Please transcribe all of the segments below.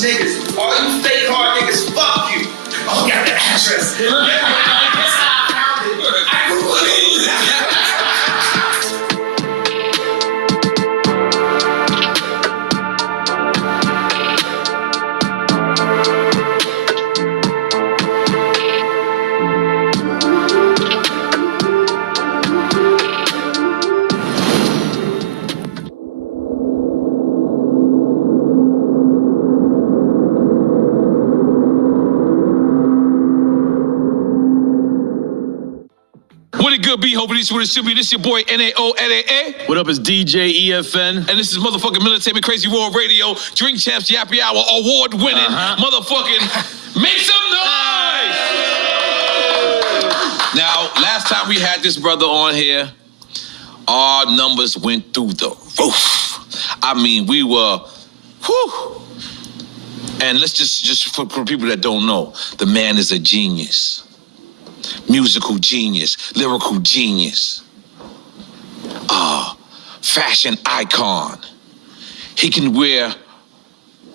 Niggas, all you fake hard niggas, fuck you. Oh, got the address. That's how I found it. I Googled it. What it good be? Hoping this what it should be. This your boy NAO. What up, it's DJ EFN. And this is motherfucking Military Crazy World Radio, Drink Champs Yappy Hour, award winning, motherfucking make some noise! Now, last time we had this brother on here, our numbers went through the roof. I mean, we were, whew. And let's just for people that don't know, the man is a genius. Musical genius, lyrical genius, fashion icon. He can wear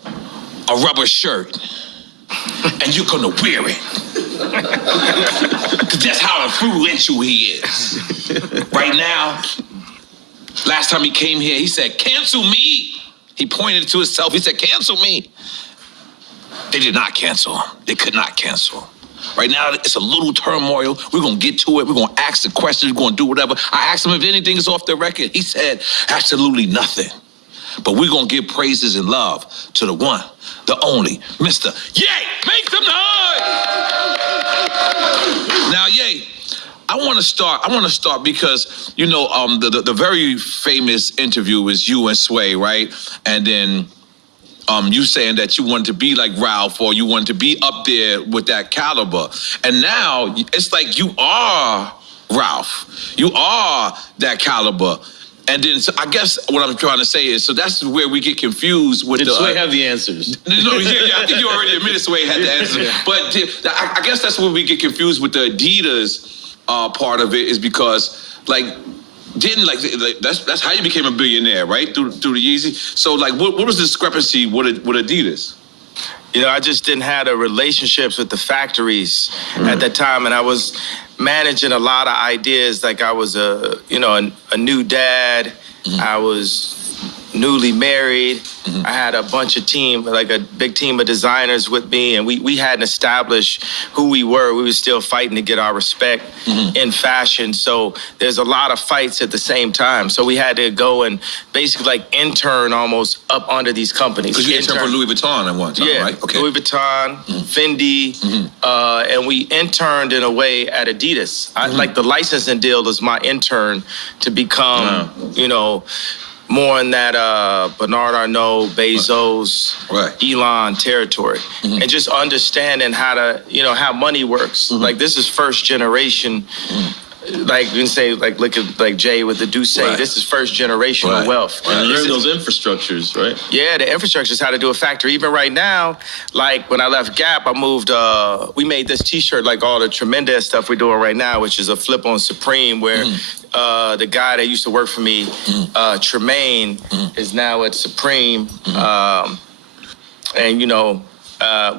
a rubber shirt and you're gonna wear it. Cause that's how influential he is. Right now, last time he came here, he said, cancel me. He pointed to himself, he said, cancel me. They did not cancel him. They could not cancel him. Right now, it's a little turmoil. We're going to get to it. We're going to ask the questions. We're going to do whatever. I asked him if anything is off the record. He said, absolutely nothing. But we're going to give praises and love to the one, the only, Mr. Ye! Make some noise! Now, Ye, I want to start because, you know, the very famous interview is you and Sway, right? And then you saying that you wanted to be like Ralph or you wanted to be up there with that caliber. And now it's like you are Ralph. You are that caliber. And then so I guess what I'm trying to say is, so that's where we get confused with Did Sway have the answers? No, yeah, I think you already admitted Sway had the answers. Yeah. But I guess that's where we get confused with the Adidas part of it is because, like, that's how you became a billionaire, right? Through the Yeezy. So like, what was the discrepancy with Adidas? You know, I just didn't have the relationships with the factories at that time, and I was managing a lot of ideas. Like I was a new dad. I was newly married. I had a bunch of team, like a big team of designers with me, and we hadn't established who we were. We were still fighting to get our respect in fashion. So there's a lot of fights at the same time. So we had to go and basically like intern almost up under these companies. Because you interned for Louis Vuitton at one time, right? Okay. Louis Vuitton, Fendi, and we interned in a way at Adidas. Like the licensing deal is my intern to become, more in that Bernard Arnault, Bezos, Elon territory. And just understanding how to, how money works. Like this is first generation, like you can say, like look at like Jay with the Duce, this is first generational wealth. And learn those infrastructures, right? Yeah, the infrastructure is how to do a factory. Even right now, like when I left Gap, I moved, we made this t-shirt, like all the tremendous stuff we're doing right now, which is a flip on Supreme where the guy that used to work for me, Tremaine, is now at Supreme. And,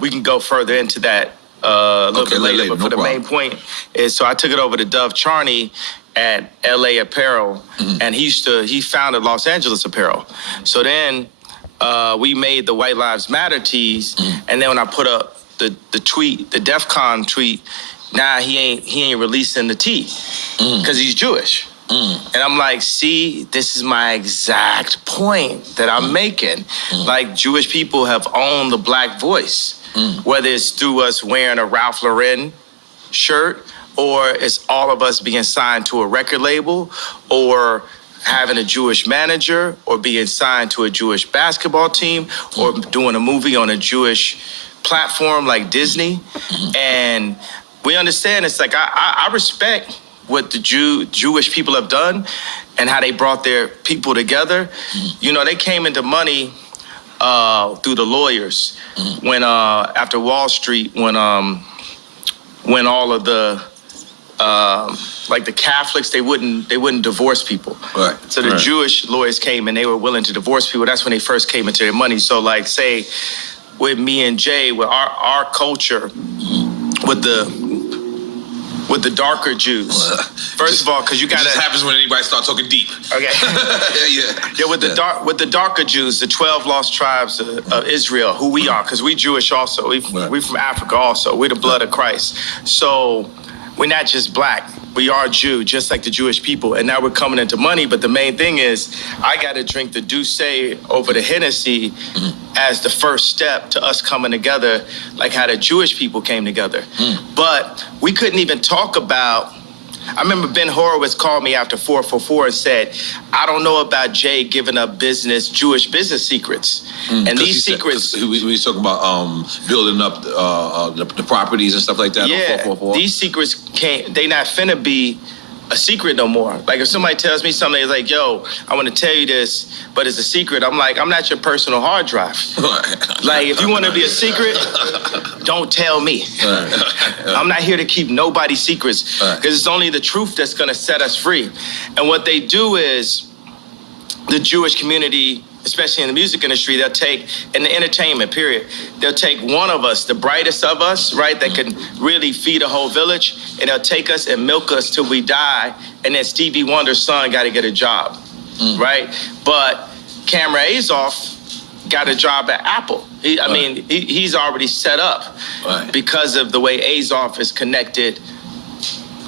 we can go further into that a little bit later. But for the main point is, so I took it over to Dove Charney at LA Apparel, and he founded Los Angeles Apparel. So then we made the White Lives Matter tees, and then when I put up the tweet, the DEF CON tweet, nah, he ain't releasing the tee because he's Jewish. And I'm like, see, this is my exact point that I'm making. Like, Jewish people have owned the black voice, whether it's through us wearing a Ralph Lauren shirt, or it's all of us being signed to a record label, or having a Jewish manager, or being signed to a Jewish basketball team, or doing a movie on a Jewish platform like Disney. And we understand it's like, I respect what the Jewish people have done and how they brought their people together. You know, they came into money through the lawyers when after Wall Street, when all of the like the Catholics, they wouldn't divorce people. Right. So the Jewish lawyers came and they were willing to divorce people. That's when they first came into their money. So like, say with me and Jay, with our culture, with the darker Jews. First of all, because you got This happens when anybody starts talking deep. Okay. Yeah. With the darker Jews, the 12 lost tribes of Israel, who we are, because we Jewish also. We from Africa also. We're the blood of Christ. So we're not just black. We are Jew, just like the Jewish people. And now we're coming into money. But the main thing is, I got to drink the Douce over the Hennessy as the first step to us coming together, like how the Jewish people came together. But we couldn't even talk about, I remember Ben Horowitz called me after 444 and said, I don't know about Jay giving up Jewish business secrets. And these secrets. We talking about building up the properties and stuff like that. Yeah, on 444. These secrets they not finna be a secret no more. Like if somebody tells me something, it's like, yo, I want to tell you this, but it's a secret. I'm like, I'm not your personal hard drive. Like if you want to be a secret, don't tell me. I'm not here to keep nobody's secrets, because it's only the truth that's gonna set us free. And what they do is, the Jewish community, especially in the music industry, they'll take, in the entertainment period, they'll take one of us, the brightest of us, right, that can really feed a whole village, and they'll take us and milk us till we die, and then Stevie Wonder's son got to get a job, right? But Cameron Azoff got a job at Apple. He's already set up because of the way Azoff is connected.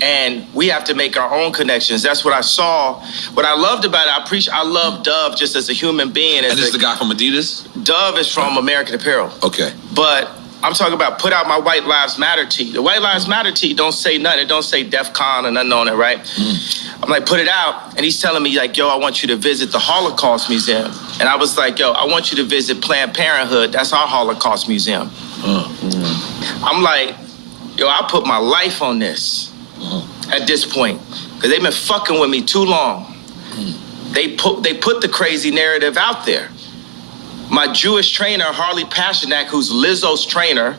And we have to make our own connections. That's what I saw. What I loved about it, I love Dove just as a human being. And this is the guy from Adidas? Dove is from American Apparel. Okay. But I'm talking about put out my White Lives Matter tee. The White Lives Matter tee don't say nothing. It don't say DEF CON or nothing on it, right? I'm like, put it out. And he's telling me like, yo, I want you to visit the Holocaust Museum. And I was like, yo, I want you to visit Planned Parenthood. That's our Holocaust Museum. I'm like, yo, I put my life on this. At this point, because they've been fucking with me too long. They put the crazy narrative out there. My Jewish trainer, Harley Pasternak, who's Lizzo's trainer,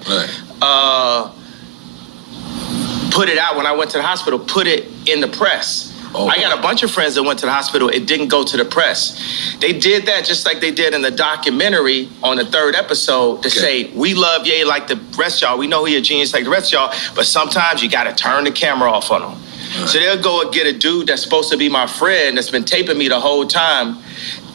put it out when I went to the hospital, put it in the press. I got a bunch of friends that went to the hospital. It didn't go to the press. They did that just like they did in the documentary on the 3rd episode to say, we love Ye like the rest of y'all. We know he a genius like the rest of y'all, but sometimes you got to turn the camera off on him. So they'll go and get a dude that's supposed to be my friend that's been taping me the whole time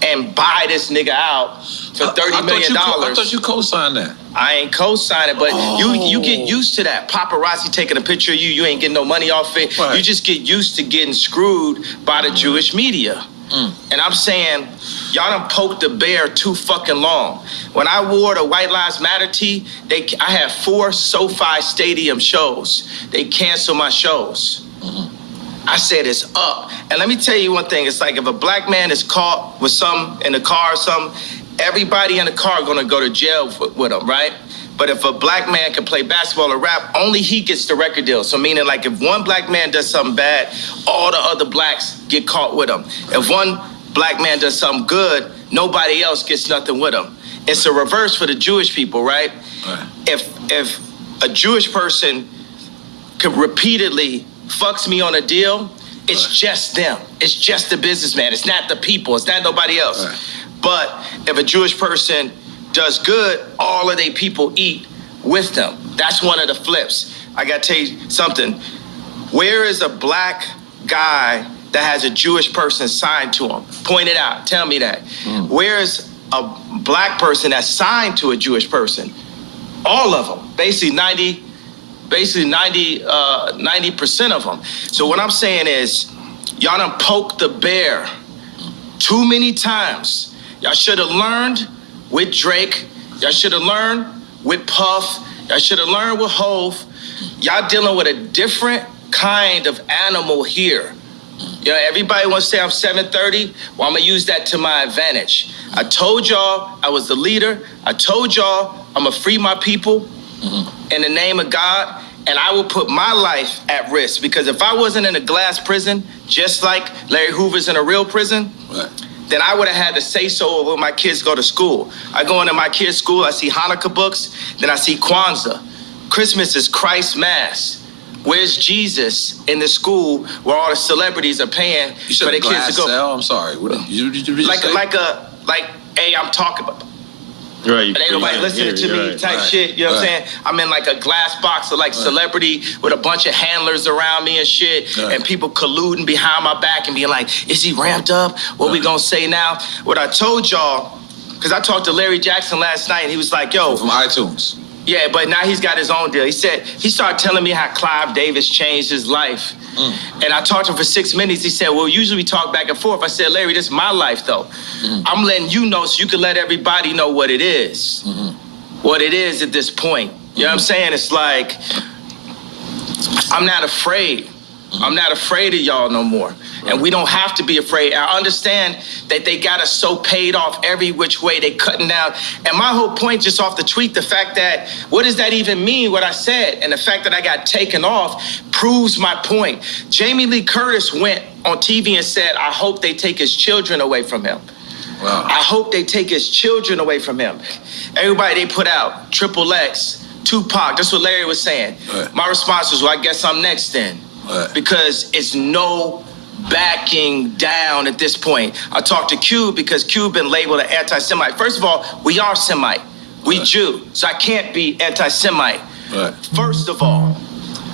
and buy this nigga out for $30 million. I thought you co-signed that. I ain't co-signing, but you get used to that. Paparazzi taking a picture of you, you ain't getting no money off it. You just get used to getting screwed by the Jewish media. And I'm saying, y'all done poked the bear too fucking long. When I wore the White Lives Matter tee, I had 4 SoFi Stadium shows. They canceled my shows. I said it's up. And let me tell you one thing. It's like if a black man is caught with something in the car or something, everybody in the car gonna go to jail with him, right? But if a black man can play basketball or rap, only he gets the record deal. So meaning like if one black man does something bad, all the other blacks get caught with him. If one black man does something good, nobody else gets nothing with him. It's a reverse for the Jewish people, right? If a Jewish person could repeatedly fucks me on a deal, it's just them. It's just the businessman. It's not the people. It's not nobody else. But if a Jewish person does good, all of their people eat with them. That's one of the flips. I gotta tell you something. Where is a black guy that has a Jewish person signed to him? Point it out. Tell me that. Where is a black person that's signed to a Jewish person? All of them. Basically 90% of them. So what I'm saying is, y'all done poked the bear too many times. Y'all should have learned with Drake. Y'all should have learned with Puff. Y'all should have learned with Hove. y'all dealing with a different kind of animal here. You know, everybody wants to say I'm 730. Well, I'm gonna use that to my advantage. I told y'all I was the leader. I told y'all I'm gonna free my people in the name of God, and I will put my life at risk, because if I wasn't in a glass prison, just like Larry Hoover's in a real prison, then I would have had to say so when my kids go to school. I go into my kids' school, I see Hanukkah books, then I see Kwanzaa. Christmas is Christ's Mass. Where's Jesus in the school where all the celebrities are paying for their kids to go? Cell? I'm sorry. What did you Hey, I'm talking about. Right. But ain't nobody listening to me type shit. You know what I'm saying? I'm in like a glass box of like celebrity with a bunch of handlers around me and shit, and people colluding behind my back and being like, is he ramped up? What we gonna say now? What I told y'all, because I talked to Larry Jackson last night and he was like, yo. From iTunes. Yeah, but now he's got his own deal. He started telling me how Clive Davis changed his life. And I talked to him for 6 minutes. He said, well, usually we talk back and forth. I said, Larry, this is my life, though. I'm letting you know so you can let everybody know what it is. What it is at this point. You know what I'm saying? It's like, I'm not afraid. I'm not afraid of y'all no more. And we don't have to be afraid. I understand that they got us so paid off every which way. They cutting down. And my whole point just off the tweet, the fact that, what does that even mean, what I said? And the fact that I got taken off proves my point. Jamie Lee Curtis went on TV and said, I hope they take his children away from him. Wow. I hope they take his children away from him. Everybody they put out, Triple X, Tupac, that's what Larry was saying. My response was, well, I guess I'm next then. Because it's no backing down at this point. I talked to Cube because Cube been labeled an anti-Semite. First of all, we are Semite. We Jew. So I can't be anti-Semite. First of all,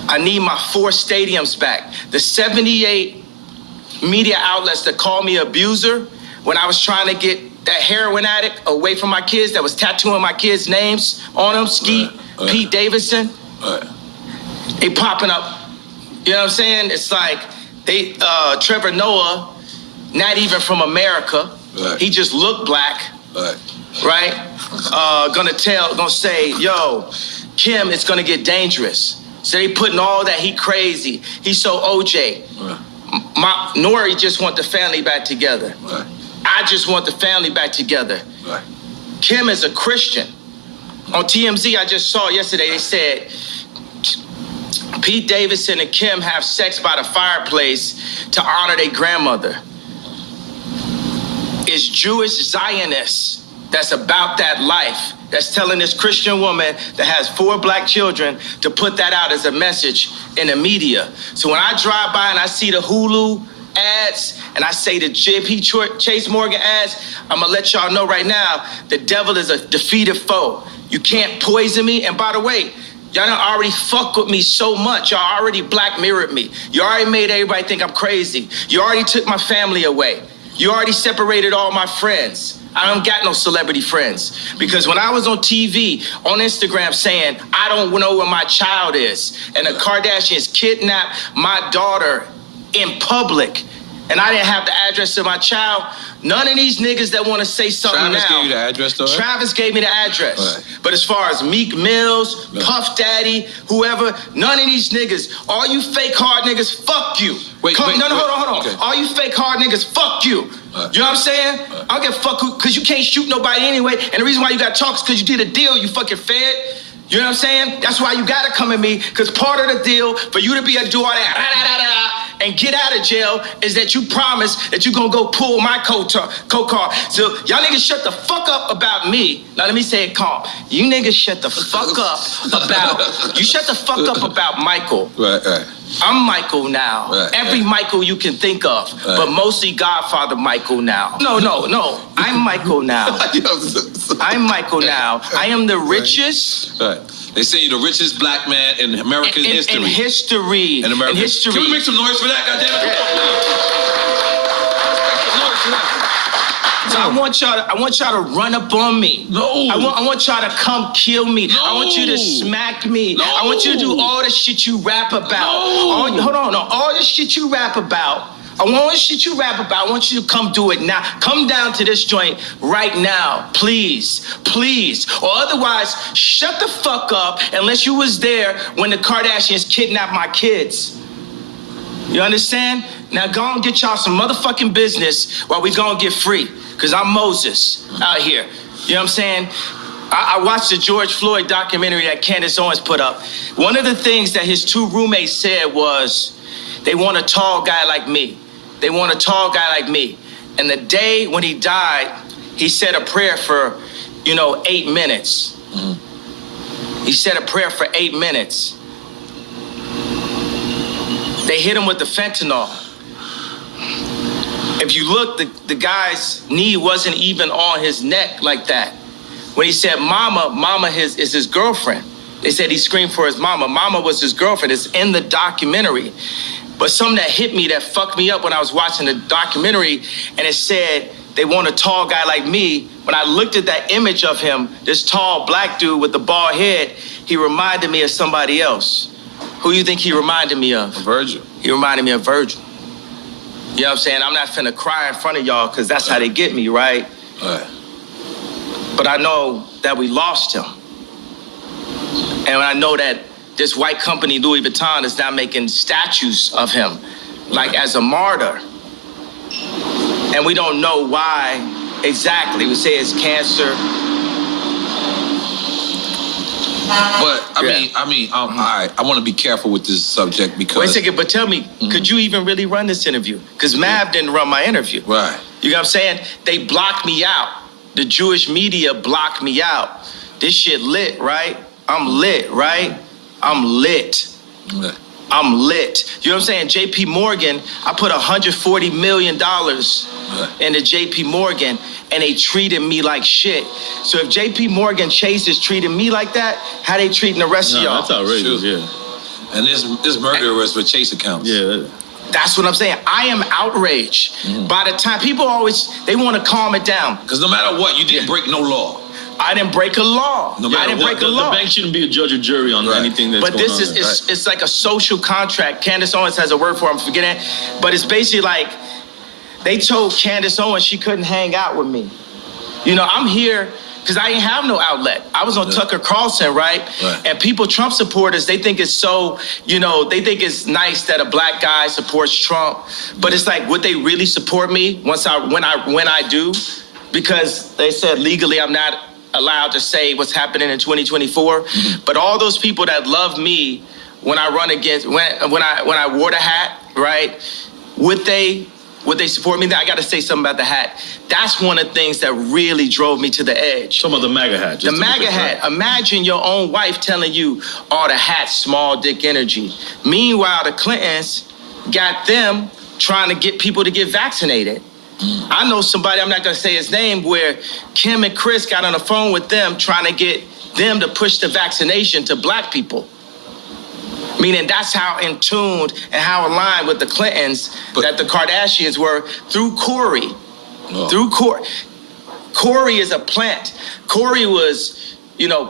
I need my 4 stadiums back. The 78 media outlets that called me abuser when I was trying to get that heroin addict away from my kids that was tattooing my kids' names on them, Skeet, Pete Davidson. They popping up. You know what I'm saying? It's like they, Trevor Noah, not even from America. He just looked black, right? Gonna say, yo, Kim, it's gonna get dangerous. So they putting all that, he crazy. He's so OJ. Nori just want the family back together. I just want the family back together. Kim is a Christian. On TMZ, I just saw yesterday, they said, Pete Davidson and Kim have sex by the fireplace to honor their grandmother. It's Jewish Zionists that's about that life, that's telling this Christian woman that has 4 black children to put that out as a message in the media. So when I drive by and I see the Hulu ads and I say the JP Chase Morgan ads, I'm gonna let y'all know right now, the devil is a defeated foe. You can't poison me. And by the way, y'all done already fuck with me so much. Y'all already black mirrored me. You already made everybody think I'm crazy. You already took my family away. You already separated all my friends. I don't got no celebrity friends. Because when I was on TV, on Instagram saying, I don't know where my child is, and the Kardashians kidnapped my daughter in public, and I didn't have the address of my child, none of these niggas that want to say something Travis now. gave you the address, though? Travis gave me the address. But as far as Meek Mills, Puff Daddy, whoever, none of these niggas, all you fake hard niggas, fuck you. Hold on. Okay. All you fake hard niggas, fuck you. You know what I'm saying? I don't give a fuck because you can't shoot nobody anyway. And the reason why you got talk is because you did a deal, you fucking fed. You know what I'm saying? That's why you gotta come at me, because part of the deal for you to be able to do all that and get out of jail is that you promise that you gonna go pull my co-car. So y'all niggas shut the fuck up about me. Now let me say it calm. You niggas shut the fuck up about Michael. Right. I'm Michael now. Every Michael you can think of, but mostly Godfather Michael now. No. I'm Michael now. I'm Michael now. I am the richest. They say you're the richest black man in American history. In history. In America. Can we make some noise for that? Goddamn it! So I want y'all to run up on me. No. I want y'all to come kill me. No. I want you to smack me. No. I want you to do all the shit you rap about. No. Hold on. All the shit you rap about. I want shit you rap about. I want you to come do it now. Come down to this joint right now, please, please. Or otherwise, shut the fuck up unless you was there when the Kardashians kidnapped my kids. You understand? Now go and get y'all some motherfucking business while we go and get free. Cause I'm Moses out here. You know what I'm saying? I watched the George Floyd documentary that Candace Owens put up. One of the things that his two roommates said was, they want a tall guy like me. They want a tall guy like me. And the day when he died, he said a prayer for, 8 minutes. Mm-hmm. He said a prayer for 8 minutes. They hit him with the fentanyl. If you look, the guy's knee wasn't even on his neck like that. When he said mama is his girlfriend. They said he screamed for his mama. Mama was his girlfriend. It's in the documentary. But something that hit me, that fucked me up when I was watching the documentary, and it said, they want a tall guy like me. When I looked at that image of him, this tall black dude with the bald head, he reminded me of somebody else. Who you think he reminded me of? Virgil. He reminded me of Virgil. You know what I'm saying? I'm not finna cry in front of y'all because that's how they get me, right? Right. But I know that we lost him. And I know that this white company, Louis Vuitton, is now making statues of him, like as a martyr. And we don't know why exactly. We say it's cancer. But I want to be careful with this subject because. Wait a second, but tell me, could you even really run this interview? Because Mav didn't run my interview. Right. You know what I'm saying? They blocked me out. The Jewish media blocked me out. This shit lit, right? I'm lit, right? I'm lit. Yeah. I'm lit. You know what I'm saying? JP Morgan, I put $140 million into JP Morgan and they treated me like shit. So if JP Morgan Chase is treating me like that, how they treating the rest of y'all? That's outrageous, Sure. yeah. And this murder was for Chase accounts. Yeah. That's what I'm saying. I am outraged. By the time people they want to calm it down. Because no matter what, you didn't break no law. I didn't break a law. No matter I didn't what, break a law. The bank shouldn't be a judge or jury on anything that's But going this on. it's like a social contract. Candace Owens has a word for it, I'm forgetting. But it's basically like they told Candace Owens she couldn't hang out with me. I'm here because I didn't have no outlet. I was on Tucker Carlson, right? And people, Trump supporters, they think it's so, they think it's nice that a black guy supports Trump. But it's like, would they really support me when I do? Because they said legally I'm not allowed to say what's happening in 2024. But all those people that love me when I run against, when I wore the hat, right? Would they support me? I got to say something about the hat. That's one of the things that really drove me to the edge. Some of the MAGA hat. The MAGA hat. Imagine your own wife telling you, "Oh, the hat's small dick energy." Meanwhile, the Clintons got them trying to get people to get vaccinated. I know somebody, I'm not going to say his name, where Kim and Chris got on the phone with them trying to get them to push the vaccination to black people. Meaning that's how in tuned and how aligned with the Clintons that the Kardashians were through Corey. Through Corey. Corey is a plant. Corey was,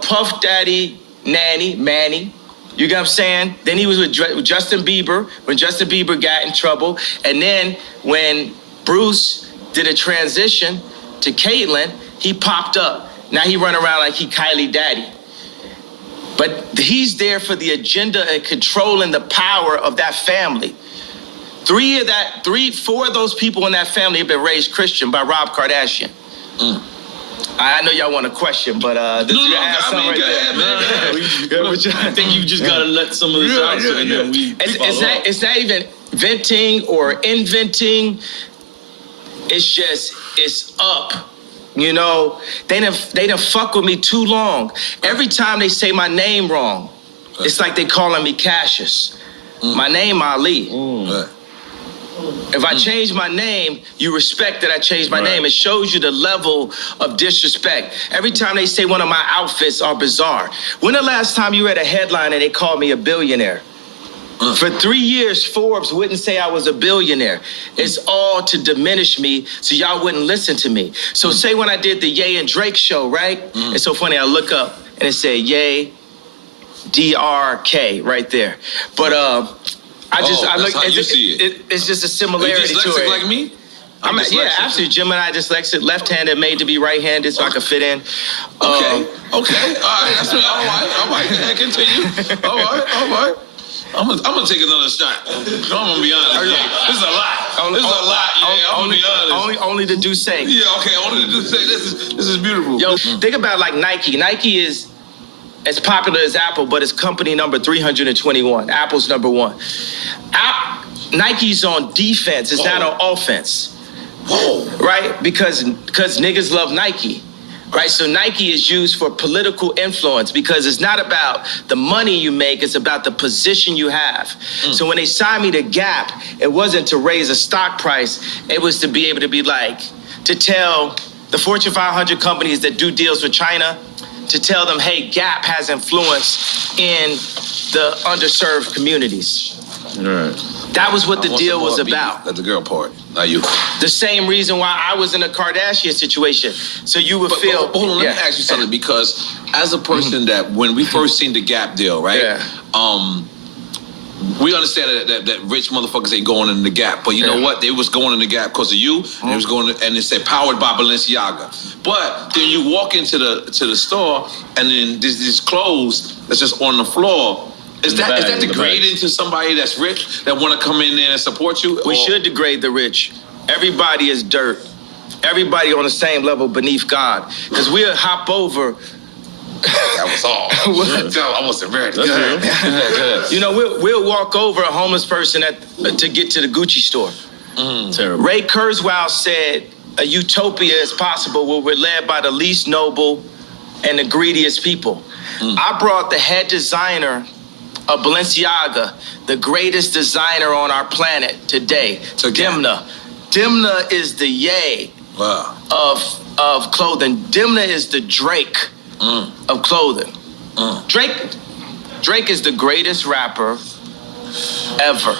Puff Daddy, Manny. You get what I'm saying? Then he was with Justin Bieber when Justin Bieber got in trouble. And then when Bruce did a transition to Caitlyn, he popped up. Now he run around like he Kylie Daddy. But he's there for the agenda and controlling the power of that family. 4 of those people in that family have been raised Christian by Rob Kardashian. I know y'all want a question, but I think you just gotta let some of this out, and then we. It's not even venting or inventing. It's up. They done fuck with me too long. Every time they say my name wrong, it's like they calling me Cassius. My name Ali. If I change my name, you respect that I changed my name. It shows you the level of disrespect. Every time they say one of my outfits are bizarre. When the last time you read a headline and they called me a billionaire? For 3 years, Forbes wouldn't say I was a billionaire. It's all to diminish me so y'all wouldn't listen to me. So say when I did the Ye and Drake show, right? It's so funny, I look up and it said Ye, D-R-K right there. But That's how you see it. It's just a Are you similarity to dyslexic it. like me? Yeah, absolutely. Gemini dyslexic, left-handed, made to be right-handed, so I could fit in. Okay. All right. That's what, all right. Yeah, continue. All right. I'm gonna take another shot. I'm gonna be honest. Yeah. This is a lot. I'm gonna be honest. Only to do say. Yeah. Okay. Only to do say. This is beautiful. Yo, think about like Nike. Nike is as popular as Apple, but it's company number 321. Apple's number one. Nike's on defense. It's not on offense. Whoa. Right? Because niggas love Nike. Right? So Nike is used for political influence because it's not about the money you make, it's about the position you have. So when they signed me to Gap, it wasn't to raise a stock price, it was to be able to be like, to tell the Fortune 500 companies that do deals with China, to tell them, hey, Gap has influence in the underserved communities. Right. That was what the deal was about. That's the girl part, not you. The same reason why I was in a Kardashian situation. So you would feel. But hold on, let me ask you something, because as a person that when we first seen the Gap deal, right? Yeah. We understand that rich motherfuckers ain't going in the Gap, but you know what? They was going in the Gap because of you. And it was going and it said powered by Balenciaga. But then you walk into the store and then these clothes that's just on the floor. Is that degrading to somebody that's rich that want to come in there and support you? We should degrade the rich. Everybody is dirt. Everybody on the same level beneath God. Because we'll hop over. That was all. I wasn't ready. You know, we'll walk over a homeless person to get to the Gucci store. Terrible. Ray Kurzweil said a utopia is possible where we're led by the least noble and the greediest people. I brought the head designer of Balenciaga, the greatest designer on our planet today, Dimna. Dimna is the Ye of clothing. Dimna is the Drake of clothing. Drake is the greatest rapper ever.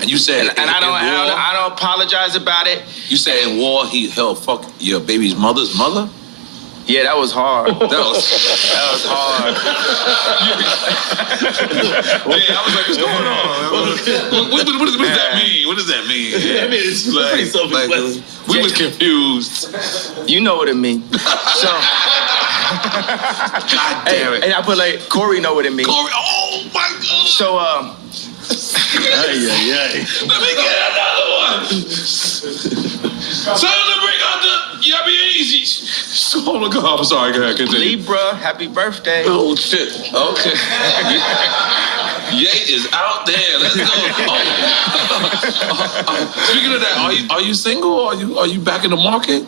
And you said, and I don't apologize about it. You said in war he fuck your baby's mother's mother? Yeah, that was hard. That was hard. Yeah, I was like, what's going on? What does that mean? What does that mean? I mean, it's like we was confused. You know what it means. So, God damn it. And I put like, Corey know what it means. Corey, oh my God. So, Let me get another one. Tell them to bring out the Yabby Easy. Oh my God, I'm sorry, go ahead, continue. Libra, happy birthday. Oh shit, okay. Ye is out there, let's go. Speaking of that, are you single? Are you back in the market?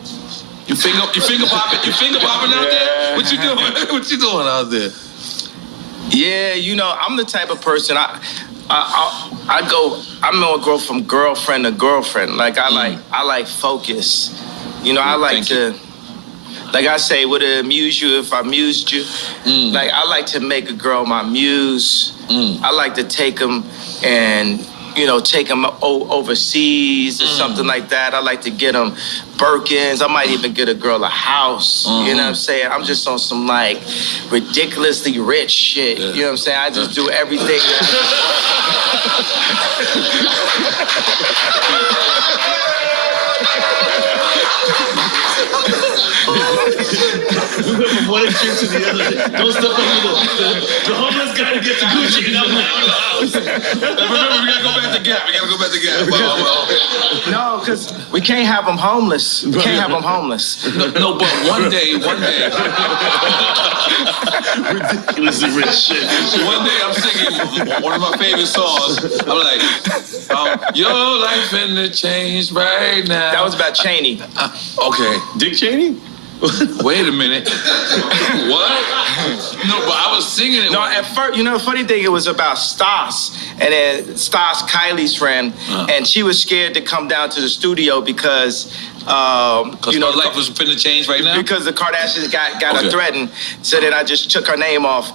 You finger popping out there? What you doing? What you doing out there? Yeah, you know, I'm the type of person, I'm gonna go from girlfriend to girlfriend. Like I like focus. You know, I like to, like I say, would it amuse you if I amused you? Like I like to make a girl my muse. I like to take them and, you know, take them overseas or something like that. I like to get them Birkins. I might even get a girl a house. You know what I'm saying? I'm just on some like ridiculously rich shit. You know what I'm saying? I just do everything. We went from one extreme to the other. Don't step over the homeless guy to get to Gucci and I'm out of the house. Remember, we gotta go back to Gap. No, because we can't have them homeless. We can't have them homeless. No, but one day. Ridiculously rich shit. One day I'm singing one of my favorite songs. I'm like, your life finna change right now. That was about Cheney. Okay. Dick Cheney? Wait a minute. What? No, but I was singing it. No, at first, you know, the funny thing, it was about Stas. And then Stas, Kylie's friend, and she was scared to come down to the studio because you know, life was finna change right now? Because the Kardashians got her threatened. So then I just took her name off.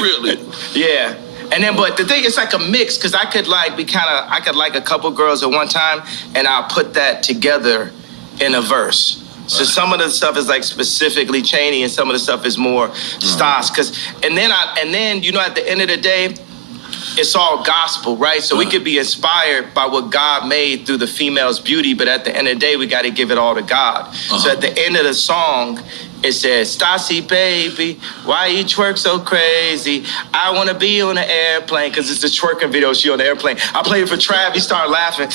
Really? Yeah. And then, but the thing, it's like a mix, because I could like a couple girls at one time, and I'll put that together in a verse. So some of the stuff is like specifically Cheney, and some of the stuff is more Stas. And then you know, at the end of the day, it's all gospel, right? So we could be inspired by what God made through the female's beauty, but at the end of the day, we got to give it all to God. So at the end of the song, it says, Stassi, baby, why you twerk so crazy? I want to be on an airplane, because it's a twerking video, she on the airplane. I played it for Trav, he started laughing.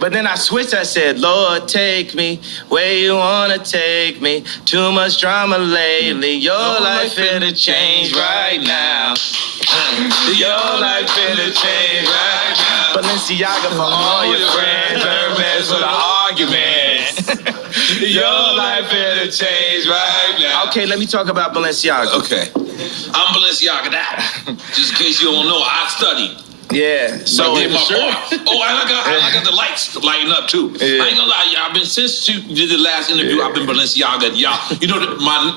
But then I switched, I said, Lord, take me where you want to take me. Too much drama lately, your life finna change right now. Your life finna change right now. Balenciaga for all your friends, Hermes for the argument. Your life finna change right now. Okay, let me talk about Balenciaga. Okay. I'm Balenciaga that. Just in case you don't know, I studied. Yeah. So I got the lights lighting up too. Yeah. I ain't gonna lie, y'all. Since you did the last interview, I've been Balenciaga. Y'all, you know my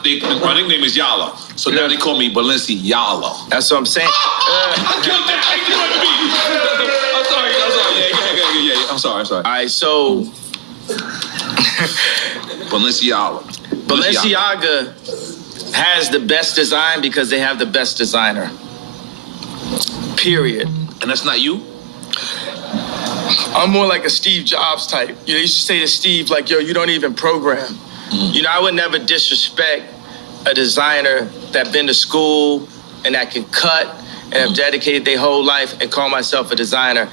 nickname is Yala, so now they call me Balenciaga. That's what I'm saying. I killed that. I'm sorry. Yeah. I'm sorry. All right, so Balenciaga has the best design because they have the best designer. Period. And that's not you? I'm more like a Steve Jobs type. You know, you should say to Steve, like, yo, you don't even program. You know, I would never disrespect a designer that been to school and that can cut and have dedicated their whole life and call myself a designer.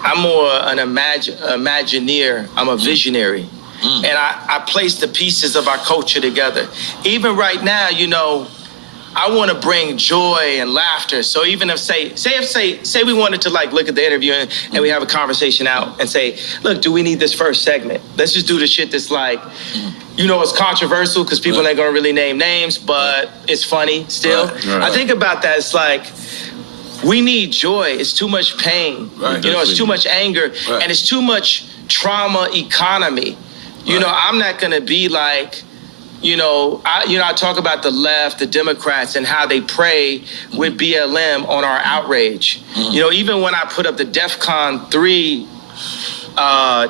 I'm more an imagineer. I'm a visionary. And I place the pieces of our culture together. Even right now, you know, I want to bring joy and laughter. So even if say we wanted to like look at the interview and we have a conversation out and say, look, do we need this first segment? Let's just do the shit that's like, you know, it's controversial because people ain't gonna really name names, but it's funny still. Right. I think about that. It's like, we need joy. It's too much pain. Right, you know, it's too much anger, and it's too much trauma economy. You know, I'm not gonna be like, I talk about the left, the Democrats, and how they prey with BLM on our outrage. You know, even when I put up the DEFCON 3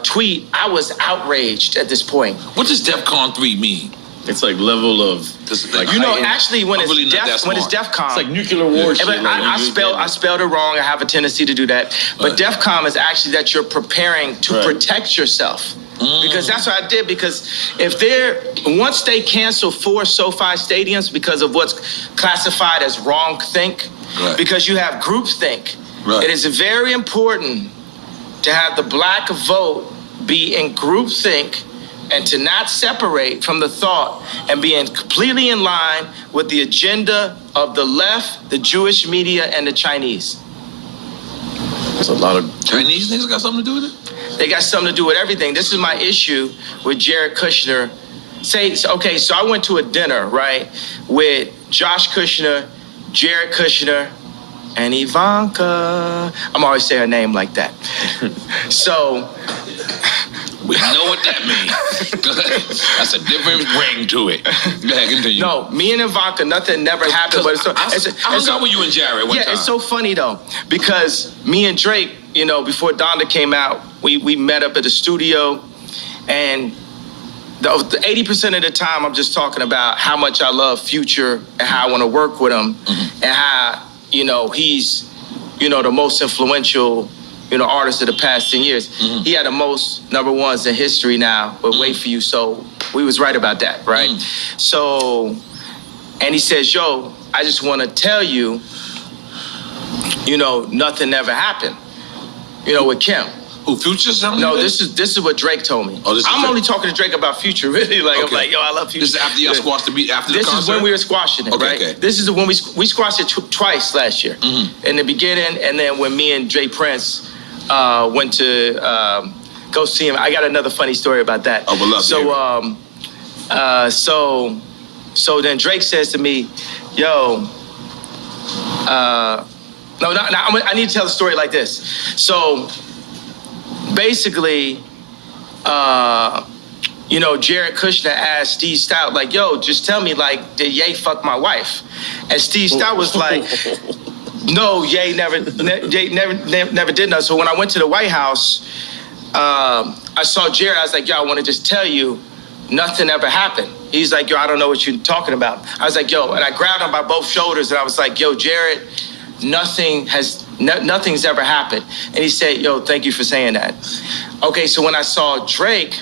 tweet, I was outraged at this point. What does DEFCON 3 mean? It's like level of, like, you know, actually, when it's really when it's DEFCON, it's like nuclear war shit. But I spelled it wrong. I have a tendency to do that. But DEFCON is actually that you're preparing to protect yourself. Because that's what I did. Because once they cancel 4 SoFi stadiums because of what's classified as wrong-think, because you have groupthink, it is very important to have the black vote be in groupthink and to not separate from the thought and being completely in line with the agenda of the left, the Jewish media, and the Chinese. There's a lot of Chinese niggas got something to do with it? They got something to do with everything. This is my issue with Jared Kushner. So I went to a dinner, right, with Josh Kushner, Jared Kushner, and Ivanka. I'm always saying her name like that. So we know what that means. That's a different ring to it. Go ahead, continue. No, me and Ivanka, nothing never happened. But I hung out with you and Jared one time. It's so funny though, because me and Drake, you know, before Donda came out, we met up at the studio, and the 80% of the time I'm just talking about how much I love Future and how I want to work with him, and how, you know, he's, you know, the most influential, you know, artist of the past 10 years. He had the most number ones in history now, but wait for you. So we was right about that, right? So, and he says, yo, I just want to tell you, you know, nothing ever happened, you know, with Kim. Who, Future something? No, this is what Drake told me. Oh, I'm only talking to Drake about Future, really. Like, I'm like, yo, I love Future. This is after y'all squashed the beat, after the concert? This is when we were squashing it, right? Okay. This is when we squashed it twice last year. In the beginning, and then when me and Jay Prince went to go see him. I got another funny story about that. Oh, we'll love so then Drake says to me, yo, I need to tell the story like this. So basically, you know, Jared Kushner asked Steve Stout, like, yo, just tell me, like, did Ye fuck my wife? And Steve Stout was like, no, Ye never did nothing. So when I went to the White House, I saw Jared. I was like, yo, I want to just tell you, nothing ever happened. He's like, yo, I don't know what you're talking about. I was like, yo, and I grabbed him by both shoulders and I was like, yo, Jared, nothing's ever happened. And he said, yo, thank you for saying that. Okay, so when I saw Drake,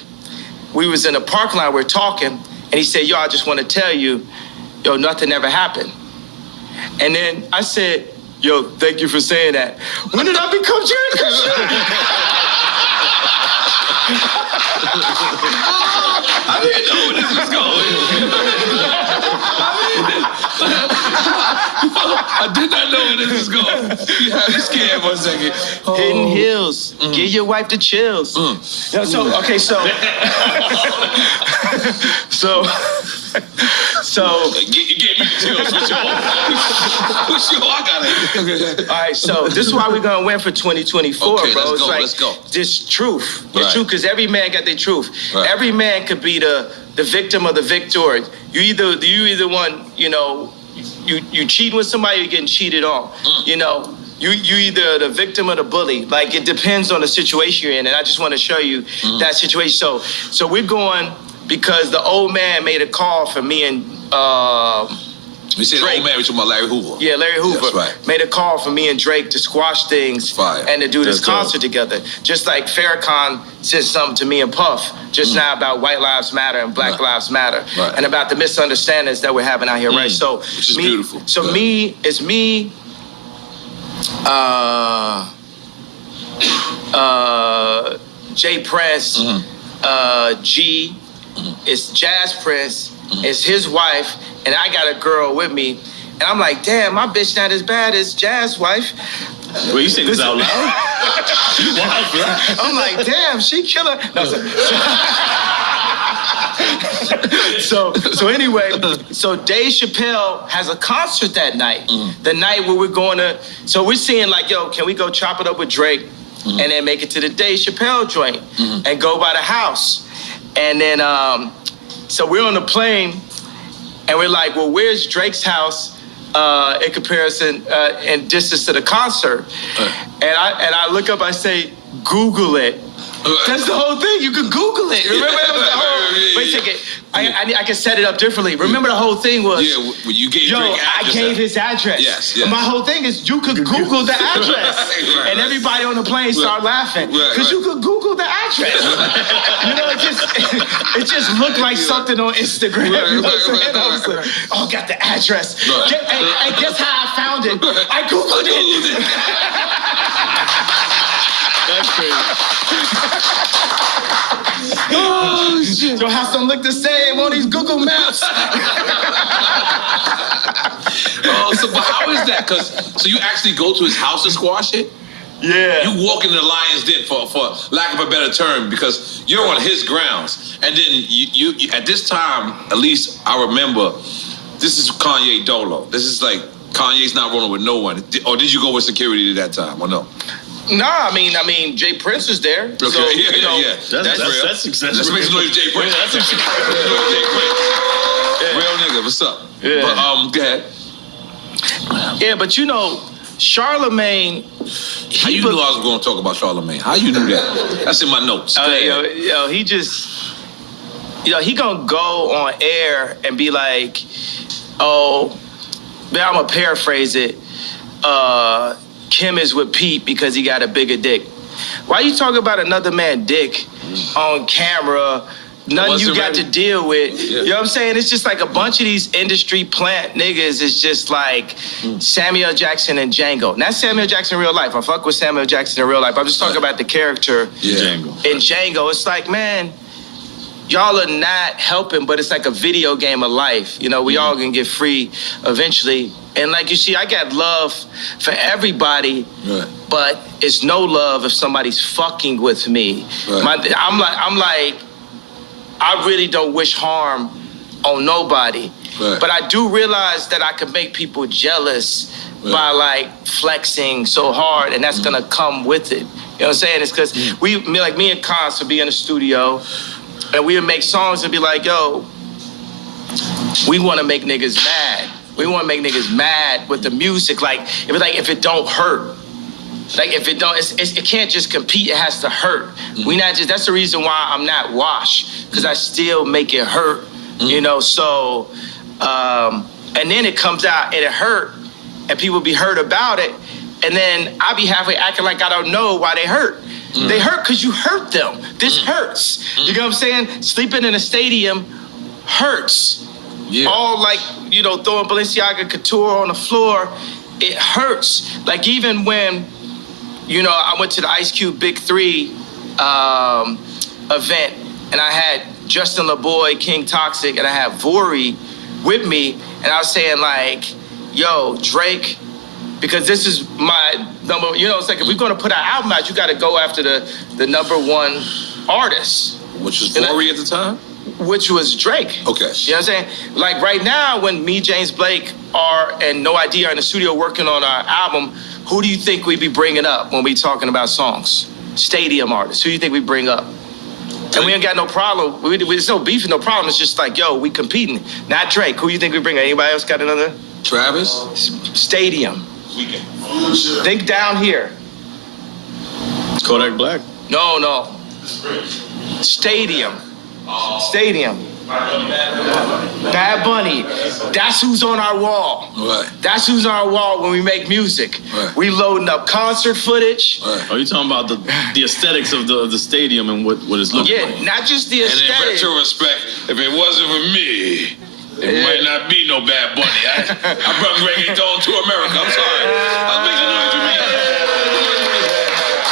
we was in a parking lot, we were talking, and he said, yo, I just want to tell you, yo, nothing ever happened. And then I said, yo, thank you for saying that. When did I become Jared Kushner? I didn't know where this was going. I did not know where this was going. You had me scared for a second. Hidden Hills. Give your wife the chills. No, so You gave me the chills. What's your? I got it. All right, so this is why we're gonna win for 2024, Okay, bro. let's go. This truth. This Right. truth, because every man got their truth. Right. Every man could be the victim of the victor. You either one, you cheat with somebody, you're getting cheated on. You either the victim or the bully. Like, it depends on the situation you're in. And I just want to show you that situation. So we're going because the old man made a call for me and We said Drake. old man, we talking about Larry Hoover. Yeah, Larry Hoover That's right. made a call for me and Drake to squash things Fire. and to do this That's dope. concert together. Just like Farrakhan said something to me and Puff just now about white lives matter and black Right. lives matter Right. and about the misunderstandings that we're having out here, right? So Which is beautiful. So Yeah. it's me, Jay Prince, G, it's Jazz Prince, it's his wife, and I got a girl with me. And I'm like, damn, my bitch not as bad as Jazz's wife. Wait, you saying this out loud? Wow, bro. I'm like, damn, she killer. No, so anyway, so Dave Chappelle has a concert that night. The night where we're going to, so we're seeing like, yo, can we go chop it up with Drake and then make it to the Dave Chappelle joint and go by the house? And then, so we're on the plane and we're like, well, where's Drake's house in comparison in distance to the concert? And I look up, I say, Google it. That's the whole thing. You can Google it. Remember that was the whole. Wait a second. I can set it up differently. Remember the whole thing was. Yeah, when you gave Yo, Drake I address. gave his address. Yes. My whole thing is you could Google the address. Right. And everybody on the plane start laughing. Because you could Google the address. It just looked like something on Instagram. You know what I'm saying? I was like, oh, got the address. Right. And guess how I found it? I Googled it. That's crazy. Oh, shit. Your house don't look the same on these Google Maps. So but how is that? So you actually go to his house to squash it? Yeah. You walk into the lion's den for lack of a better term because you're on his grounds. And then you at this time, at least I remember, this is Kanye Dolo. This is like Kanye's not rolling with no one. Or did you go with security at that time or no? Nah, I mean, Jay Prince is there. Okay, So, yeah. That's real. that's successful. Let's make some noise, Jay Prince. That's Let's make some noise, Jay Prince. Real nigga, what's up? Yeah. But go ahead. Yeah, but Charlemagne. How you knew I was going to talk about Charlemagne? How you knew that? That's in my notes. Go ahead. He just, he gonna go on air and be like, oh, man, I'm gonna paraphrase it. Kim is with Pete because he got a bigger dick. Why you talking about another man's dick on camera? Nothing you got to deal with. Yeah. You know what I'm saying? It's just like a bunch of these industry plant niggas is just like Samuel Jackson and Django. Not Samuel Jackson in real life. I fuck with Samuel Jackson in real life. I'm just talking about the character Django. in Django. It's like, man, y'all are not helping, but it's like a video game of life. We all gonna get free eventually. And like you see, I got love for everybody, Right. but it's no love if somebody's fucking with me. Right. I'm like, I really don't wish harm on nobody. Right. But I do realize that I could make people jealous by like flexing so hard, and that's gonna come with it. You know what I'm saying? It's because me and Cons would be in the studio, and we would make songs and be like, yo, we want to make niggas mad. We want to make niggas mad with the music. If it don't hurt. If it don't, it can't just compete. It has to hurt. That's the reason why I'm not washed, because I still make it hurt You know, so, and then it comes out and it hurt, and people be hurt about it, and then I be halfway acting like I don't know why they hurt. They hurt because you hurt them. This hurts. You know what I'm saying? Sleeping in a stadium hurts. Yeah. All like, you know, throwing Balenciaga Couture on the floor, it hurts. Like even when, you know, I went to the Ice Cube Big 3 event, and I had Justin LaBoy, King Toxic, and I had Vori with me, and I was saying like, yo, Drake, because this is my number, you know, it's like if we're gonna put our album out, you gotta go after the number one artist. Which was Vori at the time? Which was Drake. Okay. You know what I'm saying? Like right now, when me, James Blake, and No Idea are in the studio working on our album, who do you think we be bringing up when we talking about songs? Stadium artists. Who do you think we bring up? And we ain't got no problem. There's no beef and no problem. It's just like, yo, we competing. Not Drake. Who you think we bring? Anybody else got another? Travis? Stadium. Think down here. Kodak Black. No. Stadium. Stadium. Bad Bunny. That's who's on our wall. Right. That's who's on our wall when we make music. Right. We loading up concert footage. Right. Are you talking about the aesthetics of the stadium and what it's looking like? Yeah, not just the And in aesthetic. retrospect, if it wasn't for me, it might not be no Bad Bunny. I brought reggaeton to America. I'm sorry. I was making noise for me.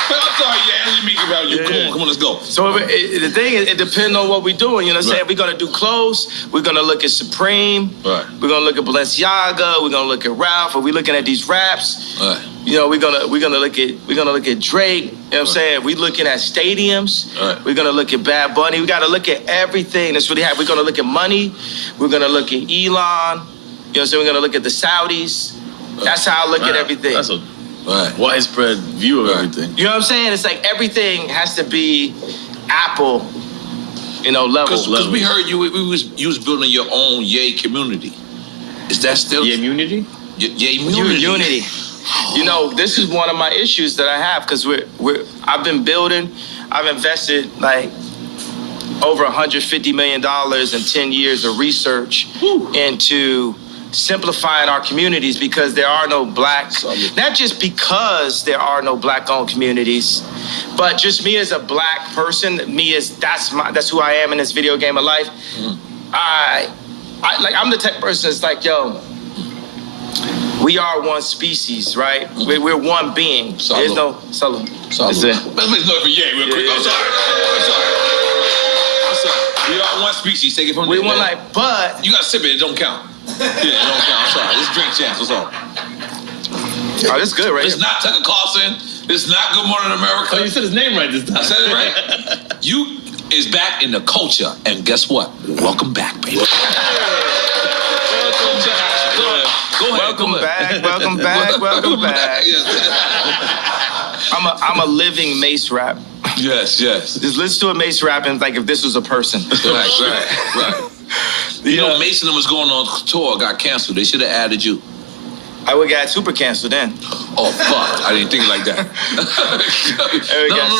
I'm sorry, yeah, let me about you. Come on, let's go. So the thing is, it depends on what we're doing. You know what I'm saying? We're gonna do clothes. We're gonna look at Supreme. Right. We're gonna look at Balenciaga. We're gonna look at Ralph. Are we looking at these raps? Right. You know, we're gonna look at Drake. You know what I'm saying? We're looking at stadiums. Right. We're gonna look at Bad Bunny. We gotta look at everything that's really happening. We're gonna look at money. We're gonna look at Elon. You know what I'm saying? We're gonna look at the Saudis. That's how I look at everything. That's a Right. widespread view of everything. You know what I'm saying? It's like everything has to be Apple, you know, level. Because we heard you was building your own Yay community. Is that still Yeah, immunity? Yay community? Unity. You know, this is one of my issues that I have because I've been building. I've invested like over $150 million in 10 years of research into simplifying our communities because there are no not just because there are no black-owned communities, but just me as a black person, that's who I am in this video game of life. I'm the type of person that's like, yo, we are one species, right? We're one being. Salud. There's no salud. Let's make noise for Yay real quick. I'm sorry. We are one species. Take it from We there. want like, but You gotta sip it. It don't count. Yeah, it don't count. I'm sorry. This drink champs. What's up? oh, this good, right? It's not Tucker Carlson. It's not Good Morning America. Oh, you said his name right this time. I said it right. You is back in the culture, and guess what? Welcome back, baby. Go ahead. Welcome back. Yes. I'm a living Mace rap. Yes. Just listen to a Mace rap and like if this was a person. Right. You know, Mason was going on tour, got canceled. They should have added you. I would got super canceled then. Oh, fuck. I didn't think like that.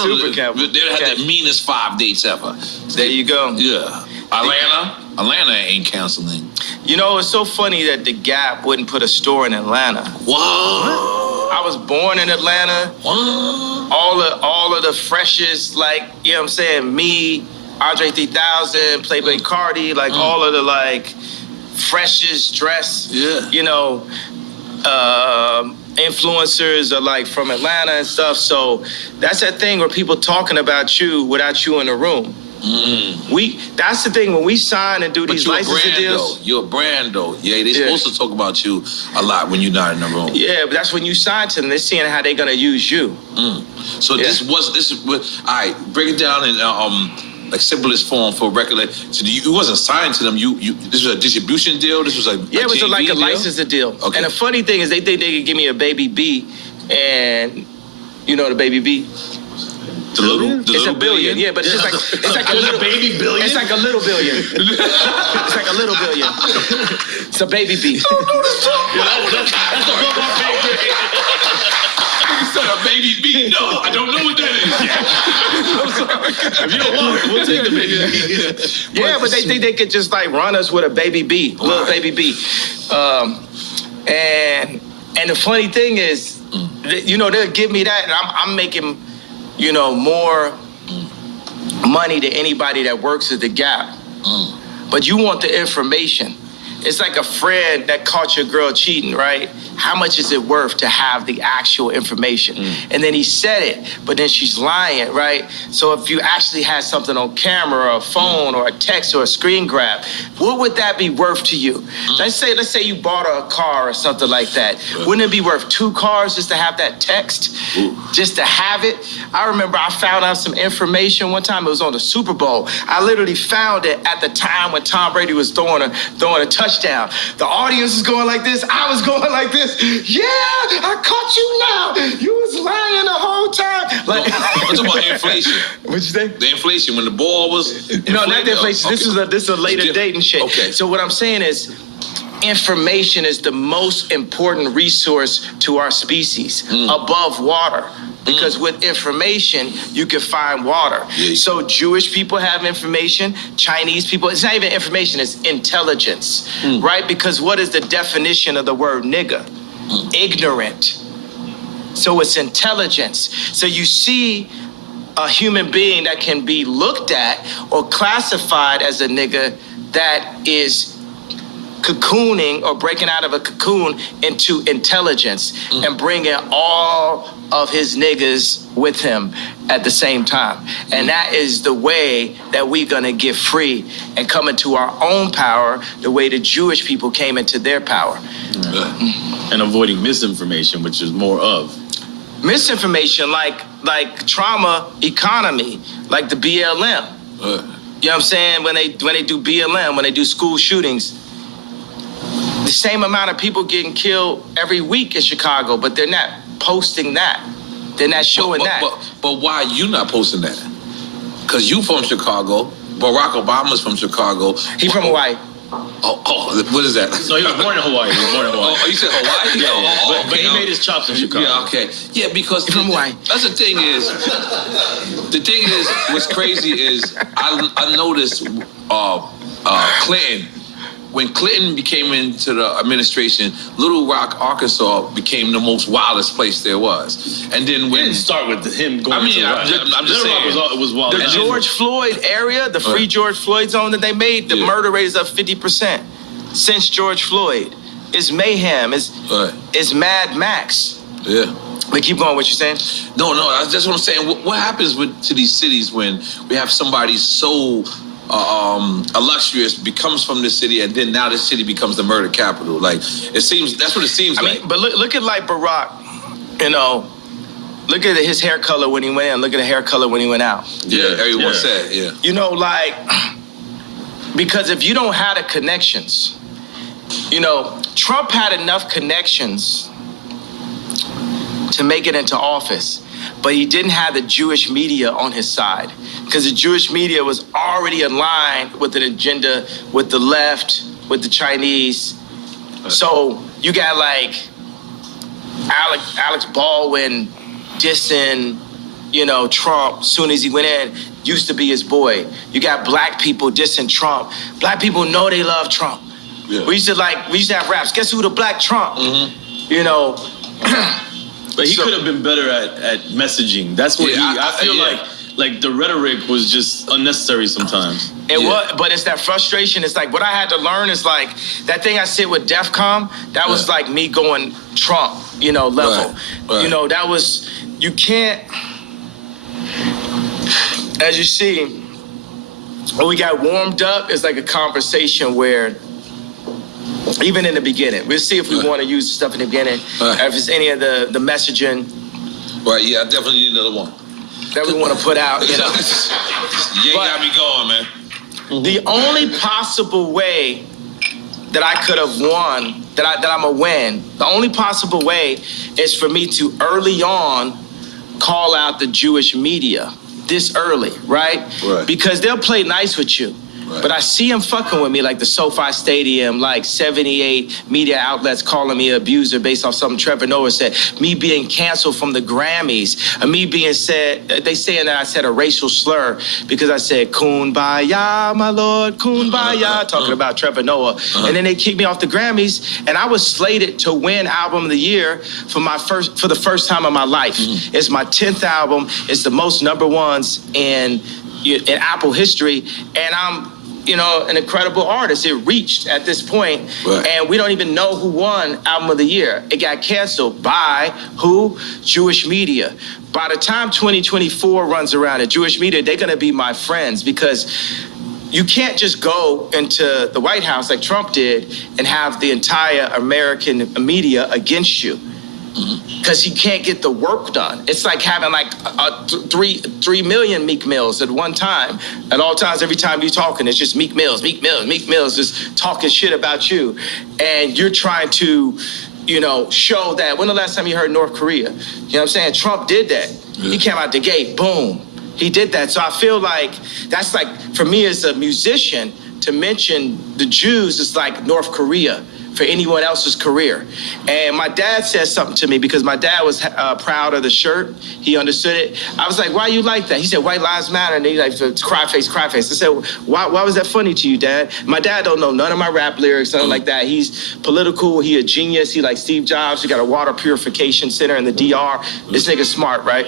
Super canceled. They had the meanest 5 dates ever. There you go. Yeah. Atlanta ain't canceling. You know, it's so funny that the Gap wouldn't put a store in Atlanta. What? I was born in Atlanta. What? All of the freshest, like, you know what I'm saying, me, Andre 3000, Playboy Cardi, like all of the like freshest dress, you know, influencers are like from Atlanta and stuff. So that's that thing where people talking about you without you in the room. That's the thing when we sign and do these licensing deals. You're a brand though. Yeah, they supposed to talk about you a lot when you're not in the room. Yeah, but that's when you sign to them. They're seeing how they're gonna use you. So this is all right. Break it down in like simplest form for record. So you wasn't signed to them. This was a distribution deal. This was it was like a licensing deal. Okay. And the funny thing is they think they could give me a baby B, and you know the baby B. It's a billion, yeah, but it's just like it's like a little baby billion. It's like a little billion. It's like a little billion. It's a baby B. That's above our pay grade. You said a baby B. No, I don't know what that is. I'm sorry. If you don't want her, we'll take the baby B. Yeah, but they think they could just like run us with a baby B, little baby B. And the funny thing is, you know, they'll give me that, and I'm making, you know, more money than anybody that works at the Gap. But you want the information. It's like a friend that caught your girl cheating, right? How much is it worth to have the actual information? And then he said it, but then she's lying, right? So if you actually had something on camera or a phone or a text or a screen grab, what would that be worth to you? Let's say you bought a car or something like that. Wouldn't it be worth 2 cars just to have that text? Just to have it? I remember I found out some information one time. It was on the Super Bowl. I literally found it at the time when Tom Brady was throwing a touchdown. The audience was going like this. I was going like this. Yeah, I caught you now. You was lying the whole time. Like, I'm talking about inflation. What'd you think? The inflation when the ball was. No, not the inflation. Okay. This is a later date and shit. Okay. So what I'm saying is, information is the most important resource to our species above water. Because with information, you can find water. Yeah. So Jewish people have information, Chinese people, it's not even information, it's intelligence, right? Because what is the definition of the word nigga? Ignorant. So it's intelligence. So you see a human being that can be looked at or classified as a nigga that is cocooning or breaking out of a cocoon into intelligence and bringing all of his niggas with him at the same time. And that is the way that we're gonna get free and come into our own power the way the Jewish people came into their power. And avoiding misinformation, which is more of. Misinformation like trauma economy, like the BLM. You know what I'm saying? When they do BLM, when they do school shootings, the same amount of people getting killed every week in Chicago, but they're not posting that. They're not showing that. But why are you not posting that? Because you from Chicago. Barack Obama's from Chicago. He from Hawaii. Oh, what is that? No, he was born in Hawaii. Oh, you said Hawaii? Yeah. But he okay. made his chops in Chicago. Yeah, okay. Yeah, because From Hawaii. That's the thing is, what's crazy is I noticed Clinton. When Clinton became into the administration, Little Rock, Arkansas became the most wildest place there was. And then when... It didn't start with him going I'm just saying. Little Rock was wild. The George Floyd area, the free George Floyd zone that they made, the murder rate is up 50% since George Floyd. It's mayhem. It's Mad Max. Yeah. But keep going, what you saying? No, that's what I'm saying. What happens to these cities when we have somebody so... illustrious becomes from this city, and then now this city becomes the murder capital. Like it seems, that's what it seems like. I mean, but look at like Barack. You know, look at his hair color when he went in. Look at the hair color when he went out. Yeah, everyone said, yeah. You know, like because if you don't have the connections, you know, Trump had enough connections to make it into office, but he didn't have the Jewish media on his side. Because the Jewish media was already aligned with an agenda with the left, with the Chinese. So you got like Alex Baldwin dissing, you know, Trump soon as he went in, used to be his boy. You got black people dissing Trump. Black people know they love Trump. Yeah. We used to have raps. Guess who the black Trump? You know. But he could have been better at messaging. That's what I feel like the rhetoric was just unnecessary sometimes. But it's that frustration. It's like what I had to learn is like that thing I said with DEFCON, that was like me going Trump, you know, level. Right. You know, that was, you can't, as you see, when we got warmed up, it's like a conversation where even in the beginning, we'll see if we want to use stuff in the beginning, if it's any of the messaging. Right, yeah, I definitely need another one. That we want to put out, you know. You got me going, man. The only possible way that I could have won, that I'm a win, the only possible way is for me to early on call out the Jewish media this early, right? Because they'll play nice with you. But I see him fucking with me, like the SoFi Stadium, like 78 media outlets calling me an abuser based off something Trevor Noah said. Me being canceled from the Grammys. Me being said, they saying that I said a racial slur because I said, Kumbaya, my lord, Kumbaya, talking about Trevor Noah. And then they kicked me off the Grammys, and I was slated to win Album of the Year for the first time in my life. It's my 10th album. It's the most number ones in Apple history, and I'm an incredible artist. It reached at this point, and we don't even know who won Album of the Year. It got canceled by who? Jewish media. By the time 2024 runs around, at Jewish media, they're gonna be my friends, because you can't just go into the White House like Trump did and have the entire American media against you. Because he can't get the work done. It's like having like 3 million Meek Mills at one time. At all times, every time you're talking, it's just Meek Mills, just talking shit about you. And you're trying to, show that. When the last time you heard North Korea? You know what I'm saying? Trump did that. He came out the gate, boom. He did that. So I feel like that's like, for me as a musician, to mention the Jews is like North Korea for anyone else's career. And my dad said something to me, because my dad was proud of the shirt. He understood it. I was like, why you like that? He said, white lives matter. And he's like, cry face. I said, why was that funny to you, Dad? My dad don't know none of my rap lyrics, nothing like that. He's political, he a genius. He like Steve Jobs. He got a water purification center in the DR. This nigga's smart, right?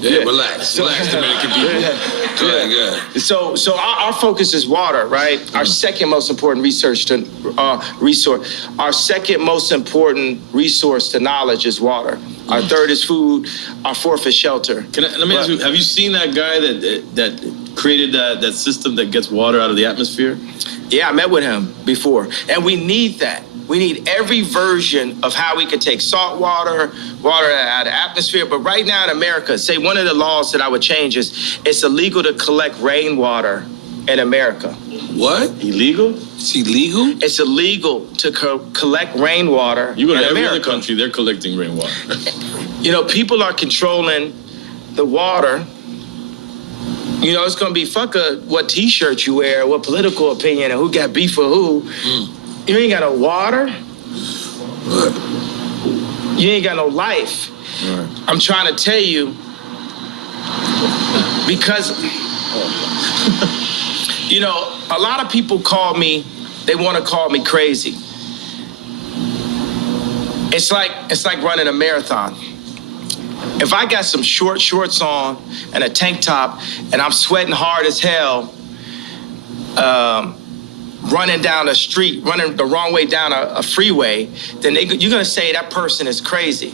Relax, Dominican people. Good. So our focus is water, right? Our second most important resource. Our second most important resource to knowledge is water. Our third is food. Our fourth is shelter. Let me ask you, have you seen that guy that created that system that gets water out of the atmosphere? Yeah, I met with him before. And we need that. We need every version of how we can take salt water out of the atmosphere. But right now in America, say one of the laws that I would change is it's illegal to collect rainwater in America. What? Illegal? It's illegal? It's illegal to collect rainwater. You go to in every America. other country, they're collecting rainwater. People are controlling the water. It's gonna be what T-shirt you wear, what political opinion, and who got beef with who. You ain't got no water. What? You ain't got no life. Right. I'm trying to tell you, because a lot of people they want to call me crazy. It's like running a marathon. If I got some shorts on and a tank top and I'm sweating hard as hell, running down a street, running the wrong way down a freeway, then you're gonna say that person is crazy.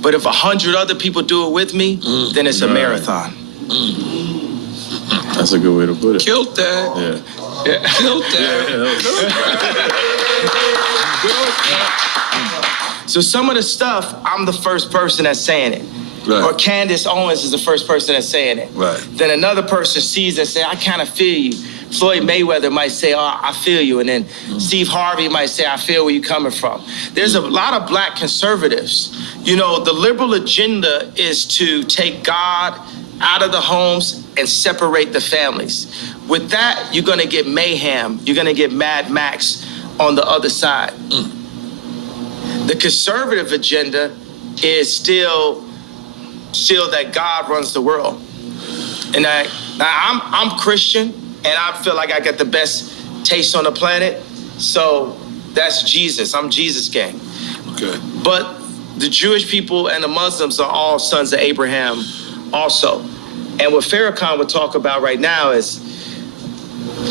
But if 100 other people do it with me, then it's a marathon. That's a good way to put it. Killed that. Yeah. Killed that. So some of the stuff, I'm the first person that's saying it. Right. Or Candace Owens is the first person that's saying it. Right. Then another person sees it and say, I kind of feel you. Floyd Mayweather might say, oh, I feel you. And then Steve Harvey might say, I feel where you're coming from. There's a lot of black conservatives. The liberal agenda is to take God out of the homes and separate the families. With that, you're gonna get mayhem. You're gonna get Mad Max on the other side. The conservative agenda is still that God runs the world. And I'm Christian, and I feel like I got the best taste on the planet. So that's Jesus. I'm Jesus gang. Okay. But the Jewish people and the Muslims are all sons of Abraham also. And what Farrakhan would talk about right now is,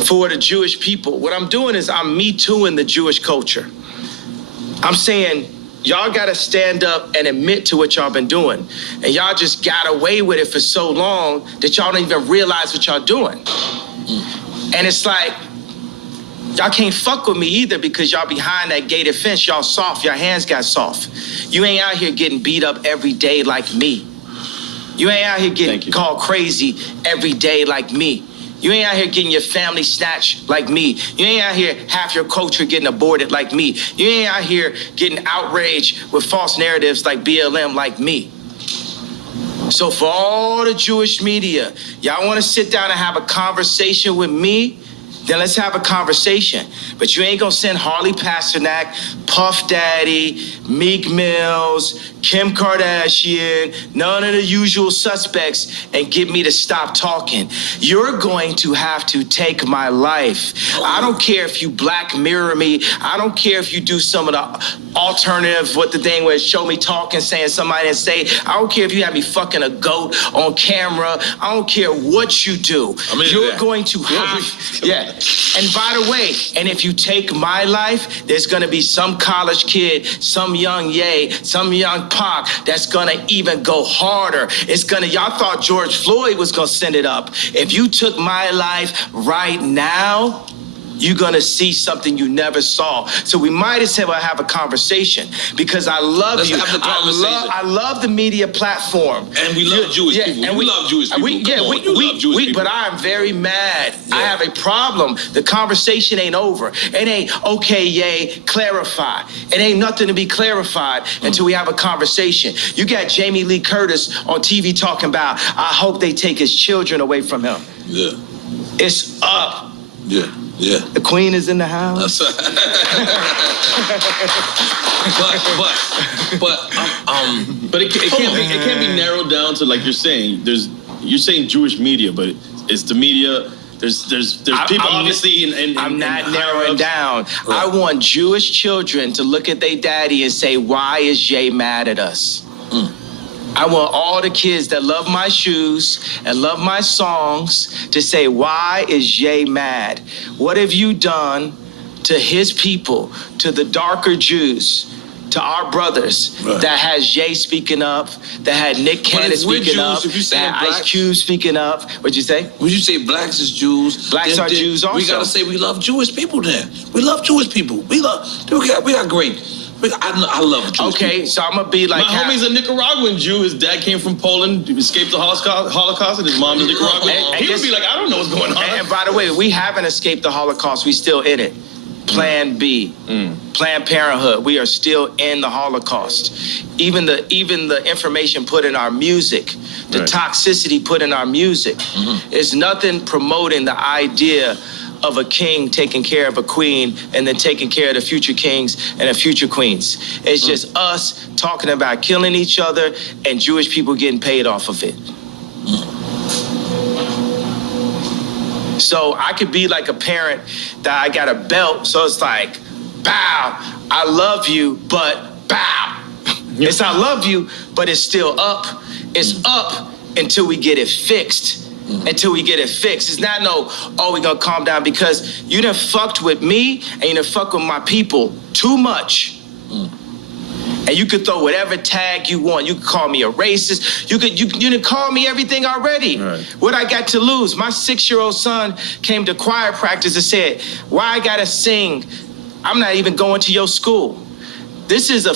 for the Jewish people, what I'm doing is I'm Me Tooing the Jewish culture. I'm saying, y'all gotta stand up and admit to what y'all been doing. And y'all just got away with it for so long that y'all don't even realize what y'all doing. And it's like, y'all can't fuck with me either, because y'all behind that gated fence, y'all soft, your hands got soft. You ain't out here getting beat up every day like me. You ain't out here getting called crazy every day like me. You ain't out here getting your family snatched like me. You ain't out here half your culture getting aborted like me. You ain't out here getting outraged with false narratives like BLM like me. So for all the Jewish media, y'all want to sit down and have a conversation with me? Then let's have a conversation. But you ain't gonna send Harley Pasternak, Puff Daddy, Meek Mills, Kim Kardashian, none of the usual suspects and get me to stop talking. You're going to have to take my life. I don't care if you Black Mirror me. I don't care if you do some of the alternative, what the thing was, show me talking, saying somebody didn't say. I don't care if you have me fucking a goat on camera. I don't care what you do. You're going to have, yeah. And by the way, and if you take my life, there's gonna be some college kid, some young Ye, some young Pac that's gonna even go harder. It's gonna, y'all thought George Floyd was gonna send it up. If you took my life right now, you're gonna see something you never saw. So we might as well have a conversation because I love you. I love the media platform. And we love Jewish people. And we love Jewish people. We love Jewish people. But I'm very mad. Yeah. I have a problem. The conversation ain't over. It ain't, okay, yay, clarify. It ain't nothing to be clarified until we have a conversation. You got Jamie Lee Curtis on TV talking about, I hope they take his children away from him. Yeah. It's up. Yeah. Yeah. The Queen is in the house. That's right. but it can't be narrowed down to, like you're saying. You're saying Jewish media, but it's the media. There's people obviously in I'm not narrowing down. Right. I want Jewish children to look at their daddy and say, why is Jay mad at us? I want all the kids that love my shoes and love my songs to say, why is Jay mad? What have you done to his people, to the darker Jews, to our brothers that had Jay speaking up, that had Nick Cannon speaking up, that had Ice Cube speaking up? What'd you say? When you say blacks is Jews, blacks are Jews also. We gotta say we love Jewish people then. We love Jewish people. We got great. I love Jewish people. So I'm gonna be like, my homie's a Nicaraguan Jew. His dad came from Poland, escaped the Holocaust, and his mom is Nicaraguan. And he would be like, I don't know what's going on. And by the way, we haven't escaped the Holocaust. We still in it. Plan B, Planned Parenthood. We are still in the Holocaust. Even the information put in our music, the toxicity put in our music, is nothing promoting the idea of a king taking care of a queen and then taking care of the future kings and the future queens. It's just us talking about killing each other and Jewish people getting paid off of it. So I could be like a parent that I got a belt, so it's like, bow, I love you, but bow. It's I love you, but it's still up. It's up until we get it fixed. Until we get it fixed. It's not we gonna calm down because you done fucked with me and you done fucked with my people too much. And you could throw whatever tag you want. You could call me a racist. You done call me everything already. What I got to lose? My 6-year-old son came to choir practice and said, why I gotta sing? I'm not even going to your school. This is a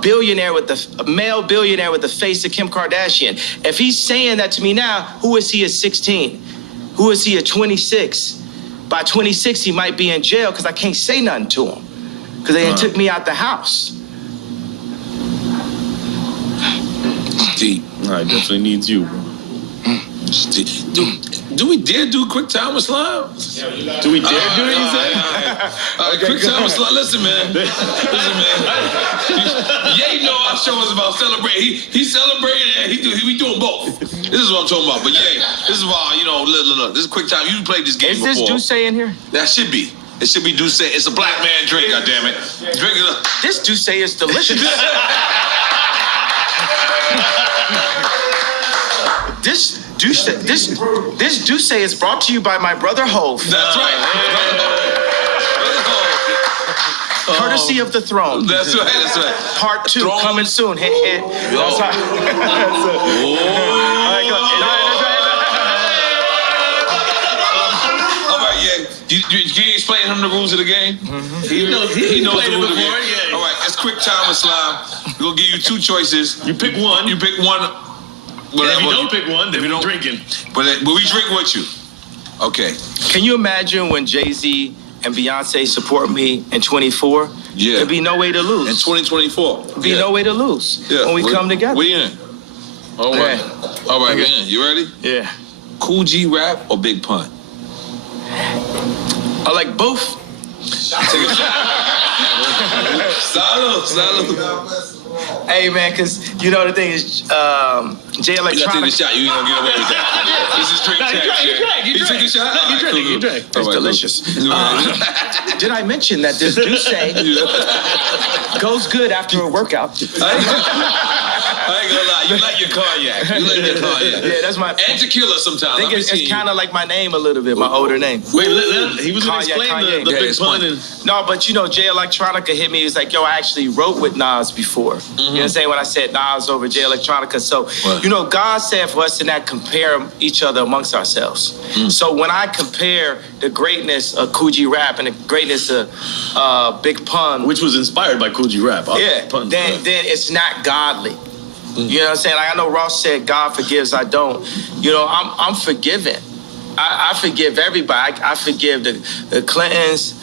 billionaire a male billionaire with the face of Kim Kardashian. If he's saying that to me now, who is he at 16? Who is he at 26? By 26, he might be in jail because I can't say nothing to him because they took me out the house. Deep. I definitely needs you, bro. Do we dare do quick time with slime? Do we dare do it, you say? All right, quick time with slime. Listen, man. Ye know our show is about celebrating. He celebrated and we doing both. This is what I'm talking about. But Ye, this is why, look. This is quick time. You played this game before. Is this Duce in here? That should be. It should be Duce. It's a black man drink, goddammit. Drink it up. This Duce is delicious. This Duce is brought to you by my brother Hove. That's right. Courtesy of the throne. That's right. Part 2 coming soon. That's right. All right, yeah. Can you explain him the rules of the game? He knows the rules of the game. All right, it's quick time with slime. We're gonna give you 2 choices. You pick one. You pick one. Whatever. If you don't pick one, then we're drinking. But we drink with you. Okay. Can you imagine when Jay-Z and Beyonce support me in 24? Yeah. There'd be no way to lose. In 2024. There'd be no way to lose when we come together. We in. All right. All right, man. You ready? Yeah. Cool G rap or Big Pun? I like both. Salud. Hey man, cause you know the thing is, Jay You gotta take the Electronica. shot. You ain't gonna get away with that. This is straight check. You took a shot? You drank. It's delicious. Did I mention that this juice goes good after a workout? I ain't gonna lie. You like your cognac. Yeah, that's my. And tequila sometimes. I think it's kind of like my name a little bit, my older name. Wait, he was gonna Kanye, explain the Yeah, Big Pun. And No, but you know, Jay Electronica hit me. He's like, yo, I actually wrote with Nas before. You know what I'm saying? When I said Nas over Jay Electronica. So, Right. you know, God said for us to not compare each other amongst ourselves. So when I compare the greatness of Coogee Rap and the greatness of Big Pun, which was inspired by Cool G Rap. then it's not godly. You know what I'm saying? Like I know Ross said, God forgives, I don't. You know, I'm forgiven. I forgive everybody. I forgive the Clintons.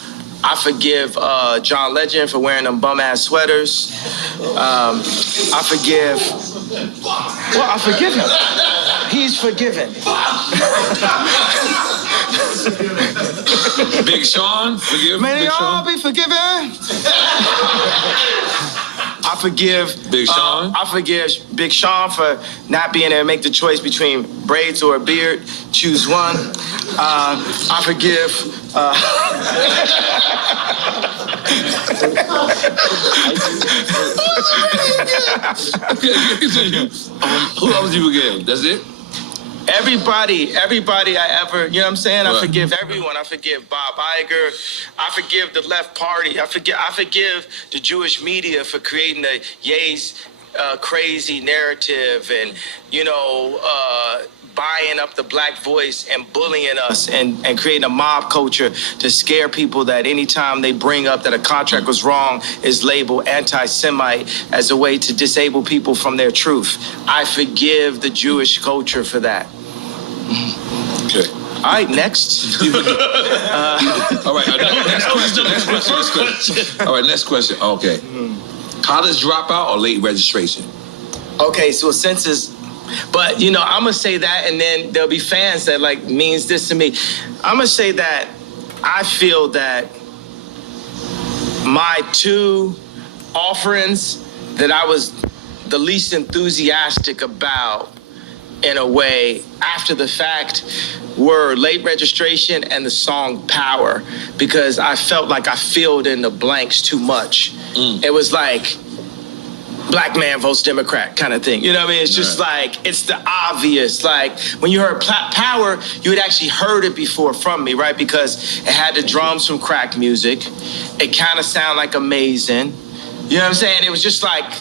I forgive John Legend for wearing them bum ass sweaters. I forgive. Well, I forgive him. He's forgiven. Big Sean, forgive May they Big all Sean. be forgiven. I forgive Big Sean. I forgive Big Sean for not being able to make the choice between braids or a beard. Choose one. I forgive. Who else you forgive? That's it? Everybody I ever, you know what I'm saying? I forgive everyone. I forgive Bob Iger. I forgive the left party. I forgive the Jewish media for creating the Ye's crazy narrative and, you know, buying up the black voice and bullying us and creating a mob culture to scare people that anytime they bring up that a contract was wrong is labeled anti-Semite as a way to disable people from their truth. I forgive the Jewish culture for that. Okay. All right, next. All right, next question. All right, next question. Okay. College dropout or late registration? Okay, so census, but you know, I'm gonna say that, and then there'll be fans that like means this to me. I'm gonna say that I feel that my two offerings that I was the least enthusiastic about in a way after the fact were late registration and the song Power, because I felt like I filled in the blanks too much. It was like black man votes Democrat kind of thing. You know what I mean? It's just like, it's the obvious. Like when you heard Power, you had actually heard it before from me, right? Because it had the drums from crack music. It kind of sounded like Amazing. You know what I'm saying? It was just like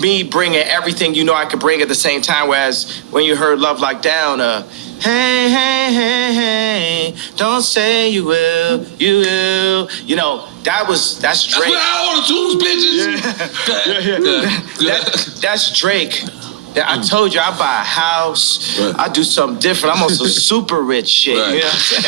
me bringing everything you know I could bring at the same time. Whereas when you heard Love Like Down, hey, hey, hey, hey, don't say you will, you will. You know, that's Drake. That's what I order tools, bitches. That's Drake. I told you I buy a house. Right. I do something different. I'm on some super rich shit. Right. You know what I'm saying?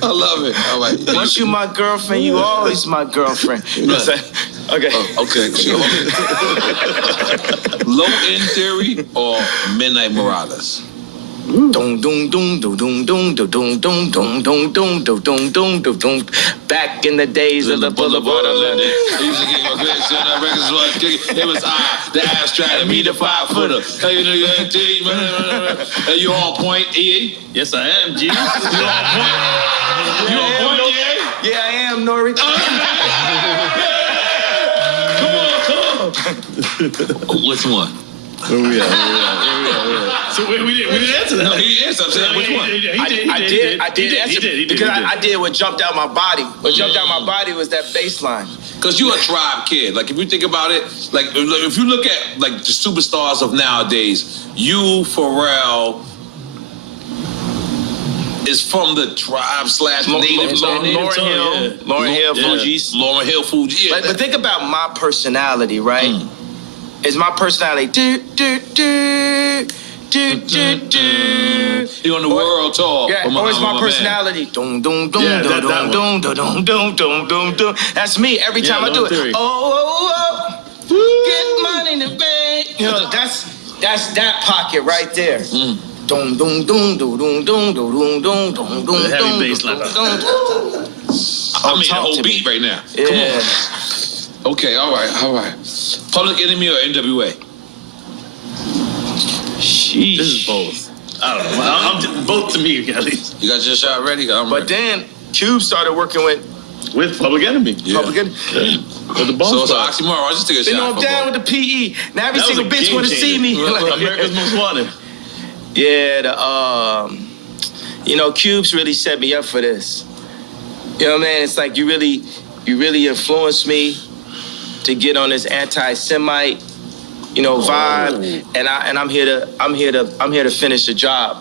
I love it. All right. Once you my girlfriend, you always my girlfriend. You know what I'm saying? Okay. Okay. Low End Theory or Midnight Marauders? Dum dum dum dum dum dum dum dum dum dum dum dum dum dum dum dum. Back in the days of the Boulevard of London. He used to get my good shit on records was kicking. It was the abstract and me the 5-footer. Hey, you on point, EA? yes, I am, G. You on point, EA? Yeah, I am, Nori. Which one? Where we at? So we didn't answer that. No, he answered. I'm saying, which one? He did answer Because I did what jumped out my body. What jumped out my body was that bass line. Because you're a tribe kid. Like, if you think about it, like if you look at, like, the superstars of nowadays, you, Pharrell, is from the tribe / native. Lauryn Hill, Fugees. Lauryn Hill, Fugees. Yeah. But think about my personality, right? Is my personality You on the world tour. Yeah, with or it's my man. personality. Dum dum dum Yeah, dum that dum one. dum dum dum dum dum dum. That's me every time I do Lone it. Theory. Oh, get money in the bank. You know, that's that pocket right there. Dum dum dum dum dum dum dum dum dum dum. The heavy bass line. I mean, the talk whole to beat me. right now. Yeah. Come on. Okay, all right. Public Enemy or NWA? Sheesh. This is both. I don't know. I'm both to me, at least. You got your shot ready? I'm But ready. then Cube started working with With Public Enemy. Yeah. Public Enemy. With the So Bone it's an oxymoron. I just take a You shot. know, I'm for down both. with the PE. Now every That was single a bitch game want to see me. changer. America's Most Wanted. Yeah, you know, Cube's really set me up for this. You know what I mean? It's like you really influenced me to get on this anti-Semite, vibe, and I'm here to finish the job.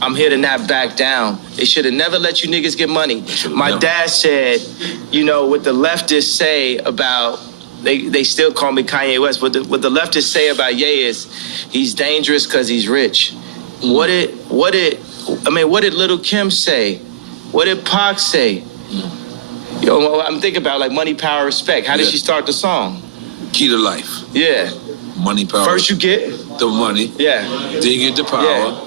I'm here to not back down. They should have never let you niggas get money. My dad said, what the leftists say about, they still call me Kanye West, but what the leftists say about Ye is he's dangerous because he's rich. What did Little Kim say? What did Pac say? I'm thinking about like money, power, respect. How did she start the song? Key to life. Yeah. Money, power. First you get, the money. yeah. Then you get the power. Yeah.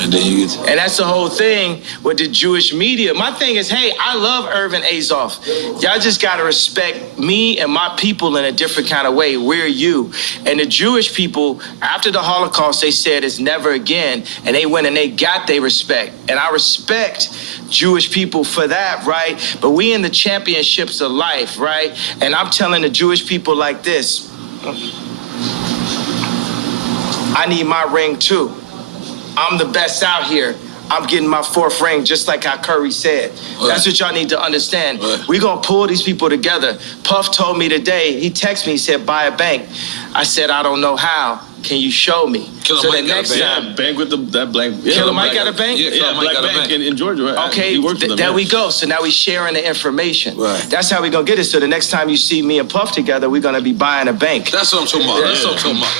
And then you get... And that's the whole thing with the Jewish media. My thing is, hey, I love Irvin Azoff. Y'all just gotta respect me and my people in a different kind of way. We're you. And the Jewish people, after the Holocaust, they said it's never again. And they went and they got their respect. And I respect Jewish people for that, right? But we in the championships of life, right? And I'm telling the Jewish people like this, I need my ring too. I'm the best out here. I'm getting my fourth ring, just like how Curry said. That's what y'all need to understand. We're gonna pull these people together. Puff told me today, he texted me, he said, buy a bank. I said, I don't know how. Can you show me? Killer Mike got a bank. Yeah, bank with that blank. Yeah, Killer Mike got a bank? Yeah, Killer Mike Black got a Bank bank. in Georgia. Right? Okay, He worked for them, there yeah. we go. So now we sharing the information. Right. That's how we gonna get it. So the next time you see me and Puff together, we're gonna be buying a bank. That's what I'm talking about. That's what I'm talking about.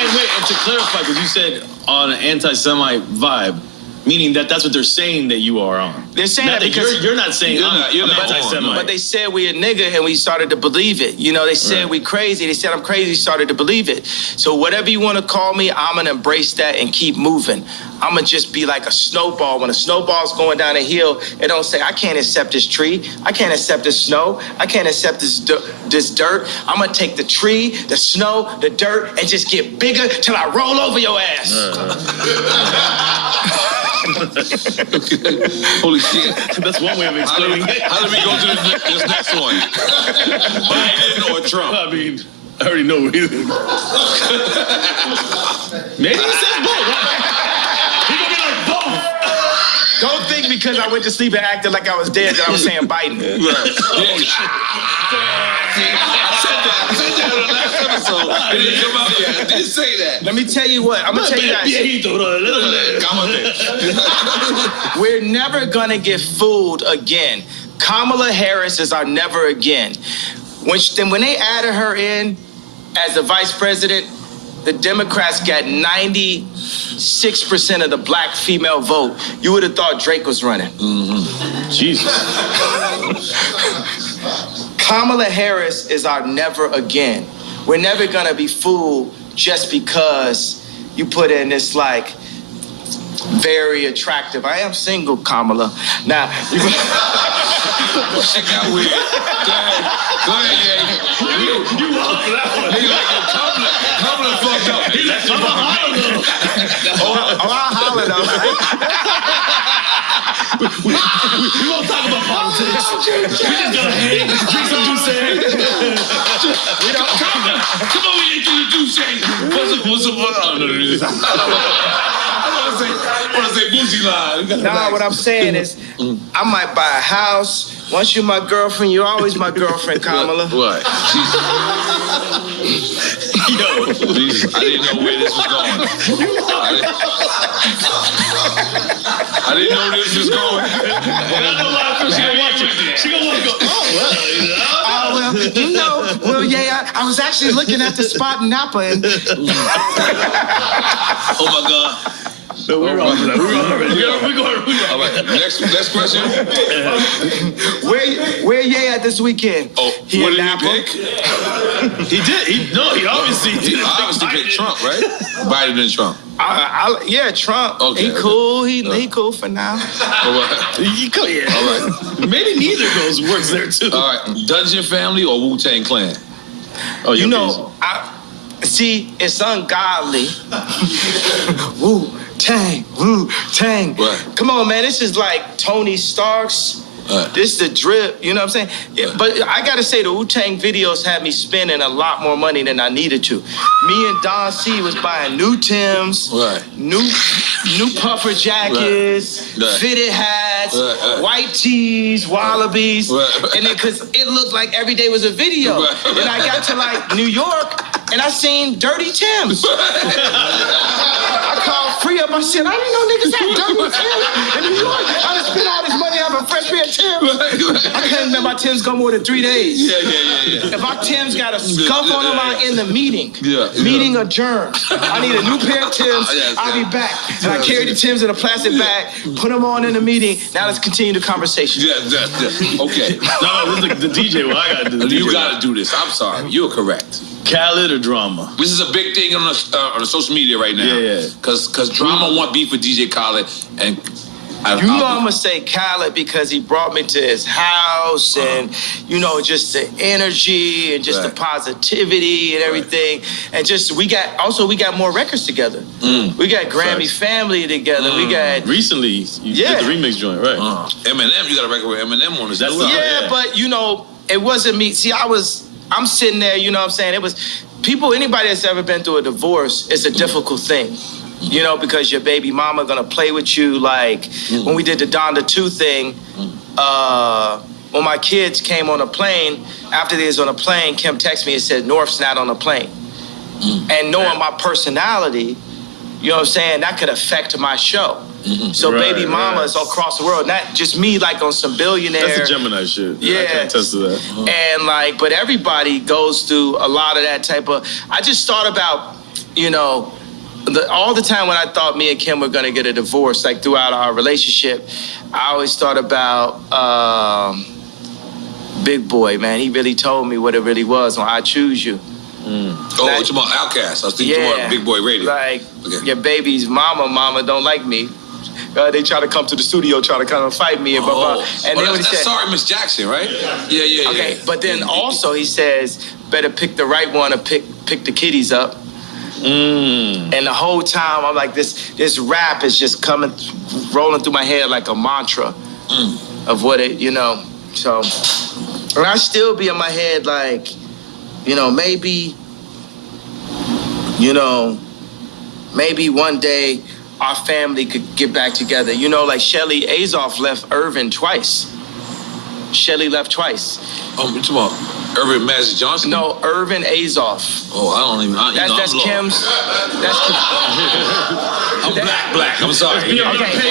And wait, and to clarify, because you said on an anti-Semite vibe, meaning that's what they're saying that you are on. They're saying Not that because you're not saying You're I'm not on. anti-Semite. But they said we a nigga and we started to believe it. They said we crazy. They said I'm crazy, started to believe it. So whatever you want to call me, I'm going to embrace that and keep moving. I'm going to just be like a snowball. When a snowball's going down a hill, it don't say, I can't accept this tree. I can't accept this snow. I can't accept this dirt. I'm going to take the tree, the snow, the dirt, and just get bigger till I roll over your ass. Holy shit. That's one way of explaining it. How did we go to this next one? Biden or Trump? I mean, I already know. Maybe he says both. He gonna be like both. Don't think because I went to sleep and acted like I was dead that I was saying Biden. I said that in the last episode. It didn't come out yet. I did say that. Let me tell you what. I'm going to tell you guys. We're never going to get fooled again. Kamala Harris is our never again. When they added her in as the vice president, the Democrats got 96% of the black female vote. You would have thought Drake was running. Mm-hmm. Jesus. Kamala Harris is our never again. We're never gonna be fooled just because you put in this like very attractive. I am single, Kamala. Now, Shit got weird. Go ahead, yeah. You walk for that one. He like a Kamala fucked up. He left you I'll holler though. We won't talk about politics. We just gonna hang, drink some juice. Come on, we ain't do the juice. What's up? I want to say boozy line. Nah, what I'm saying is, I might buy a house. Once you're my girlfriend, you're always my girlfriend, Kamala. What? Yo, Jesus, I didn't know where this was going. I didn't know this was going. And I know why she gonna watch it. She gonna want to go, oh, well, Well, yeah, I I was actually looking at the spot in Napa and Oh my God. No, we're on that. We're going. All right. Next question. where Ye at this weekend? Oh, He what in did Napa? he pick? He did. He obviously He did. obviously picked Trump, right? Biden and Trump. Yeah, Trump. Okay, He cool. He cool for now. All right. Yeah. All right. Maybe neither of those works there too. All right. Dungeon Family or Wu-Tang Clan? Oh, You know, see, it's ungodly. Wu-Tang. Right. Come on, man. This is like Tony Stark's. Right. This the drip, you know what I'm saying? Yeah, but I gotta say, the Wu-Tang videos had me spending a lot more money than I needed to. Me and Don C was buying new Timbs, Right. new puffer jackets, Right. fitted hats, Right. white tees, wallabies, Right. and then because it looked like every day was a video. Right. And I got to like New York, and I seen dirty Timbs. I called Free Up. I said, I didn't know niggas had dirty Timbs in New York. I done spent all this money on a fresh pair of Timbs. I couldn't let my Timbs go more than 3 days. Yeah. If my Timbs got a scuff on them, I'm in the meeting. Yeah. Meeting adjourned. I need a new pair of Timbs. Yes, I'll be back. And I carried the Timbs in a plastic bag, put them on in the meeting. Now let's continue the conversation. Yeah. Okay. No, this is the DJ. Well, I gotta do the DJ. You gotta do this. I'm sorry. You're correct. Khaled or drama? This is a big thing on the social media right now. Yeah. Cause drama want beef with DJ Khaled and I'm gonna say Khaled because he brought me to his house and just the energy and just the Right. positivity and everything. And just we got more records together. We got Grammy Facts. Family together. We got Recently, you did the remix joint, right? Eminem. You got a record with Eminem on this. That's as well. yeah. but it wasn't me. See, I'm sitting there, you know what I'm saying? It was anybody that's ever been through a divorce, it's a difficult thing. Because your baby mama gonna play with you. Like when we did the Donda 2 thing, when my kids came on a plane, after they was on a plane, Kim texted me and said, North's not on a plane. And knowing my personality, you know what I'm saying, that could affect my show. So baby mama is across the world, not just me like on some billionaire. That's a Gemini shit. Yeah. I can attest to that. And but everybody goes through a lot of that type of, I just thought about, all the time when I thought me and Kim were gonna get a divorce, like throughout our relationship, I always thought about Big Boy, man. He really told me what it really was on I Choose You. Oh, it's about Outkast. I was thinking about Big Boy Radio. Like, your baby's mama don't like me. They try to come to the studio, try to kind of fight me and blah, blah. And then when he said, Sorry, Miss Jackson, right? Yeah. okay, but then also he says, better pick the right one or pick the kiddies up. And the whole time I'm like, this rap is just rolling through my head like a mantra of what it, So, and I still be in my head like, maybe one day our family could get back together. Like Shelly Azoff left Irvin twice. Shelly left twice. Oh, you talking about Irvin Magic Johnson? No, Irvin Azoff. Oh, I don't even. That's Kim's. That's Kim. I'm black. I'm sorry. Okay.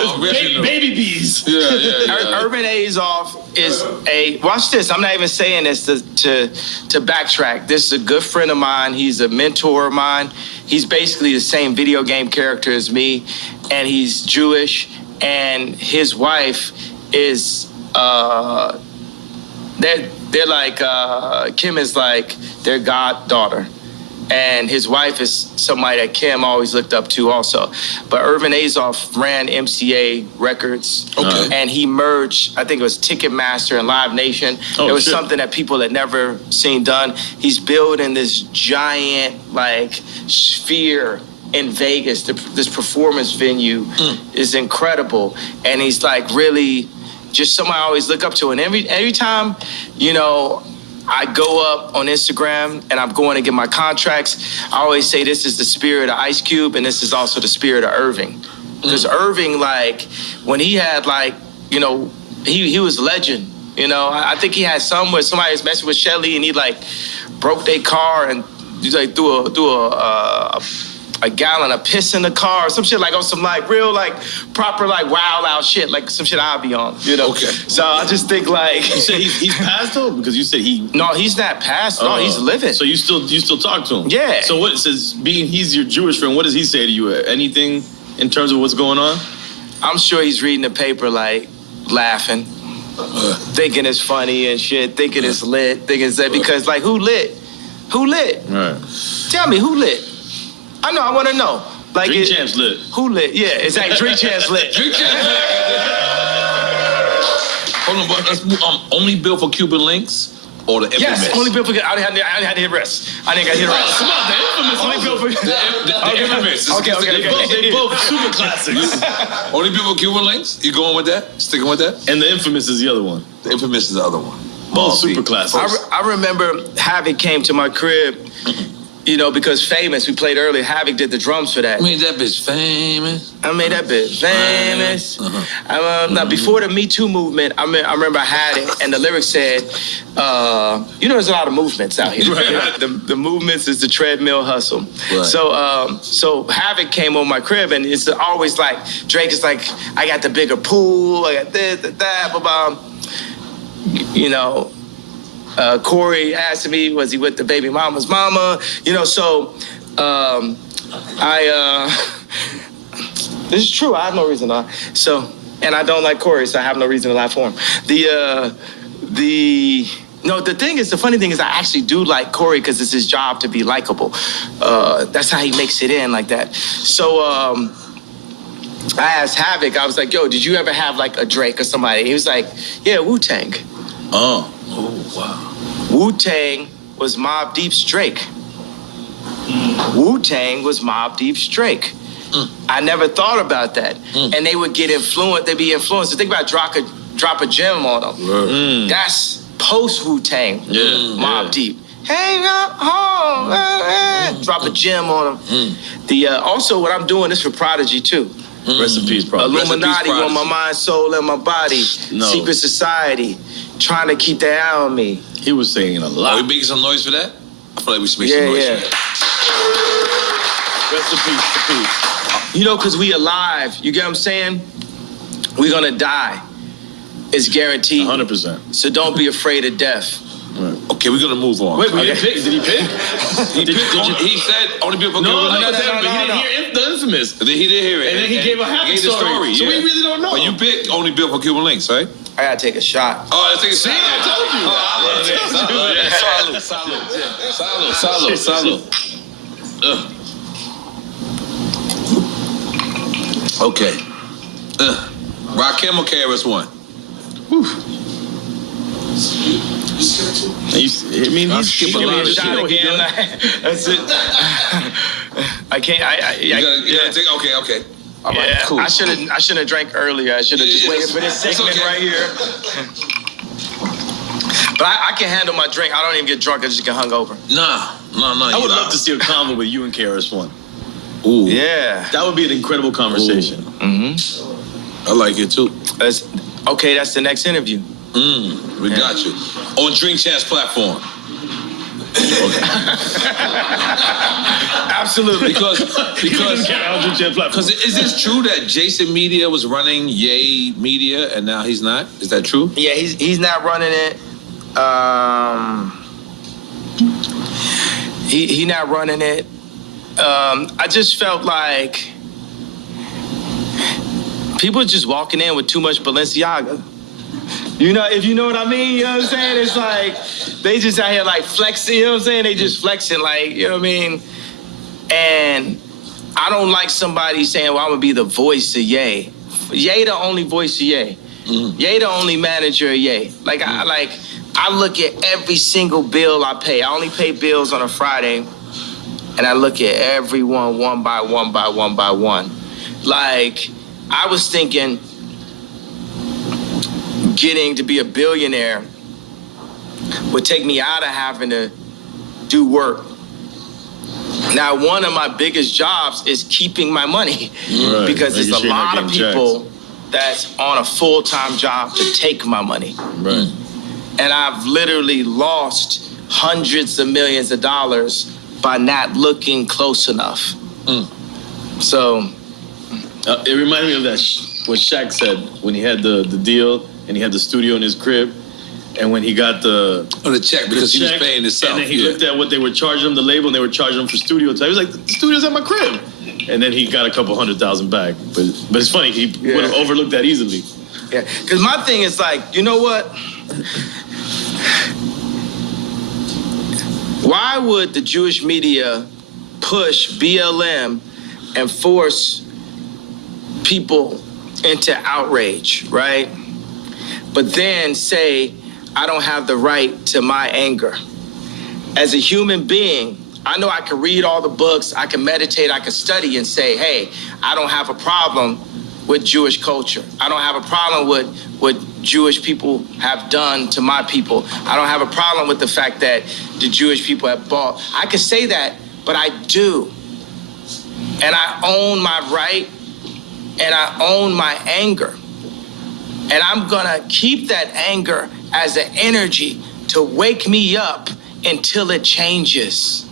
I'm Baby bees. Yeah. Irvin Azoff is watch this. I'm not even saying this to backtrack. This is a good friend of mine. He's a mentor of mine. He's basically the same video game character as me, and he's Jewish. And his wife is they're like Kim is like their goddaughter. And his wife is somebody that Kim always looked up to also. But Irvin Azoff ran MCA Records. Okay. And he merged, I think it was Ticketmaster and Live Nation. Oh, it was shit. something that people had never seen done. He's building this giant, sphere in Vegas. This performance venue is incredible. And he's really just somebody I always look up to. And every time, I go up on Instagram and I'm going to get my contracts, I always say this is the spirit of Ice Cube and this is also the spirit of Irving. Because Irving, when he had, he was a legend. I think he had some where somebody was messing with Shelly and he, broke their car and threw a a gallon of piss in the car, some shit like on some like real like proper like wild out shit, like some shit I'll be on, you know. Okay. So I just think like You said he's passed though, because you said he. no, he's not passed. No, he's living. So you still talk to him? Yeah. So what says he's your Jewish friend? What does he say to you? Anything in terms of what's going on? I'm sure he's reading the paper like laughing, thinking it's funny and shit, thinking it's lit, thinking it's that because like who lit? Who lit? Right. Tell me who lit? I know. I want to know. Like Drink Champs lit. Who lit? Yeah, exactly. Drink Champs lit. Drink Champs lit. Hold on, but let's move. Only built for Cuban links or the infamous? Yes, only built for. I didn't have to hit rest. I didn't got to hit rest. Come on, the infamous. Only built for. The infamous. Okay. They both super classics. Only built for Cuban links? You going with that? Sticking with that? And the infamous is the other one. The infamous is the other one. Both super classics. I remember Havoc came to my crib, you know, because Famous, we played earlier, Havoc did the drums for that. I made that bitch famous. I made that bitch famous. Now, before the Me Too movement, I remember I had it, and the lyrics said, you know, there's a lot of movements out here. Right. The movements is the treadmill hustle. Right. So Havoc came on my crib, and it's always like, Drake is like, I got the bigger pool, I got this, that, blah, blah. You know, Corey asked me, was he with the baby mama's mama? You know, so this is true. I have no reason to lie. So, and I don't like Corey, so I have no reason to lie for him. The funny thing is I actually do like Corey because it's his job to be likable. That's how he makes it in like that. So I asked Havoc, I was like, yo, did you ever have like a Drake or somebody? He was like, yeah, Wu-Tang. Oh, wow. Wu-Tang was Mobb Deep's Drake. Wu-Tang was Mobb Deep's Drake. I never thought about that. And they would get influenced, they'd be influenced. So think about drop a gem on them. That's post Wu-Tang, Mobb Deep. Hey, drop a gem on them. Also, what I'm doing is for Prodigy too. Rest in peace, Prodigy. Illuminati on my mind, soul, and my body. No. Secret Society, trying to keep that eye on me. He was saying a lot. Are we making some noise for that? I feel like we should make some noise for that. Rest in peace. You know, because we alive. You get what I'm saying? We're going to die. It's guaranteed. 100%. So don't be afraid of death. Right. Okay, we're gonna move on. Wait, we didn't pick. Did he pick? He said only people. No, no. But he didn't hear the infamous. He did hear it, And then he gave a happy story. So we really don't know. But you picked only built for Cuban links, right? I got to take a shot. Oh, let's take a shot. I told you. Salud. Okay. Rakim or KRS-One? I mean, he's skipping a lot of shot shit. again. That's it. I can't. You gotta take. Okay. All right, Yeah, cool. I shouldn't have drank earlier. I should have just waited for this segment okay. right here. But I can handle my drink. I don't even get drunk. I just get hungover. Nah. I would love to see a convo with you and KRS-One. Ooh. Yeah. That would be an incredible conversation. I like it too. That's the next interview. We got you. On Drink Champs platform. Absolutely. Because is this true that Jason Media was running Ye Media and now he's not? Is that true? Yeah, he's not running it. He not running it. I just felt like people are just walking in with too much Balenciaga. You know, if you know what I mean, you know what I'm saying? It's like, they just out here like flexing, you know what I'm saying? They just flexing like, you know what I mean? And I don't like somebody saying, well, I'm gonna be the voice of Ye. Ye the only voice of Ye. Ye the only manager of Ye. I look at every single bill I pay. I only pay bills on a Friday, and I look at everyone one by one by one by one. Like, I was thinking, getting to be a billionaire would take me out of having to do work. Now, one of my biggest jobs is keeping my money because there's a lot of people that's on a full-time job to take my money. Right. And I've literally lost hundreds of millions of dollars by not looking close enough. So it reminded me of that what Shaq said when he had the deal and he had the studio in his crib, and when he got the check because he was paying himself. And then he looked at what they were charging him, the label, and they were charging him for studio time. He was like, the studio's at my crib. And then he got a couple $100,000 back. But it's funny, he would have overlooked that easily. Yeah, because my thing is like, you know what? Why would the Jewish media push BLM and force people into outrage, right? But then say, I don't have the right to my anger. As a human being, I know I can read all the books, I can meditate, I can study and say, hey, I don't have a problem with Jewish culture. I don't have a problem with what Jewish people have done to my people. I don't have a problem with the fact that the Jewish people have bought. I can say that, but I do. And I own my right, and I own my anger. And I'm gonna keep that anger as an energy to wake me up until it changes.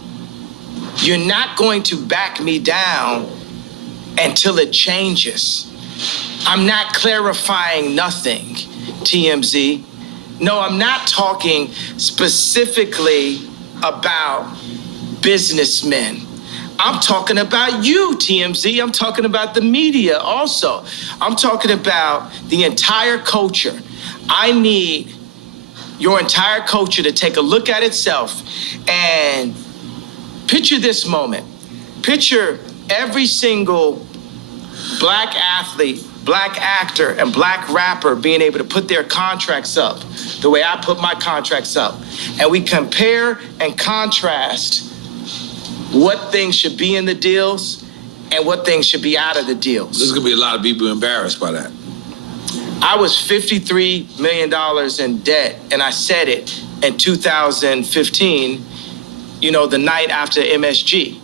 You're not going to back me down until it changes. I'm not clarifying nothing, TMZ. No, I'm not talking specifically about businessmen. I'm talking about you, TMZ. I'm talking about the media also. I'm talking about the entire culture. I need your entire culture to take a look at itself and picture this moment. Picture every single black athlete, black actor, and black rapper being able to put their contracts up the way I put my contracts up. And we compare and contrast what things should be in the deals and what things should be out of the deals. There's gonna be a lot of people embarrassed by that. I was $53 million in debt, and I said it in 2015, the night after MSG.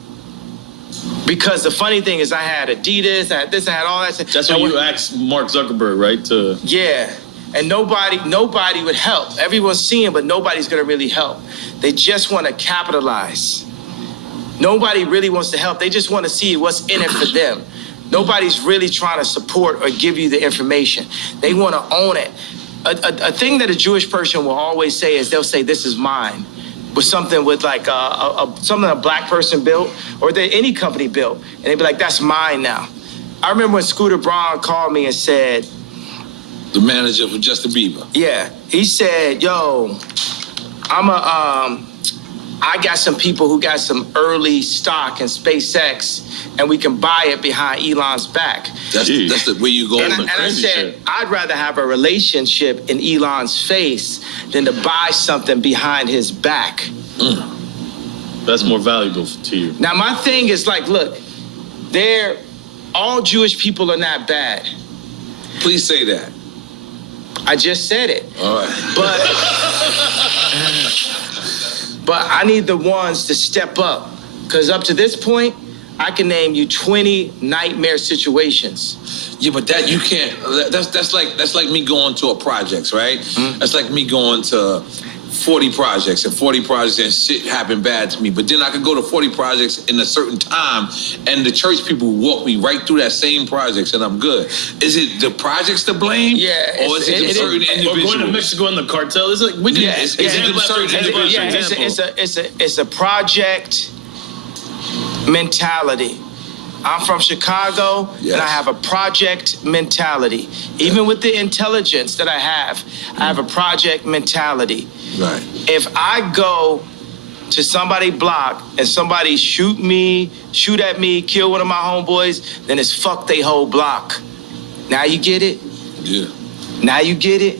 Because the funny thing is I had Adidas, I had this, I had all that. That's when you asked Mark Zuckerberg, right? Yeah, and nobody would help. Everyone's seeing, but nobody's gonna really help. They just wanna capitalize. Nobody really wants to help. They just want to see what's in it for them. Nobody's really trying to support or give you the information. They want to own it. A thing that a Jewish person will always say is they'll say, this is mine. With something with like something a black person built or that any company built. And they'd be like, that's mine now. I remember when Scooter Braun called me and said, the manager for Justin Bieber. Yeah, he said, yo, I got some people who got some early stock in SpaceX, and we can buy it behind Elon's back. That's the way you go. And I said, I'd rather have a relationship in Elon's face than to buy something behind his back. That's more valuable to you. Now, my thing is like, look, all Jewish people are not bad. Please say that. I just said it. All right. But I need the ones to step up. Because up to this point, I can name you 20 nightmare situations. Yeah, but that you can't. That's like me going to a projects, right? Mm-hmm. That's like me going to 40 projects and 40 projects and shit happened bad to me. But then I could go to 40 projects in a certain time and the church people walk me right through that same projects and I'm good. Is it the projects to blame? Yeah. Or is it certain individuals? Or going to Mexico in the cartel? Is it? It's a project mentality. I'm from Chicago, and I have a project mentality. Even with the intelligence that I have a project mentality. Right. If I go to somebody's block and somebody shoot at me, kill one of my homeboys, then it's fuck they whole block. Now you get it? Yeah. Now you get it?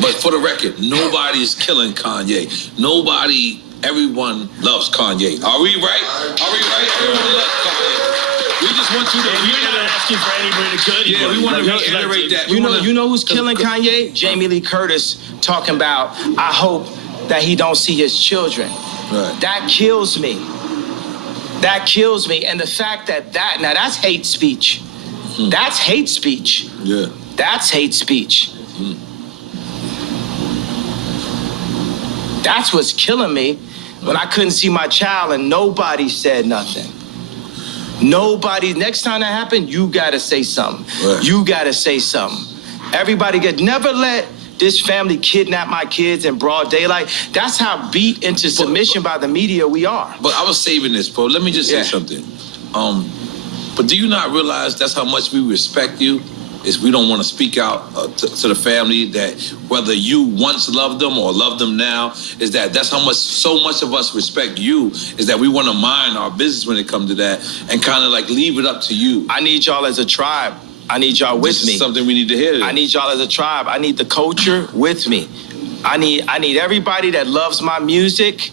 But for the record, nobody's killing Kanye. Everyone loves Kanye. Are we right? Everyone loves Kanye. We just want you to. You're not asking for anybody to kill anybody. Yeah, we want to reiterate that. You know who's killing Kanye? Jamie Lee Curtis talking about, I hope that he don't see his children. Right. That kills me. That kills me. And the fact that now that's hate speech. That's hate speech. Yeah. That's hate speech. That's what's killing me. when I couldn't see my child and nobody said nothing. Nobody, next time that happened, you gotta say something. Right. You gotta say something. Everybody never let this family kidnap my kids in broad daylight. That's how beat into submission by the media we are. But I was saving this, bro. Let me just say something. But do you not realize that's how much we respect you? Is we don't want to speak out to the family that whether you once loved them or love them now, is that's how much, so much of us respect you, is that we want to mind our business when it comes to that and kind of like leave it up to you. I need y'all as a tribe. I need y'all with This me. is something we need to hear. I need y'all as a tribe. I need the culture with me. I need everybody that loves my music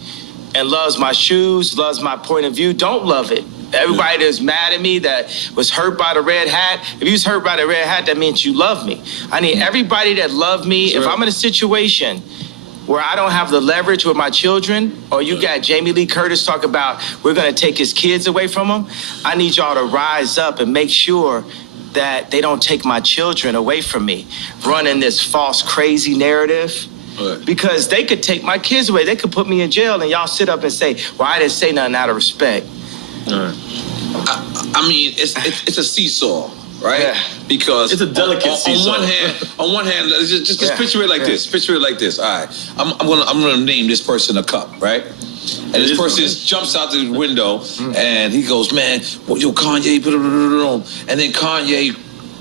and loves my shoes, loves my point of view. Don't love it. Everybody that's mad at me, that was hurt by the red hat. If you was hurt by the red hat, that means you love me. I need everybody that love me. Sure. If I'm in a situation where I don't have the leverage with my children, or you got Jamie Lee Curtis talk about we're gonna take his kids away from him, I need y'all to rise up and make sure that they don't take my children away from me, running this false, crazy narrative. Right. Because they could take my kids away. They could put me in jail and y'all sit up and say, well, I didn't say nothing out of respect. Right. I mean, it's a seesaw, right? Yeah. Because it's a delicate seesaw. On one hand, just picture it like this. Picture it like this. All right, I'm gonna name this person a cup, right? And this person jumps out the window and he goes, man, yo, Kanye, blah, blah, blah, blah. And then Kanye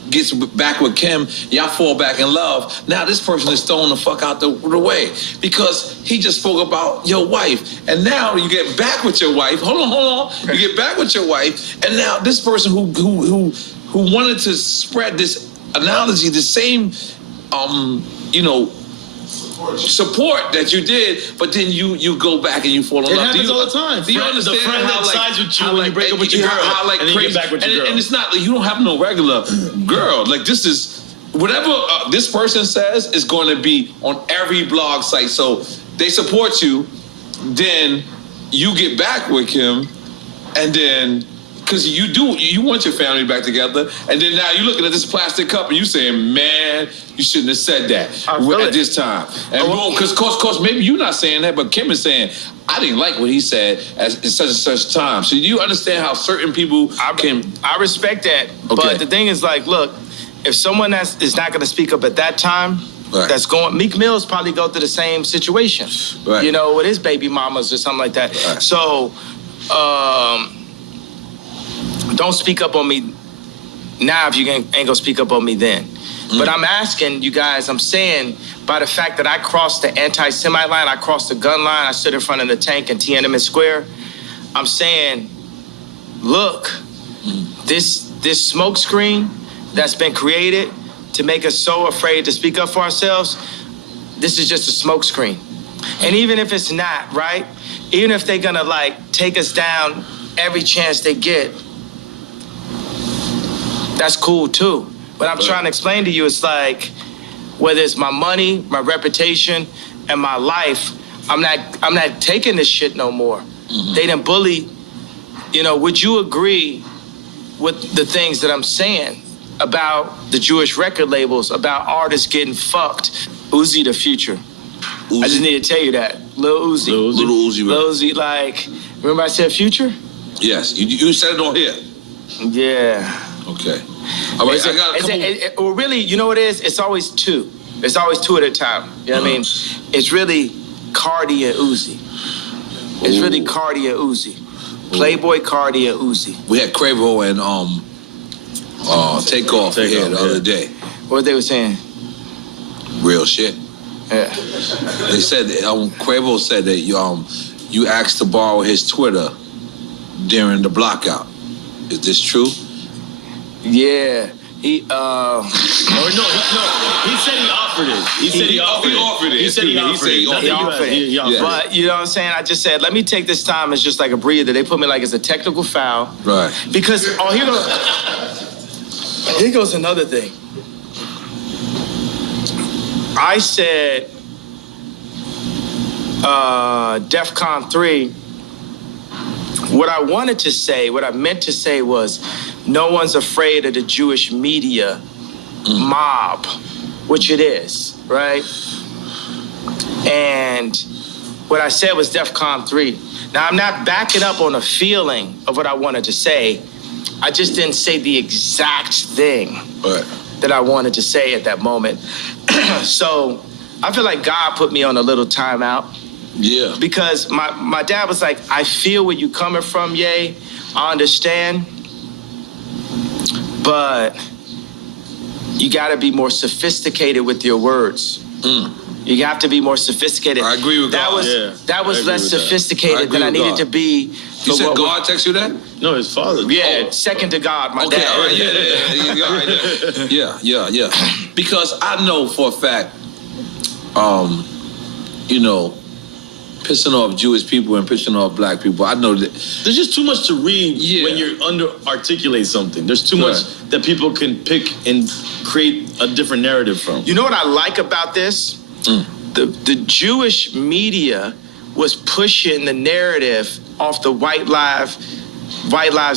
gets back with Kim, y'all fall back in love. Now this person is thrown the fuck out the way because he just spoke about your wife. And now you get back with your wife. Hold on. You get back with your wife, and now this person who wanted to spread this analogy, the same support that you did, but then you go back and you fall in love. It happens all the time. Do you understand the friend that sides with you when you break up with your girl, and then you get back with your girl. And it's not like you don't have no regular girl. Like this is whatever this person says is going to be on every blog site. So they support you, then you get back with him, and then because you want your family back together, and then now you're looking at this plastic cup and you saying, man, you shouldn't have said that at this time. And boom, because course, maybe you're not saying that, but Kim is saying, I didn't like what he said at such and such time. So do you understand how certain people I respect that, but the thing is, like, look, if someone is not going to speak up at that time, that's going. Meek Mill's probably go through the same situation, you know, with his baby mamas or something like that. Right. So. Don't speak up on me now if you ain't gonna speak up on me then. But I'm asking you guys, I'm saying by the fact that I crossed the anti-Semite line, I crossed the gun line, I stood in front of the tank in Tiananmen Square, I'm saying, look, this smoke screen that's been created to make us so afraid to speak up for ourselves, this is just a smoke screen. And even if it's not, right? Even if they're gonna like take us down every chance they get, that's cool too. But I'm trying to explain to you, it's like, whether it's my money, my reputation, and my life, I'm not taking this shit no more. They done bully, you know, would you agree with the things that I'm saying about the Jewish record labels, about artists getting fucked? Uzi the future. Uzi. I just need to tell you that. Lil Uzi. Lil Uzi, like, remember I said future? Yes, you said it on here. Yeah. Okay. All right, I got a couple. Well, really, you know what it is? It's always two. It's always two at a time. You know what I mean? It's really Cardi and Uzi. It's really Cardi and Uzi. Playboy Cardi and Uzi. We had Quavo and Takeoff here the other day. What they were saying? Real shit. Yeah. They said Quavo said that you asked to borrow his Twitter during the blockout. Is this true? Yeah. He he said he offered it. He said he offered it. He said he offered it. But you know what I'm saying? I just said, let me take this time as just like a breather. They put me like as a technical foul. Right. Because here goes another thing. I said DEFCON 3. What I wanted to say, what I meant to say was, no one's afraid of the Jewish media mob, which it is, right? And what I said was DEFCON 3. Now, I'm not backing up on a feeling of what I wanted to say. I just didn't say the exact thing that I wanted to say at that moment. So I feel like God put me on a little timeout. Yeah. Because my dad was like, I feel where you coming from, Ye. I understand. But you got to be more sophisticated with your words. You have to be more sophisticated. I agree with God. That was less sophisticated than I needed to be. You said God text you that? No, his father. Yeah, second to God, my dad. All right, yeah. Because I know for a fact, pissing off Jewish people and pissing off black people. I know that there's just too much to read when you're articulate something. There's too much that people can pick and create a different narrative from. You know what I like about this? The Jewish media was pushing the narrative off the White Lives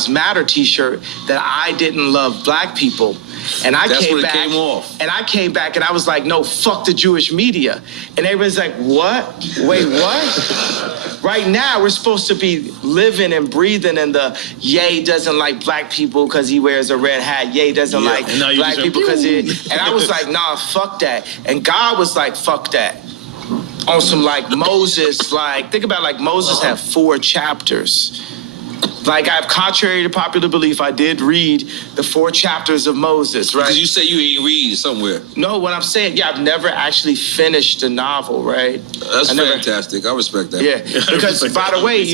Matter T-shirt that I didn't love black people. And I came back and I was like, no, fuck the Jewish media. And everybody's like, what? Wait, what? Right now, we're supposed to be living and breathing in the Ye doesn't like black people because he wears a red hat. Ye doesn't like black people because he... And I was like, nah, fuck that. And God was like, fuck that. On some like Moses, like, think about like Moses had 4 chapters. Like, contrary to popular belief, I did read the 4 chapters of Moses, right? Because you say you ain't read somewhere. No, what I'm saying, I've never actually finished a novel, right? That's fantastic. I respect that. Yeah, because by the way,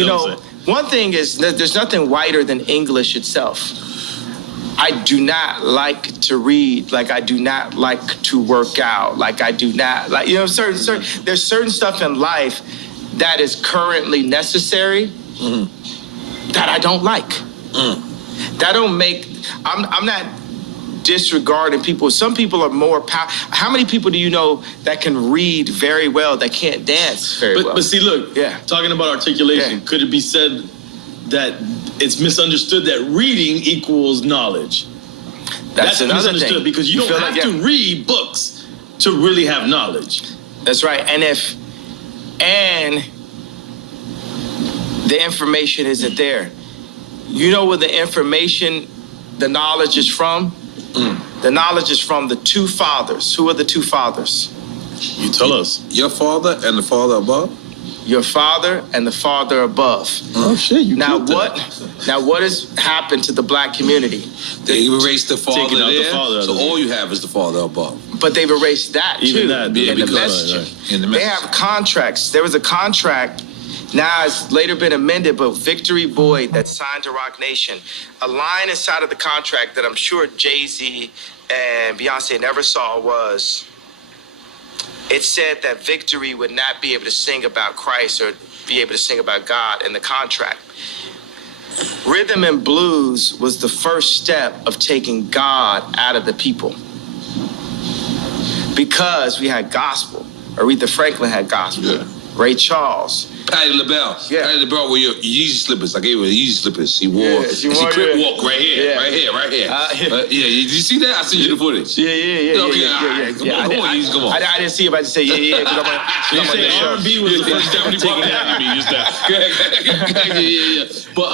one thing is that there's nothing whiter than English itself. I do not like to read, like I do not like to work out, like I do not, like, there's certain stuff in life that is currently necessary that I don't like. That don't make, I'm not disregarding people. Some people are more powerful. How many people do you know that can read very well, that can't dance very well? But see, look, talking about articulation, could it be said that it's misunderstood that reading equals knowledge? That's misunderstood thing. Because you don't have to read books to really have knowledge. That's right. And the information isn't there. You know where the information, the knowledge is from? The knowledge is from the 2 fathers. Who are the 2 fathers? You tell us. Your father and the father above? Your father and the father above. Oh shit! Now what has happened to the black community? They erased the father there, the father so all you have is the father above. But they've erased that Even too. That, in the messaging. They have contracts. There was a contract. Now it's later been amended, but Victory Boyd that signed to Rock Nation, a line inside of the contract that I'm sure Jay-Z and Beyonce never saw was, it said that Victory would not be able to sing about Christ or be able to sing about God in the contract. Rhythm and blues was the first step of taking God out of the people. Because we had gospel. Aretha Franklin had gospel. Ray Charles. Patti LaBelle. Patti LaBelle wore your Yeezy slippers. I gave her the Yeezy slippers. She wore. She crip walk right here. Right here. Did you see that? I sent you the footage. Yeah. Come on. I didn't see it, but I just say yeah. You say R&B was the first step to taking it out of me. Just that. Yeah. But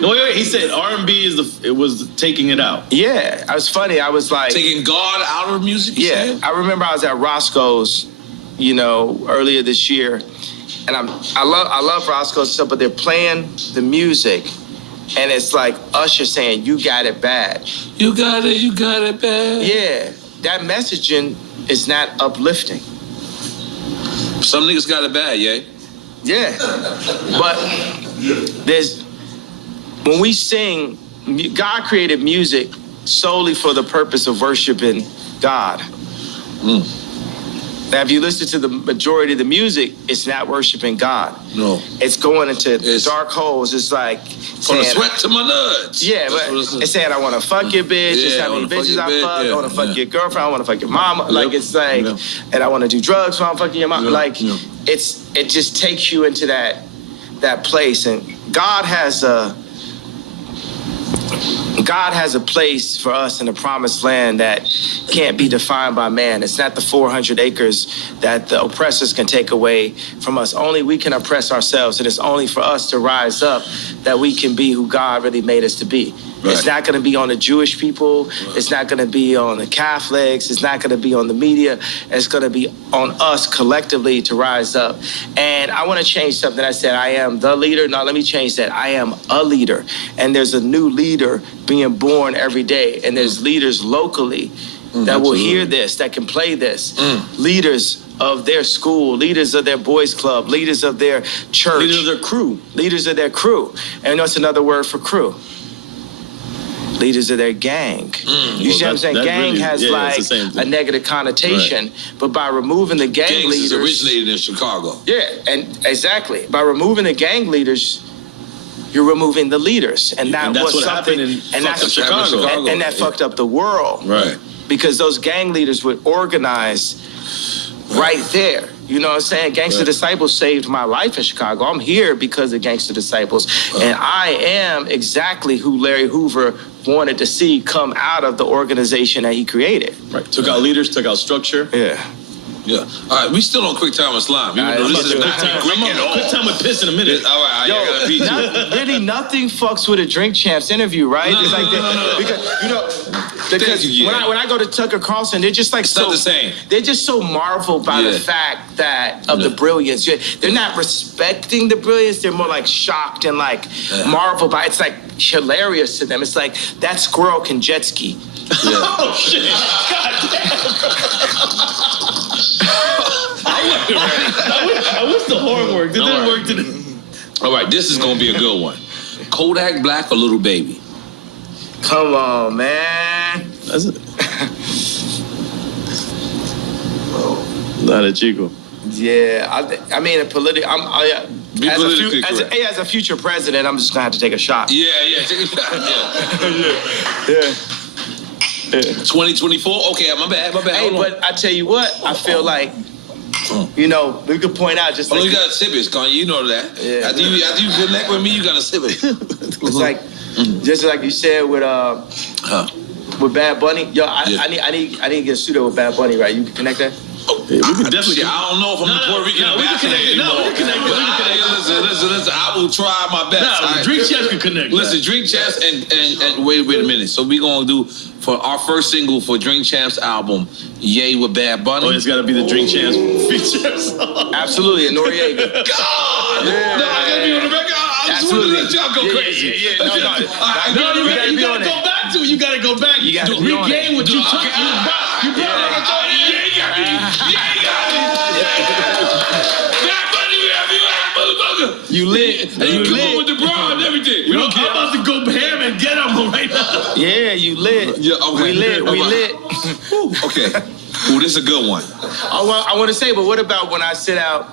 no, wait. He said R&B was taking it out. Yeah, it was funny. I was like taking God out of music. Yeah, I remember I was at Roscoe's, earlier this year. And I love Roscoe's stuff, but they're playing the music, and it's like Usher saying, "You got it bad." You got it bad. Yeah, that messaging is not uplifting. Some niggas got it bad, Yeah, but when we sing, God created music solely for the purpose of worshiping God. Now, if you listen to the majority of the music, it's not worshiping God. No. It's going into dark holes. It's like from the sweat to my nuts. Yeah, but it's saying, I want to fuck your bitch. It's how many bitches I fuck. I want to fuck your girlfriend. I want to fuck your mama. Like, it's like, and I want to do drugs while I'm fucking your mama. Like, it just takes you into that place. And God has God has a place for us in the promised land that can't be defined by man. It's not the 400 acres that the oppressors can take away from us. Only we can oppress ourselves, and it's only for us to rise up that we can be who God really made us to be. Right. It's not going to be on the Jewish people. Right. It's not going to be on the Catholics. It's not going to be on the media. It's going to be on us collectively to rise up. And I want to change something. I said, I am the leader. No, let me change that. I am a leader. And there's a new leader being born every day. And there's leaders locally that will hear this, that can play this. Leaders of their school, leaders of their boys club, leaders of their church. Leaders of their crew. Leaders of their crew. And that's another word for crew. Leaders of their gang. You see what I'm saying? Gang really, has a negative connotation, but by removing the gang leaders... Gangs originated in Chicago. Yeah, and exactly. By removing the gang leaders, you're removing the leaders. And that's what happened in Chicago. And that fucked up the world. Right. Because those gang leaders would organize right there. You know what I'm saying? Gangster Disciples saved my life in Chicago. I'm here because of Gangster Disciples. And I am exactly who Larry Hoover wanted to see come out of the organization that he created. Right. Took out leaders, took out structure. Yeah. Yeah. All right, we still on quick time with slime. This is not quick at all. Quick time with piss in a minute. All right, I gotta beat you. Really, nothing fucks with a Drink Champs interview, right? No, it's like no. Because when I go to Tucker Carlson, they're just like it's not the same. They're just so marveled by the fact that of the brilliance. They're not respecting the brilliance. They're more like shocked and like marveled by. It's like hilarious to them. It's like that squirrel can jet ski. Yeah. Oh shit! God damn! I wish the horn worked. It didn't work today. All right, this is gonna be a good one. Kodak Black or Little Baby? Come on, man. That's it. Not a Chico. Yeah, I mean, as a future president, I'm just gonna have to take a shot. Yeah, take a shot. Yeah. 2024. Okay, my bad. Hey, but I tell you what, I feel like, you know, we could point out just. Oh, you got a sip it, Kanye. You know that. Yeah. After you connect with me, you got a sip it. It's like, just like you said with Bad Bunny. Yo, I need to get a studio with Bad Bunny, right? You can connect that. Yeah, we can definitely. I don't know if I'm a Puerto Rican ambassador anymore. We can connect. Listen. I will try my best. Drink Champs can connect. Listen, Drink Champs and wait a minute. So we gonna do for our first single for Drink Champs album, Yay with Bad Bunny. Oh, it's gotta be the Drink Champs feature song. Absolutely, and Noriega. God! Yeah. No, I gotta be on the record. I just want to let y'all go crazy. Yeah. No, you gotta go back. You gotta regain what you took. You brought it. You lit. And you come on with the bra and everything. I'm about to go ham and get him right now. Yeah, you lit. Yeah, okay. We lit. Okay. Ooh, this is a good one. I want to say, but what about when I sent out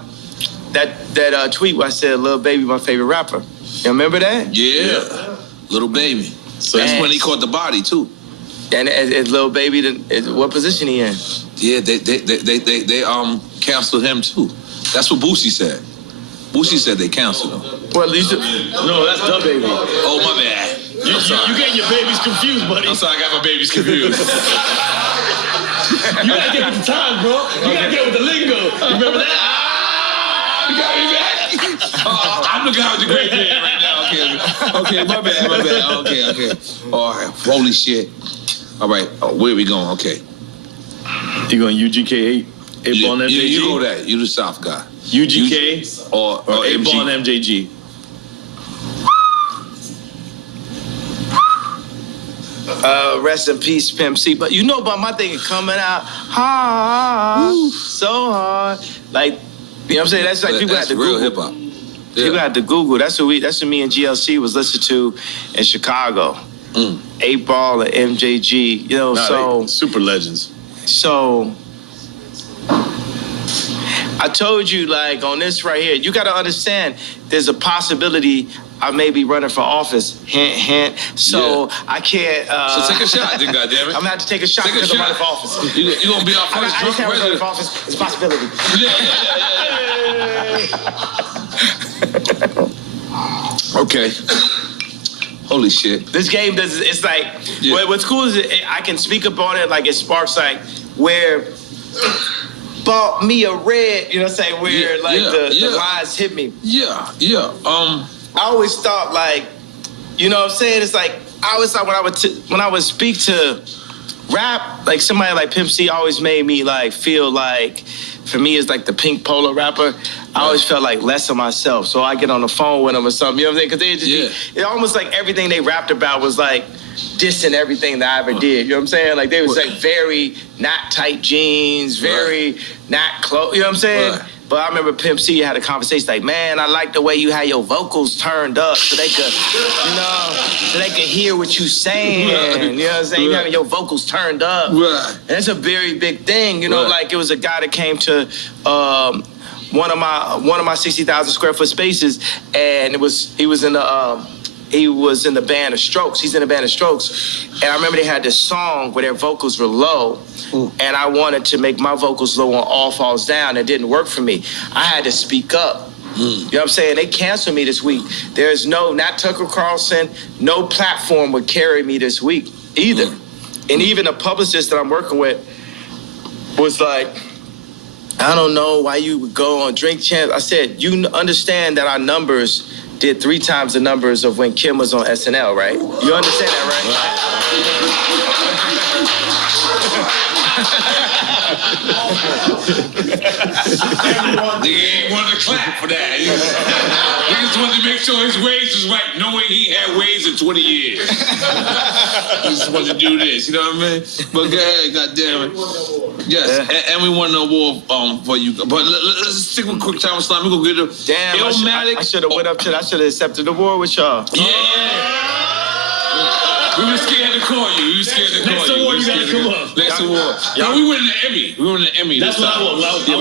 that tweet where I said, "Lil Baby, my favorite rapper"? You remember that? Yeah. Little Baby. So that's when he caught the body too. And is Lil Baby, what position he in? Yeah, they canceled him too. That's what Boosie said. Boosie said they canceled him. Well, no, that's the baby. Oh, my bad. You getting your babies confused, buddy. I'm sorry, I got my babies confused. You gotta get with the times, bro. You gotta get with the lingo. You remember that? You got me back? I'm looking out the great man right now. Okay, my bad. Okay. All right, holy shit. All right, where are we going? Okay. You going UGK 8 Ball and MJG? You go that. You the South guy. UGK or 8 Ball and MJG? Rest in peace, Pimp C. But you know about my thing coming out so hard. Like, you know what I'm saying? That's like people had to real Google. Hip hop. Yeah. People had to Google. That's what me and GLC was listening to in Chicago. 8 Ball and MJG. You know, so super legends. So I told you, like, on this right here, you got to understand there's a possibility I may be running for office. Hint, hint. So I can't. So take a shot, then, goddammit. I'm gonna have to take a shot because I'm running for office. You're gonna be our first drunk president. For office. It's a possibility. Yeah. Okay. Holy shit. This game does, it's like, what's cool is I can speak about it, like it sparks like where bought me a red, you know what I'm saying, where the lines hit me. Yeah. I always thought like, you know what I'm saying, it's like, I always thought when I would speak to rap, like somebody like Pimp C always made me like feel like, for me it's like the Pink Polo rapper, I always felt like less of myself. So I get on the phone with them or something, you know what I'm saying? Because it almost like everything they rapped about was like dissing everything that I ever did. You know what I'm saying? Like they was like very not tight jeans, very not close. You know what I'm saying? But I remember Pimp C had a conversation like, man, I like the way you had your vocals turned up so they could, you know, so they could hear what you saying. You know what I'm saying? You having your vocals turned up. And that's a very big thing. You know, like it was a guy that came to one of my 60,000 square foot spaces, and he was in the band of Strokes. He's in the band of Strokes. And I remember they had this song where their vocals were low. And I wanted to make my vocals low on All Falls Down. It didn't work for me. I had to speak up. You know what I'm saying? They canceled me this week. There's not Tucker Carlson, no platform would carry me this week either. And even the publicist that I'm working with was like, I don't know why you would go on Drink Champs. I said, you understand that our numbers did 3 times the numbers of when Kim was on SNL, right? You understand that, right? Nigga ain't wanted to clap for that. Niggas wanted to make sure his ways was right, knowing he had ways in 20 years. He just wanted to do this, you know what I mean? But go ahead, goddammit. Yes, and we won an award for you. But let's stick with quick time slime. We're gonna get it. Damn, I should have went up to I should have accepted the award with y'all. Yeah. We were scared to call you. Next award, you gotta come up. Next award. No, we winning the Emmy. We winning the Emmy. That's what I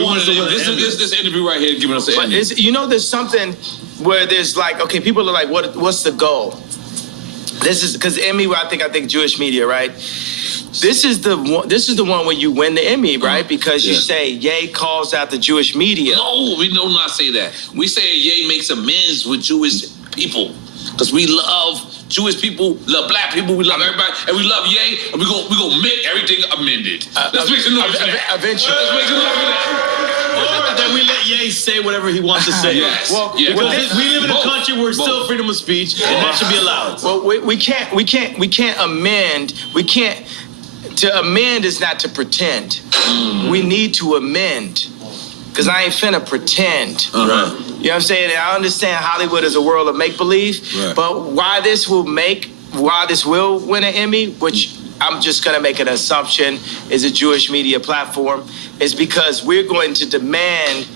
want. This interview right here giving us the Emmy. You know, there's something where there's like, okay, people are like, what's the goal? This is because Emmy. I think Jewish media, right? This is the one where you win the Emmy, right? Because you say Ye calls out the Jewish media. No, we do not say that. We say Ye makes amends with Jewish people because we love Jewish people, love black people, we love everybody, and we love Ye, and we gonna make everything amended. Let's make some noise for that. Eventually. Let's make some noise for that. Or that we let Ye say whatever he wants to say. Well, because we live in a country where it's still freedom of speech, and that should be allowed. Well, we can't amend. To amend is not to pretend. We need to amend. Because I ain't finna pretend. You know what I'm saying? I understand Hollywood is a world of make-believe, but why this will win an Emmy, which I'm just gonna make an assumption is a Jewish media platform, is because we're going to demand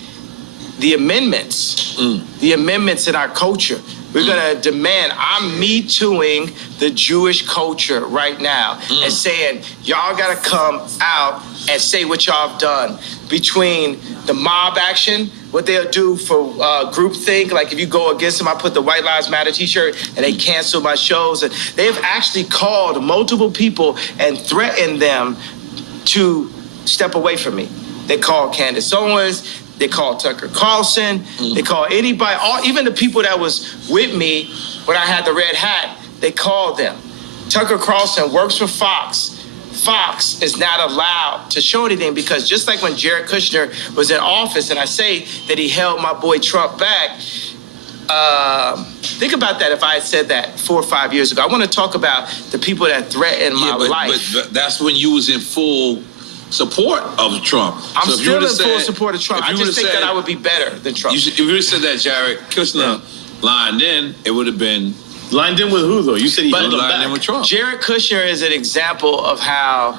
the amendments in our culture. We're gonna demand, I'm Me Tooing the Jewish culture right now and saying, y'all gotta come out and say what y'all have done between the mob action, what they'll do for groupthink. Like if you go against them, I put the White Lives Matter t-shirt and they cancel my shows. And they've actually called multiple people and threatened them to step away from me. They called Candace Owens, they called Tucker Carlson, they called anybody, even the people that was with me when I had the red hat, they called them. Tucker Carlson works for Fox. Fox is not allowed to show anything because just like when Jared Kushner was in office and I say that he held my boy Trump back, think about that if I had said that 4 or 5 years ago. I want to talk about the people that threatened my life. But that's when you was in full support of Trump. I'm still in full support of Trump. I just think that I would be better than Trump. If you would have said that Jared Kushner lined in, it would have been... Lined in with who, though? You said he held him lined back. in with Trump. Jared Kushner is an example of how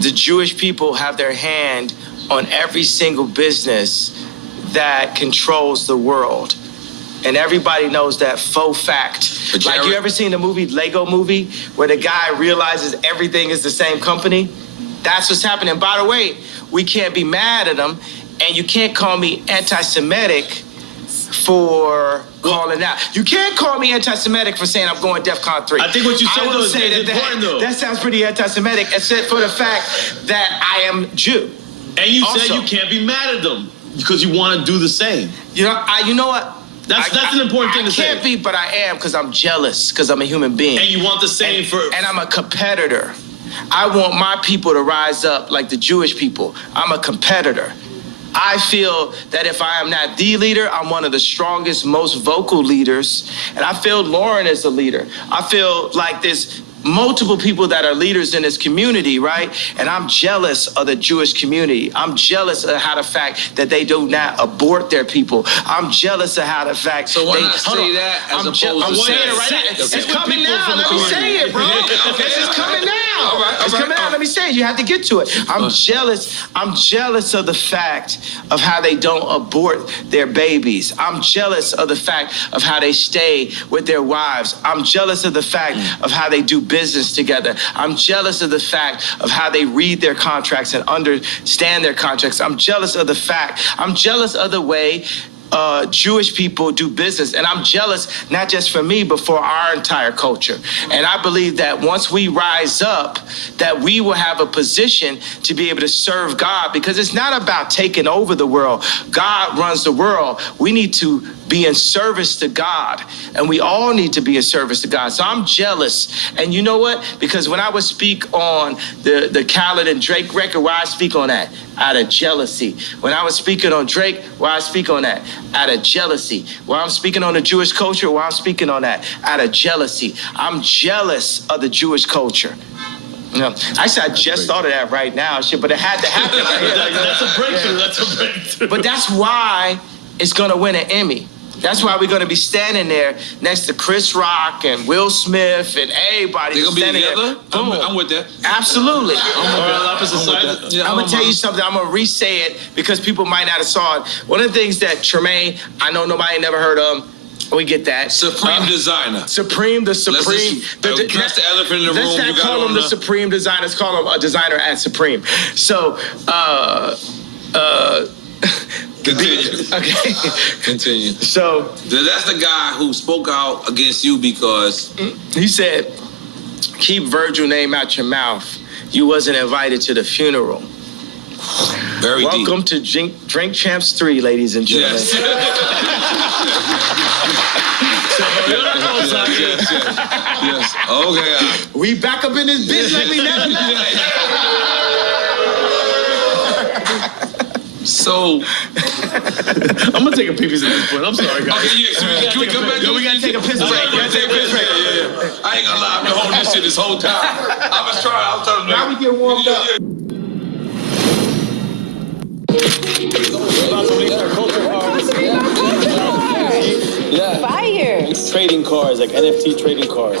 the Jewish people have their hand on every single business that controls the world. And everybody knows that faux fact. But like, you ever seen the movie, Lego Movie, where the guy realizes everything is the same company? That's what's happening. By the way, we can't be mad at him, and you can't call me anti-Semitic for calling out. You can't call me anti-Semitic for saying I'm going DEFCON 3. I think what you said though is important, though. That sounds pretty anti-Semitic, except for the fact that I am Jew. And you said you can't be mad at them because you want to do the same. You know what? That's an important thing to say. I can't be, but I am because I'm jealous because I'm a human being. And you want the same And I'm a competitor. I want my people to rise up like the Jewish people. I'm a competitor. I feel that if I am not the leader, I'm one of the strongest, most vocal leaders. And I feel Lauren is a leader. I feel like there's multiple people that are leaders in this community, right? And I'm jealous of the Jewish community. I'm jealous of how the fact that they do not abort their people. I'm jealous of how the fact so why not say that as opposed to saying it right now. It's coming now. Let me say it, bro. It's coming now. All right. It's coming out. Let me say it. You have to get to it. I'm jealous. I'm jealous of the fact of how they don't abort their babies. I'm jealous of the fact of how they stay with their wives. I'm jealous of the fact of how they do business together. I'm jealous of the fact of how they read their contracts and understand their contracts. I'm jealous of the fact. I'm jealous of the way Jewish people do business. And I'm jealous, not just for me, but for our entire culture. And I believe that once we rise up, that we will have a position to be able to serve God, because it's not about taking over the world. God runs the world. We need to be in service to God, and we all need to be in service to God. So I'm jealous. And you know what? Because when I would speak on the Khaled and Drake record, why I speak on that? Out of jealousy. When I was speaking on Drake, why I speak on that? Out of jealousy. When I'm speaking on the Jewish culture, why I'm speaking on that? Out of jealousy. I'm jealous of the Jewish culture. You know, actually, I just thought of that right now, shit, but it had to happen. That's a breakthrough. Yeah. That's a breakthrough. But that's why it's gonna win an Emmy. That's why we're gonna be standing there next to Chris Rock and Will Smith and everybody. They're gonna be together? Boom. I'm with that. Absolutely. I'm gonna tell you something. I'm gonna re-say it because people might not have saw it. One of the things that Tremaine, I know nobody never heard of. We get that. Supreme designer. Supreme, the Supreme. That's the elephant in the room. Let's not call him the Supreme designer. Let's call him a designer at Supreme. So, Continue. Okay. Continue. So that's the guy who spoke out against you because he said, "Keep Virgil name out your mouth. You wasn't invited to the funeral." Very Welcome deep. to Drink Champs 3, ladies and gentlemen. Yes. Yes. Okay. We back up in this bitch like we never left. So I'm gonna take a pee-pee at this point. I'm sorry, guys. Okay, yeah. So can we come back? We gotta take a piss break. Yeah. I ain't gonna lie. I've been holding this shit this whole time. I was trying. Now we get warmed up. Yeah. Fire. Trading cards, like NFT trading cards.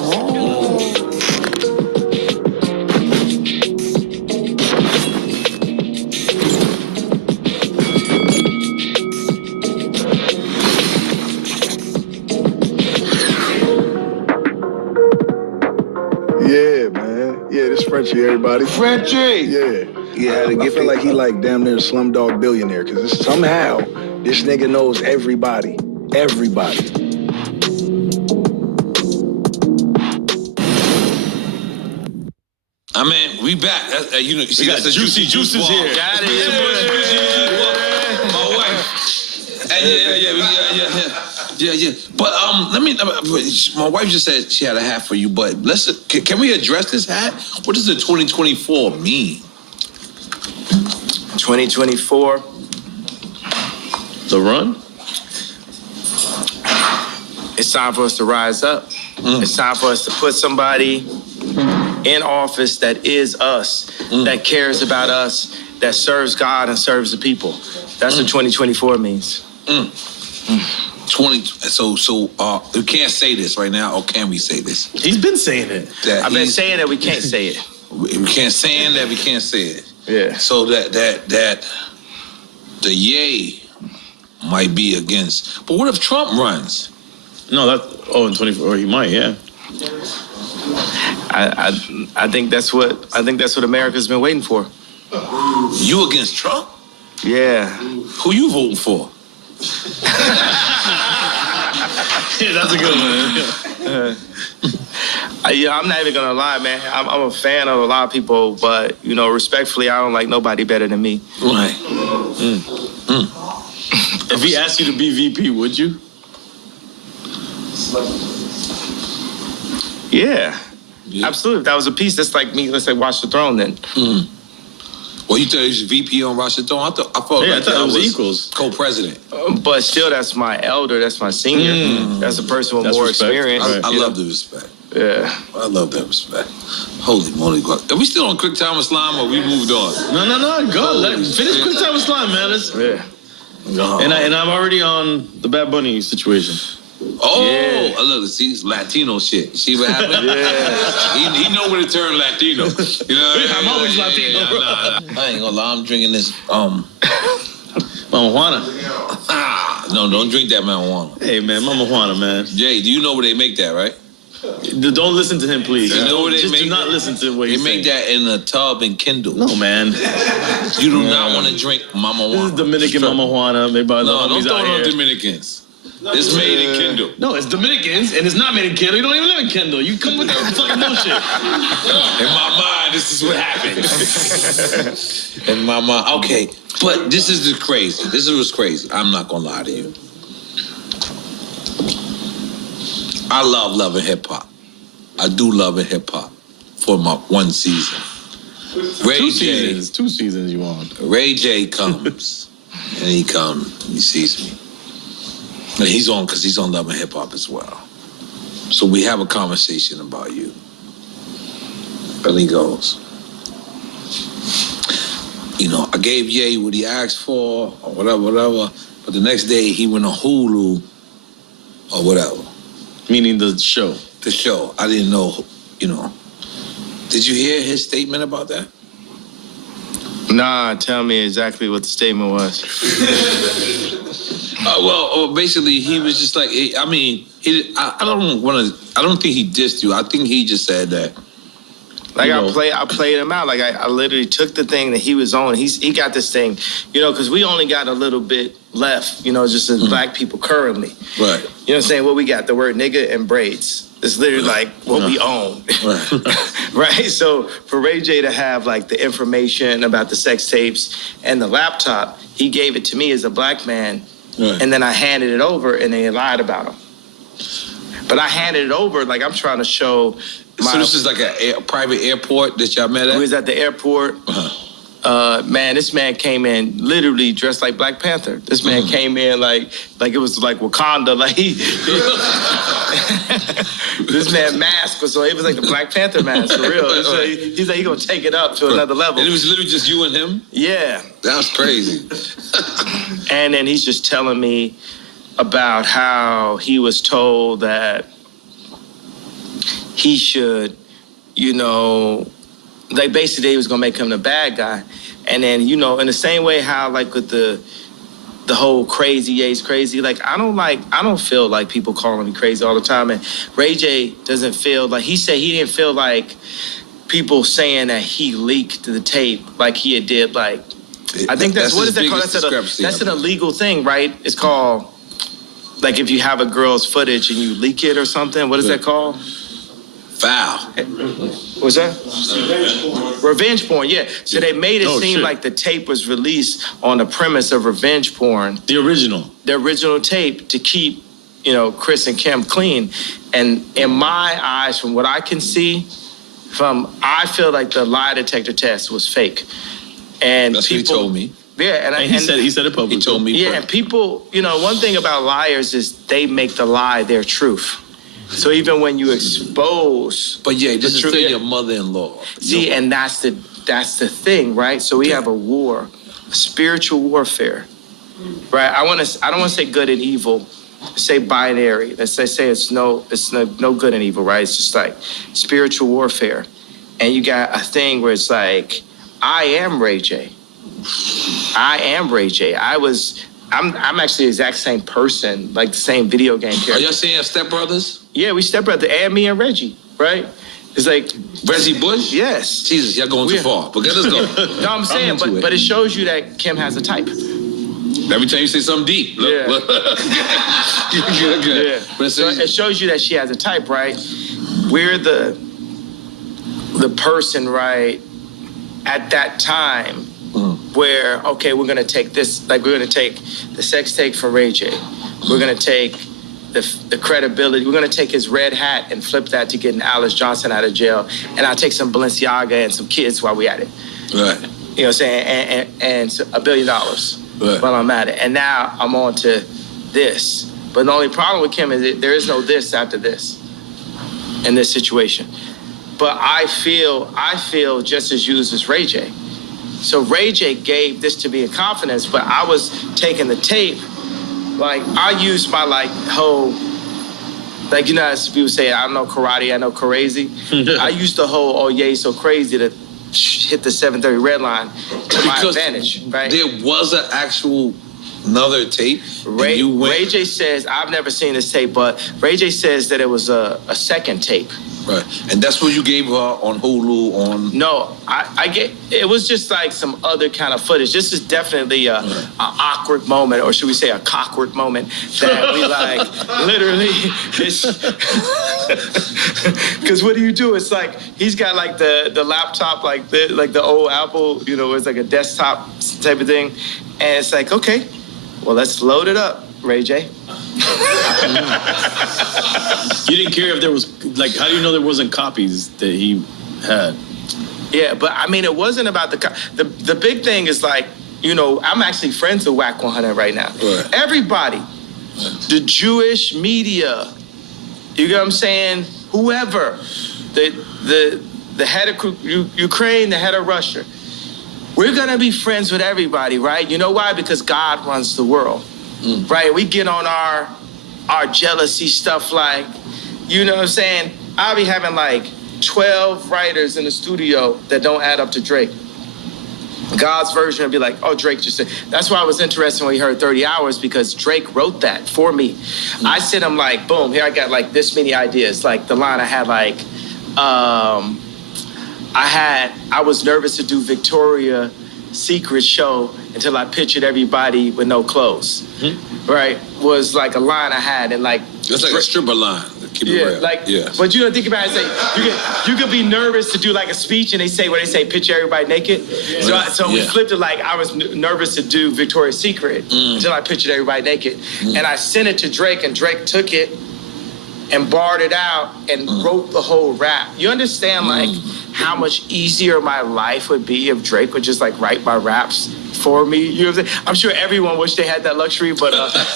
Yeah, man. Yeah, this Frenchie, everybody. Frenchie! Yeah. Yeah, I feel like he like damn near a Slumdog Billionaire, because somehow this nigga knows everybody. Everybody. I mean, we back. You know, see, we got that's the juicy juices here. Got it. My wife. Yeah. But let me. My wife just said she had a hat for you. But can we address this hat? What does the 2024 mean? 2024. The run? It's time for us to rise up. It's time for us to put somebody in office that is us, that cares about us, that serves God and serves the people. That's what 2024 means. 20. So we can't say this right now, or can we say this? He's been saying it. I've been saying that we can't say it. We can't say that we can't say it. Yeah. So that the yay might be against. But what if Trump runs? No, in 24 he might, yeah. I think that's what America's been waiting for. You against Trump? Yeah. Who you voting for? Yeah, that's a good one. I'm not even gonna lie, man. I'm a fan of a lot of people, but respectfully, I don't like nobody better than me. Right. If he asked you to be VP, would you? Yeah. Absolutely. If that was a piece, that's like me, let's say Watch the Throne then. Well, you thought he was VP on Watch the Throne? I thought it was equals. Co-president. But still, that's my elder, that's my senior. That's a person with more experience. I love the respect. Yeah. I love that respect. Holy moly. Are we still on Quick Time with Slime or we moved on? No. Go. Finish Quick Time with Slime, man. And I'm already on the Bad Bunny situation. Oh, I love to see Latino shit. See what happened? He know when to turn Latino. You know, I'm always Latino. I ain't gonna lie. I'm drinking this Mama No, don't drink that marijuana. Hey man, Mama Juana, man. Jay, do you know where they make that, right? Don't listen to him, please. You know where they Just make do not listen to what he's saying. They make that in a tub and Kindle. No, man. You do not want to drink Mama Juana. This is Dominican Mama Juana, made by the homies don't out throw here. no Dominicans. It's made in Kindle. No, it's Dominicans, and it's not made in Kindle. You don't even live in Kindle. You come with that fucking bullshit. In my mind, this is what happens. In my mind, okay. But this is the crazy. This is what's crazy. I'm not gonna lie to you. I love loving hip hop. I do love hip hop for my one season. Two seasons you on. Ray J comes, and he sees me. And he's on because he's on Love and Hip Hop as well. So we have a conversation about you. And he goes, you know, I gave Ye what he asked for or whatever. But the next day he went on Hulu or whatever. Meaning the show. The show. I didn't know, you know. Did you hear his statement about that? Nah, tell me exactly what the statement was. Basically, he was just like, I don't think he dissed you. I think he just said that. Like I played him out. Like I literally took the thing that he was on. He got this thing, you know, because we only got a little bit left, you know, just as black people currently. Right. You know what I'm saying? What we got, the word nigga and braids. It's literally like what we own. Right. Right? So for Ray J to have like the information about the sex tapes and the laptop, he gave it to me as a black man. Right. And then I handed it over and they lied about him. But I handed it over like I'm trying to show so this is like a private airport that y'all met at? We was at the airport. Man, this man came in literally dressed like Black Panther. This man came in like it was like Wakanda. Like this man mask was so it was like the Black Panther mask for real. So he's like, he gonna take it up to another level. And it was literally just you and him? Yeah. That's crazy. And then he's just telling me about how he was told that he should, you know, like basically he was gonna make him the bad guy. And then, you know, in the same way how like with the whole crazy, Ye's crazy, like I don't feel like people calling me crazy all the time. And Ray J doesn't feel like, he said he didn't feel like people saying that he leaked the tape like he had did like, I think that's what is that called? That's an illegal thing, right? It's called, like if you have a girl's footage and you leak it or something, what is that called? Foul. What's that? Revenge porn, yeah. So they made it seem like the tape was released on the premise of revenge porn. The original tape to keep, you know, Chris and Kim clean. And in my eyes, from what I can see, I feel like the lie detector test was fake. And that's what he told me. Yeah, and he said it publicly. He told me. Yeah, and people, you know, one thing about liars is they make the lie their truth. So even when you expose, but yeah, this is still your mother-in-law. See, and that's the thing, right? So we have a war, a spiritual warfare, right? I don't want to say good and evil, say binary. Let's say it's no good and evil, right? It's just like spiritual warfare, and you got a thing where it's like, I am Ray J. I am Ray J. I'm actually the exact same person, like the same video game character. Are y'all saying Step Brothers? Yeah, we Step Brothers, and me and Reggie, right? It's like Reggie Bush? Yes. Jesus, y'all going too far. But let us go. No, I'm saying, but it shows you that Kim has a type. Every time you say something deep. Look. Yeah. Yeah. But so it shows you that she has a type, right? We're the person, right, at that time where, okay, we're going to take this, like we're going to take the sex tape from Ray J. We're going to take the credibility. We're gonna take his red hat and flip that to getting Alice Johnson out of jail, and I'll take some Balenciaga and some kids while we at it. Right. You know what I'm saying? And $1 billion right. while I'm at it. And now I'm on to this. But the only problem with Kim is that there is no this after this in this situation. But I feel just as used as Ray J. So Ray J gave this to me in confidence, but I was taking the tape. Like, I used my, like, whole, like, you know, as people say, I know karate, I know crazy. I used the whole, oh, yeah, so crazy to hit the 730 red line to my advantage, right? There was an actual another tape. Ray J says, I've never seen this tape, but Ray J says that it was a second tape. Right, and that's what you gave her on Hulu on. No, it was just like some other kind of footage. This is definitely a awkward moment, or should we say a cockward moment that we like literally. Because what do you do? It's like he's got like the laptop, like the old Apple, you know, it's like a desktop type of thing, and it's like, okay, well, let's load it up, Ray J. You didn't care if there was, like, how do you know there wasn't copies that he had? Yeah, but I mean, it wasn't about the big thing is like, you know, I'm actually friends with Whack 100 right now. Right. Everybody, the Jewish media, you know what I'm saying? Whoever, the head of Ukraine, the head of Russia, we're gonna be friends with everybody, right? You know why? Because God runs the world. Right, we get on our jealousy stuff, like, you know what I'm saying? I'll be having like 12 writers in the studio that don't add up to Drake. God's version would be like, oh, Drake just said. That's why I was interested when we heard 30 Hours, because Drake wrote that for me. I sent him like, boom, here I got like this many ideas. Like the line I had like, I was nervous to do Victoria's Secret show until I pictured everybody with no clothes, right? Was like a line I had, and like it's like a stripper line. Keep it real. Like, yeah. But you don't think about it. Say you could be nervous to do like a speech, and they say picture everybody naked. So we flipped it, like I was nervous to do Victoria's Secret until I pictured everybody naked, and I sent it to Drake, and Drake took it and barred it out and wrote the whole rap. You understand, like, how much easier my life would be if Drake would just like write my raps for me. You know what I'm saying? I'm sure everyone wished they had that luxury, but that's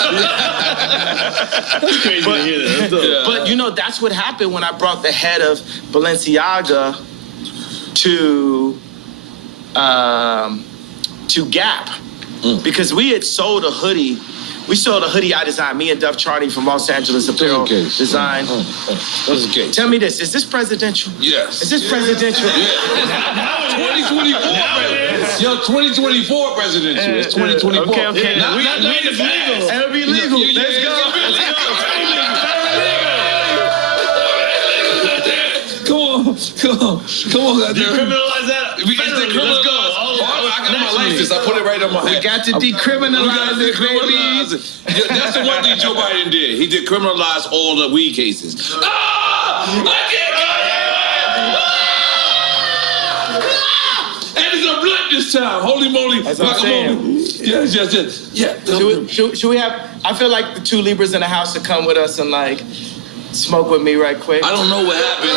crazy to hear that. But you know, that's what happened when I brought the head of Balenciaga to Gap, because we had sold a hoodie. We sold a hoodie I designed, me and Duff Charney from Los Angeles Apparel Design. That's the case. Tell me this, is this presidential? Yes. Is this presidential? 2024. Yo, 2024 presidential. It's 2024. Okay. Not it's legal. It'll be legal. Let's go. Come on. Decriminalize that. Let's go. I got my license. I put it right on my head. We got to decriminalize it, baby. That's the one thing Joe Biden did. He decriminalized all the weed cases. And it's a blunt this time. Holy moly. That's what I'm saying. Yes. Yeah. Should we have, I feel like the two Libras in the house to come with us and like smoke with me right quick. I don't know what happened.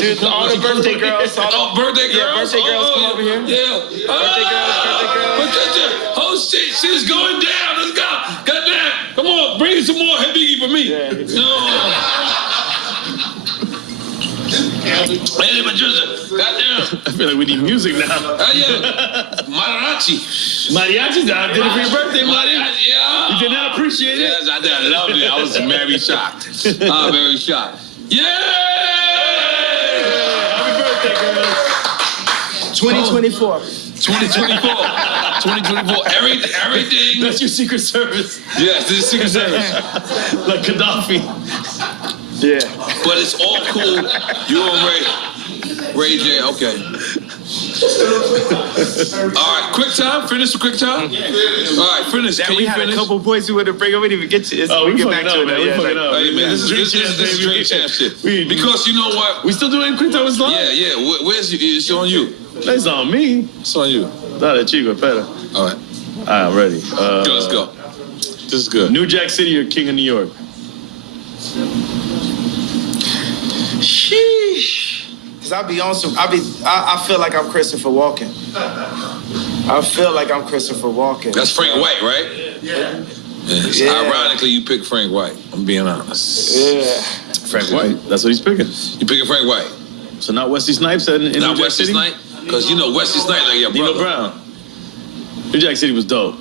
Dude, all the birthday girls. Birthday girls? Yeah, birthday girls, come over here. Yeah. Birthday girls. Patricia, oh shit, shit's going down. Let's go. Goddamn. Come on, bring some more Hey Biggie for me. Yeah. No. Hey, Patricia, goddamn. I feel like we need music now. Yeah. Mariachi. Mariachi, I did it for your birthday, Mariachi. Yeah. You did not appreciate it? Yes, I did. I loved it. I was very shocked. Very shocked. Yeah! Happy birthday, girls. 2024. 2024. Everything. That's your Secret Service. Yes, this is Secret Service. Like Gaddafi. Yeah. But it's all cool. You and Ray J, okay. All right, quick time. Finish the quick time. All right, finish. Can we you had finish? a couple points we would have bring. We didn't even get to this. Oh, we get fucking back to up, man. it. We fucking up. Hey, man, this is Drink Champ shit. Because you know what? We still doing quick time with Slime? Yeah. Where's you? It's on you. That's on me. It's on you. Dale, chico, espera. All right. I'm ready. Let's go. This is good. New Jack City or King of New York? Sheesh. Cause I feel like I'm Christopher Walken. I feel like I'm Christopher Walken. That's Frank White, right? Yeah. Ironically, you picked Frank White. I'm being honest. Yeah. Frank White. That's what he's picking. You picking Frank White? So not Wesley Snipes in Not New Jack Wesley City? Snipes? Because you know Wesley Snipes like your brother. Nino Brown. New Jack City was dope.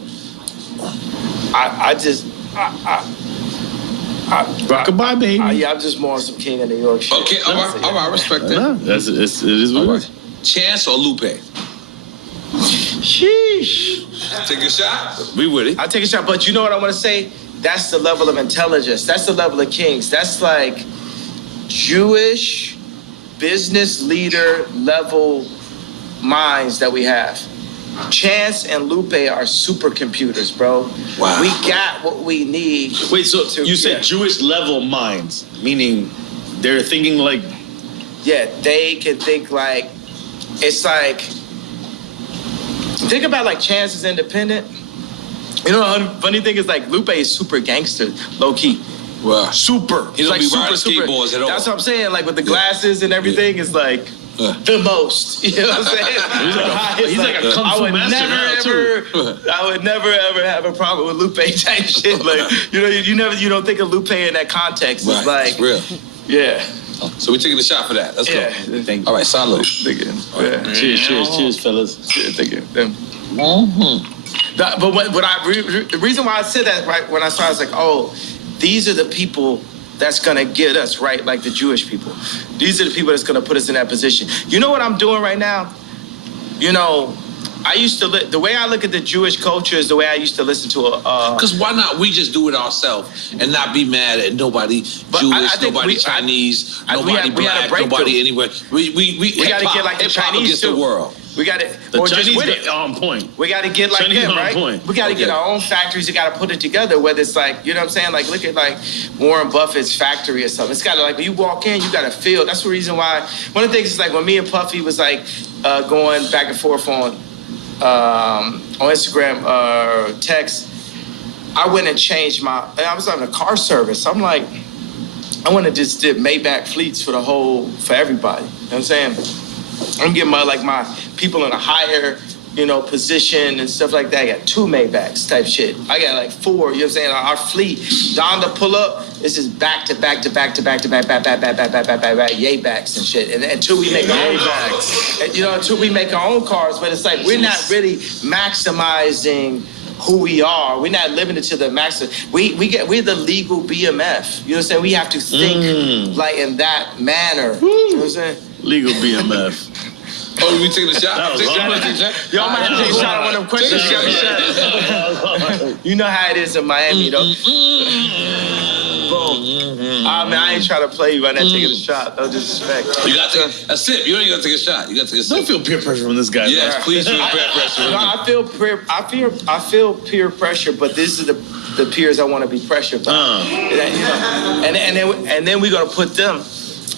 Rockabye, baby. I'm just more on some King of New York shit. Okay, all right, I respect that. No, it is what it is. Chance or Lupe? Sheesh. Take a shot. We with it. I take a shot, but you know what I want to say? That's the level of intelligence. That's the level of kings. That's like Jewish business leader level minds that we have. Chance and Lupe are supercomputers, bro. Wow. We got what we need. Wait, so you said Jewish level minds, meaning they're thinking like... Yeah, they can think like, it's like, think about like Chance is independent. You know, the funny thing is like Lupe is super gangster, low key. Wow. Super. He don't like be riding skateboards at all. That's what I'm saying. Like with the glasses and everything, it's like the most. You know what I'm saying? He's like a kung fu master now, too. I would never ever have a problem with Lupe type shit. Like you don't think of Lupe in that context. It's like it's real. Yeah. So we're taking a shot for that. Let's go. Thank you. All right, salute. Yeah. Cheers, fellas. Thank you. But the reason why I said that right when I started, I was like, oh, these are the people that's gonna get us right, like the Jewish people. These are the people that's gonna put us in that position. You know what I'm doing right now? You know, I used to the way I look at the Jewish culture is the way I used to listen to Because why not we just do it ourselves and not be mad at nobody Jewish, nobody Chinese, nobody black, nobody anywhere. We gotta get like the Chinese too. The world. We got it. The or Chinese just with it. on point. We got to get like Chinese them, on right? point. We got to get our own factories. We got to put it together. Whether it's like, you know what I'm saying? Like, look at like Warren Buffett's factory or something. It's got to like when you walk in, you got to feel. That's the reason why. One of the things is like when me and Puffy was like going back and forth on Instagram text. I went and changed I was on a car service. I'm like, I want to just did Maybach fleets for everybody. You know what I'm saying? I'm getting my people in a higher, position and stuff like that. I got 2 Maybachs type shit. I got like 4, you know what I'm saying? Our fleet, Don to pull up, this is back to back yay backs and shit. And until we make our own cars. Until we make our own cars, but it's like we're not really maximizing who we are. We're not living it to the maximum. We're the legal BMF. You know what I'm saying? We have to think like in that manner. You know what I'm saying? Legal BMF. Oh, we taking a shot? Y'all might have to take a shot on one of them questions. You got me shot. You know how it is in Miami, though. Boom. I ain't trying to play you by not taking a shot. No disrespect. You got to take a sip. You don't even got to take a shot. You got to take a sip. Don't feel peer pressure from this guy. Yes, please feel peer pressure. No, I feel peer pressure, but these are the peers I want to be pressured by. And then we're gonna put them.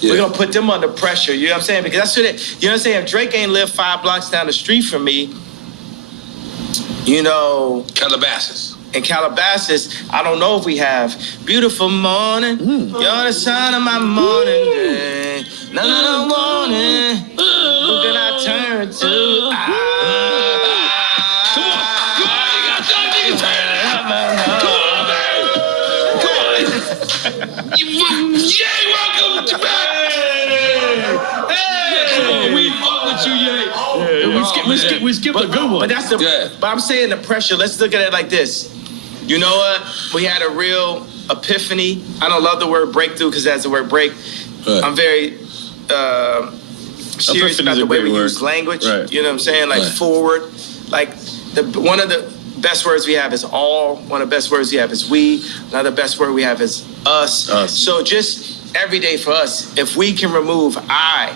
Yeah. We're gonna put them under pressure. You know what I'm saying? Because that's what you know what I'm saying. If Drake ain't lived 5 blocks down the street from me, Calabasas. In Calabasas, I don't know if we have beautiful morning. You're the sun of my morning day. No morning. Who can I turn to? Come on, you got that nigga turn it up. Come on. Yay, welcome back. We skipped a good one. But that's but I'm saying the pressure. Let's look at it like this. You know what? We had a real epiphany. I don't love the word breakthrough because that's the word break. Right. I'm very serious about the way we use language. Right. You know what I'm saying? Like forward. Like one of the best words we have is all. One of the best words we have is we. Another best word we have is us. So just every day for us, if we can remove I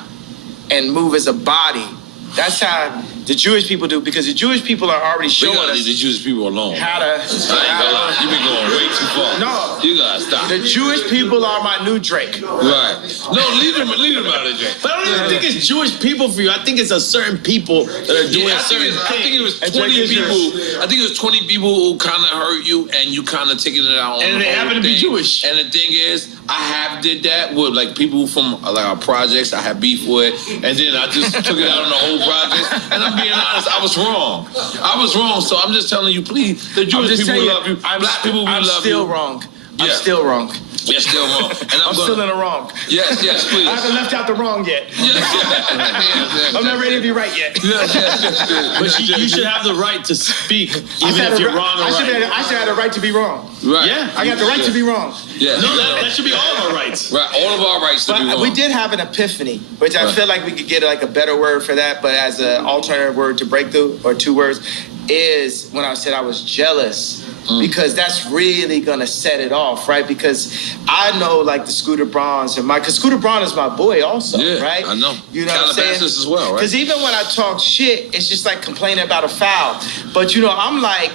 and move as a body, that's how The Jewish people do, because the Jewish people are already showing us. Leave the Jewish people alone. How to. I ain't gonna lie. You've been going way too far. No. You gotta stop. The Jewish people are my new Drake. Right. No, leave them out of Drake. But I don't even think it's Jewish people for you. I think it's a certain people that are doing certain things. I think it was 20 people. I think it was 20 people who kind of hurt you, and you kind of taking it out on And the they whole happen to be thing. Jewish. And the thing is, I have did that with like people from like our projects I had beef with, and then I just took it out on the whole project. And I'm being honest, I was wrong. So I'm just telling you, please, the Jewish people will love you. Black people will love you. I'm still wrong. I'm Yeah. still wrong. You're still wrong. And I'm still in the wrong. Yes, please. I haven't left out the wrong yet. Yes. I'm not ready to be right yet. Yes. But you should have the right to speak, even if you're wrong or right. I should have the right to be wrong. Right. Yeah. I got the right to be wrong. Yeah. No, that should be all of our rights. Right. All of our rights to be But wrong. we did have an epiphany, which I feel like we could get like a better word for that, but as an alternative word to breakthrough, or 2 words, is when I said I was jealous. Because that's really gonna set it off, right? Because I know like the Scooter Brauns and because Scooter Braun is my boy also, right? I know. You know what I'm saying? as well, right? Because even when I talk shit, it's just like complaining about a foul. But you know, I'm like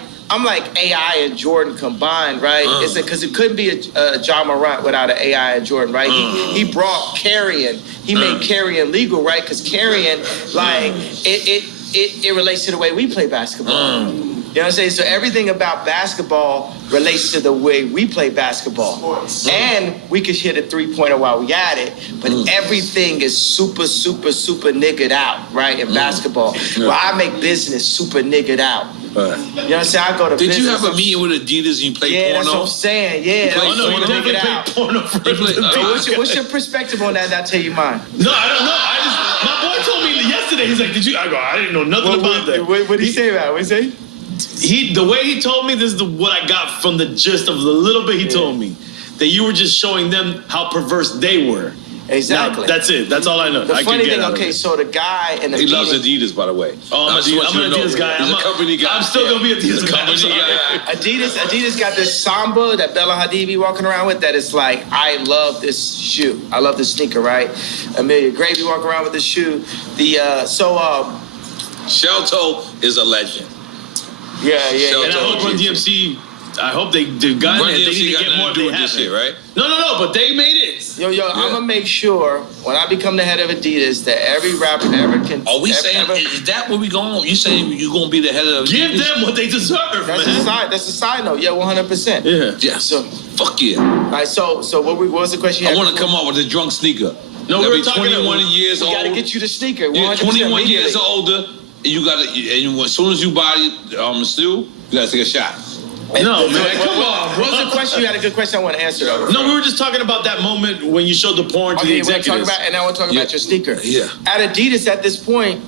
AI and Jordan combined, right? It's because it couldn't be a John Morant without an AI and Jordan, right? He brought carrying. He made carrying legal, right? Because carrying, like, it relates to the way we play basketball. You know what I'm saying? So everything about basketball relates to the way we play basketball. And we could hit a 3-pointer while we at it, but everything is super, super, super niggered out, right, in basketball. Well, I make business super niggered out. You know what I'm saying? I go to business. Did you have a meeting with Adidas and you played porno? Yeah, that's what I'm saying. Yeah. You You definitely played porno for What's your perspective on that? And I'll tell you mine. No, I don't know. My boy told me yesterday, he's like, I didn't know nothing about that. What did he say about it? What did he say? The way he told me, this is what I got from the gist of the little bit he told me. That you were just showing them how perverse they were. Exactly. Now, that's it. That's all I know. The funny thing, okay, so the guy in the He meeting, loves Adidas, by the way. I'm an Adidas guy. He's a company guy. I'm still going to be an Adidas guy. Adidas got this Samba that Bella Hadid be walking around with that is like, I love this shoe. I love this sneaker, right? Amelia Gravy walking around with this shoe. Shelto is a legend. Yeah. And I hope Run DMC, I hope they got Run it. They DMC need to got get more nothing to do they with this shit, right? No, but they made it. Yo, I'm gonna make sure when I become the head of Adidas that every rapper that ever can. Are we saying, is that where we going? You saying you gonna be the head of Give Adidas? them what they deserve, That's man. a side note. Yeah, 100%. Yeah. Yes. So, fuck yeah. all right. So what was the question? I want to come up with a drunk sneaker. No, Gotta we're be talking 21 years We old. gotta get you the sneaker. 100% Yeah, 21 years immediately. older. You gotta, and as soon as you buy it, still, you gotta take a shot. No, man, come on, What was the question? You had a good question I want to answer though. No, we were just talking about that moment when you showed the porn to the executives. And I want to talk about your sneaker. Yeah. At Adidas at this point,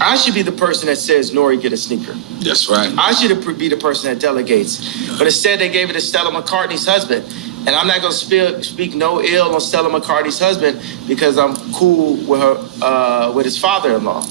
I should be the person that says, Nori, get a sneaker. That's right. I should be the person that delegates. But instead, they gave it to Stella McCartney's husband. And I'm not going to speak no ill on Stella McCartney's husband because I'm cool with her, with his father-in-law.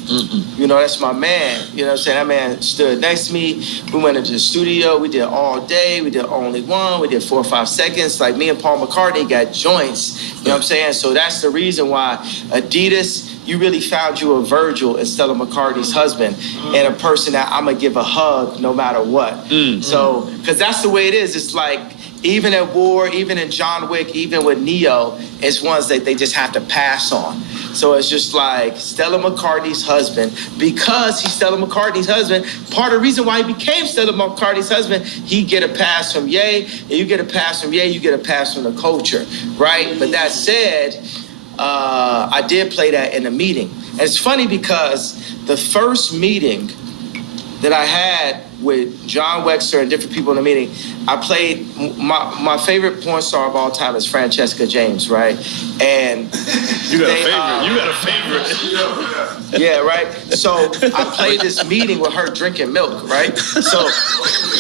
You know, that's my man. You know what I'm saying? That man stood next to me. We went into the studio. We did all day. We did only one. We did 4 or 5 seconds. Like me and Paul McCartney got joints. You know what I'm saying? So that's the reason why Adidas, you really found you a Virgil in Stella McCartney's husband and a person that I'm going to give a hug no matter what. So, because that's the way it is. It's like, even at war, even in John Wick, even with Neo, it's ones that they just have to pass on. So it's just like Stella McCartney's husband, because he's Stella McCartney's husband, part of the reason why he became Stella McCartney's husband, he get a pass from Ye, and you get a pass from Ye, you get a pass from the culture, right? But that said, I did play that in a meeting. And it's funny because the first meeting that I had with John Wexler and different people in the meeting, I played, my favorite porn star of all time is Francesca James, right? And you got a favorite. Yeah, right? So I played this meeting with her drinking milk, right? So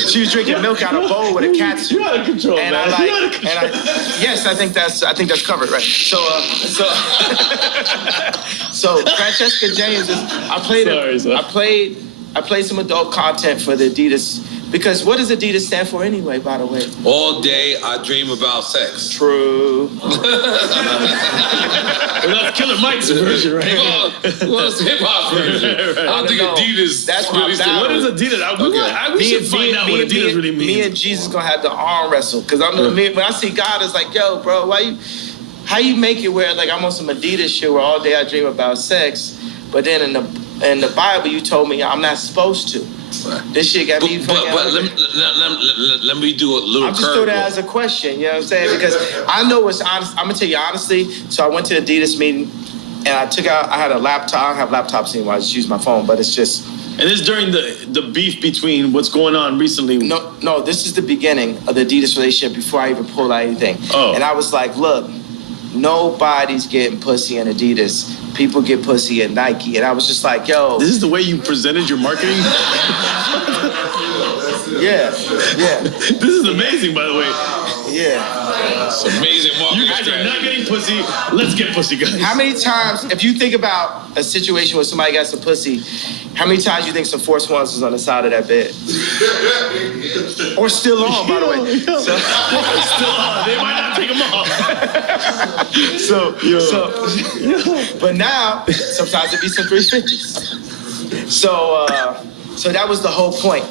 she was drinking milk out of a bowl with a cat's. You out of control, and man. Yes, I think that's covered, right? So Francesca James is, I played some adult content for the Adidas Because what does Adidas stand for anyway, by the way? All day I dream about sex. True. Well, that's Killer Mike's version, right? Well, it's hip hop version. I don't think Adidas. That's really what is Adidas? We should find out what Adidas really means. Me and Jesus gonna have the arm wrestle. Because when I see God, it's like, yo, bro, how you make it where like I'm on some Adidas shit where all day I dream about sex, but then in the Bible you told me I'm not supposed to. This shit got me. But let me do a little. I'm just throwing that as a question. You know what I'm saying? Because I know it's honest. I'm gonna tell you honestly. So I went to the Adidas meeting, and I had a laptop. I don't have laptops anymore. I just use my phone. But it's just. And this is during the beef between what's going on recently. No. This is the beginning of the Adidas relationship before I even pulled out anything. Oh. And I was like, look, nobody's getting pussy in Adidas. People get pussy at Nike. And I was just like, yo. This is the way you presented your marketing? Yeah. This is amazing, by the way. Yeah. It's amazing marketing. You guys are not getting pussy. Let's get pussy, guys. How many times, if you think about a situation where somebody got some pussy, how many times you think some Force Ones was on the side of that bed? Or still on, by the way. So, still on. They might not take them off. But now, sometimes it be some 350s. So that was the whole point.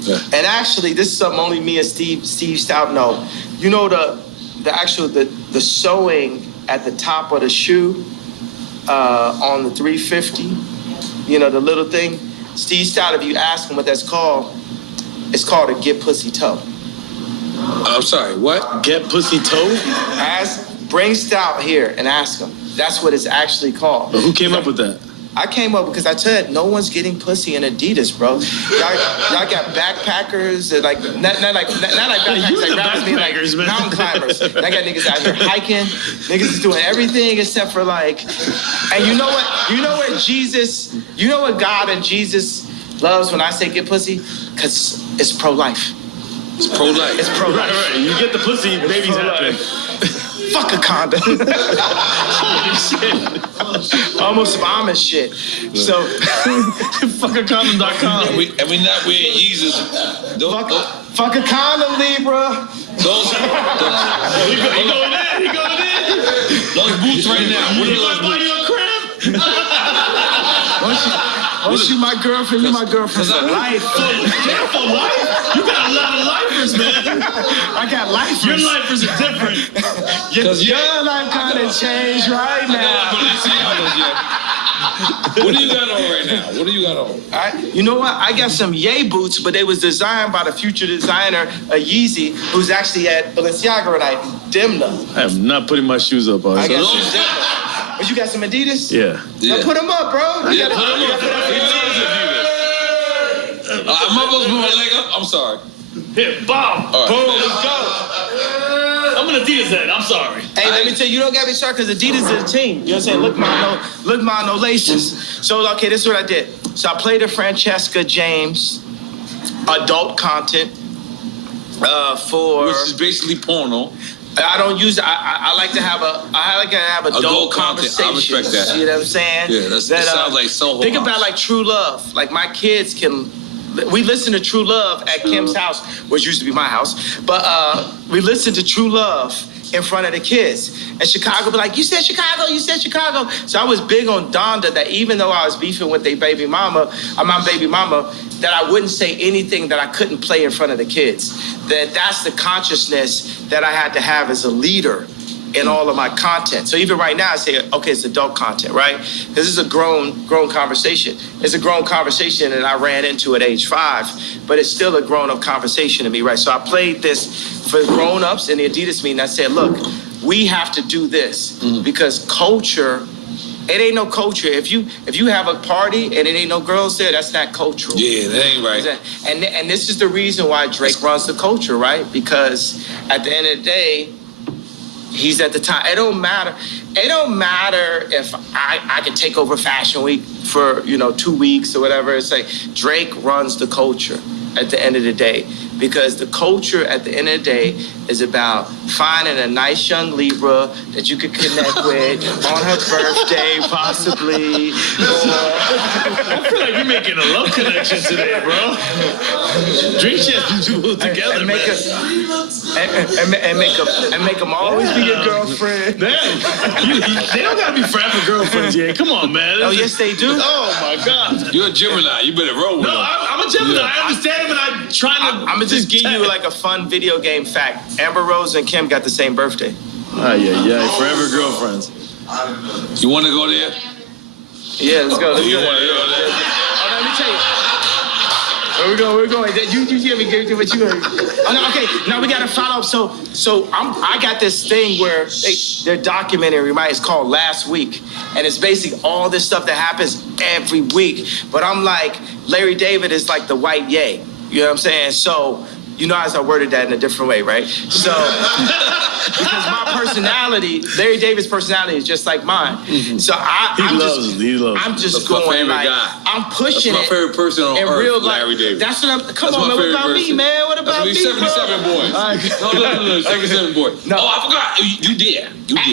Yeah. And actually, this is something only me and Steve Stout know. You know the sewing at the top of the shoe on the 350. You know, the little thing. Steve Stout, if you ask him what that's called, it's called a get pussy toe. I'm sorry, what? Get pussy toe? Bring Stout here and ask him. That's what it's actually called. But who came up with that? I came up because I said no one's getting pussy in Adidas, bro. Y'all got backpackers and like not like backpackers like rappers mean like mountain climbers. I got niggas out here hiking. Niggas is doing everything except for like. And you know what? You know what Jesus? You know what God and Jesus loves when I say get pussy? Cause it's pro-life. It's pro-life. It's pro-life. Right. You get the pussy, babies happen. Fuck a condom. Almost some Amish shit. So, fuckacondom.com. And we not wearing Yeezys. Fuck a condom, Libra. He going in. Those boots right now. What are those boots? You a crib? Once you my girlfriend, you my girlfriend for life. For life? You got a lot of lifers, man. I got lifers. Your lifers are different. Your life kind of changed right now. What do you got on right now? What do you got on? You know what? I got some Ye boots, but they was designed by the future designer, Yeezy, who's actually at Balenciaga tonight, Demna. I am not putting my shoes up. I got some Demna. But you got some Adidas? Yeah. Now put them up, bro. Yeah, put them up. Am I supposed to put my leg up? I'm sorry. Here, bomb. All right. Boom, let's go. I'm an Adidas head. I'm sorry. Hey, let me tell you, you don't got to be sorry because Adidas is a team. You know what I'm saying? Look, no laces. So, okay, this is what I did. So I played a Francesca James adult content for... Which is basically porno. I don't use. I like to have adult conversations. I respect that. You know what I'm saying? Yeah, that sounds like so. Think about like True Love. Like my kids can. We listen to True Love at Kim's house, which used to be my house. But we listen to True Love in front of the kids. And Chicago be like, you said Chicago. So I was big on Donda that even though I was beefing with my baby mama, that I wouldn't say anything that I couldn't play in front of the kids. That's the consciousness that I had to have as a leader in all of my content. So even right now I say, okay, it's adult content, right? This is a grown conversation. It's a grown conversation that I ran into at age 5, but it's still a grown-up conversation to me, right? So I played this for grown-ups in the Adidas meeting. I said, look, we have to do this because culture, it ain't no culture. If you have a party and it ain't no girls there, that's not cultural. Yeah, that ain't right. And this is the reason why Drake runs the culture, right? Because at the end of the day, he's at the top. It don't matter. It don't matter if I can take over Fashion Week for 2 weeks or whatever. It's like Drake runs the culture at the end of the day. because the culture at the end of the day is about finding a nice young Libra that you could connect with on her birthday, possibly. I feel like you're making a love connection today, bro. Drink champs people together, and make them always be your girlfriend. Damn, they don't gotta be forever girlfriends, yeah. Come on, man. Oh, yes, they do. Oh my God. You're a Gemini. You better roll with them. No, I'm a Gemini. Yeah. I understand, but I'm trying to. I'm gonna just give you like a fun video game fact. Amber Rose and Kim got the same birthday. Yeah. Forever girlfriends. You want to go there? Yeah, let's go. You want to go there? Oh, let me tell you. We're going. You hear me? Give what you heard. Oh, no, okay. Now we got to follow up. So I got this thing where their documentary, right? It's called Last Week, and it's basically all this stuff that happens every week. But I'm like, Larry David is like the white Ye. You know what I'm saying? So. You know, as I worded that in a different way, right? So, because my personality, Larry David's personality is just like mine. Mm-hmm. So I'm just going like, guy. I'm pushing That's my favorite person on earth, real life. Larry David. That's what I'm, come on, man, what about me, man? What about me, 77 boys. No, 77 boys. No. Oh, I forgot. You did.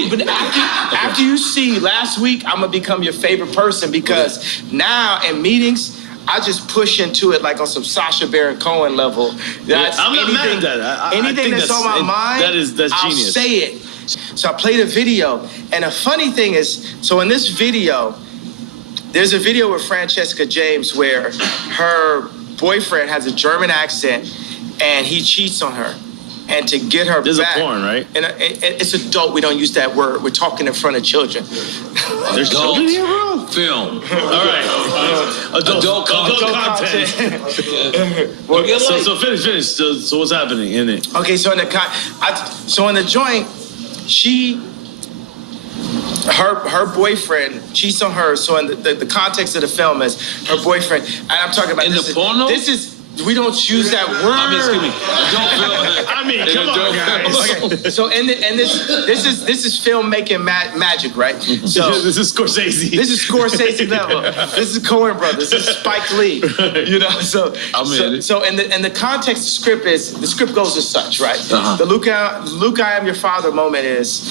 But after you see Last Week, I'm going to become your favorite person because now in meetings, I just push into it like on some Sacha Baron Cohen level. That's I'm not mad at that. Anything that's on my mind, that's I'll genius. say it. So I played a video, and the funny thing is, so in this video, there's a video with Francesca James where her boyfriend has a German accent, and he cheats on her. And to get her There's back. There's a porn, right? And it's adult. We don't use that word. We're talking in front of children. There's children here, bro? Film. All right. Adult content. So finish. So what's happening in it? Okay, so in the joint, her boyfriend cheats on her. So in the context of the film is her boyfriend, and I'm talking about in the porno. This is. We don't use that word. I mean, come on, guys. Okay, so this is filmmaking magic, right? So this is Scorsese. This is Scorsese level. This is Coen Brothers. This is Spike Lee. You know, so in the context, the script goes as such, right? Uh-huh. The Luke, I am your father moment is.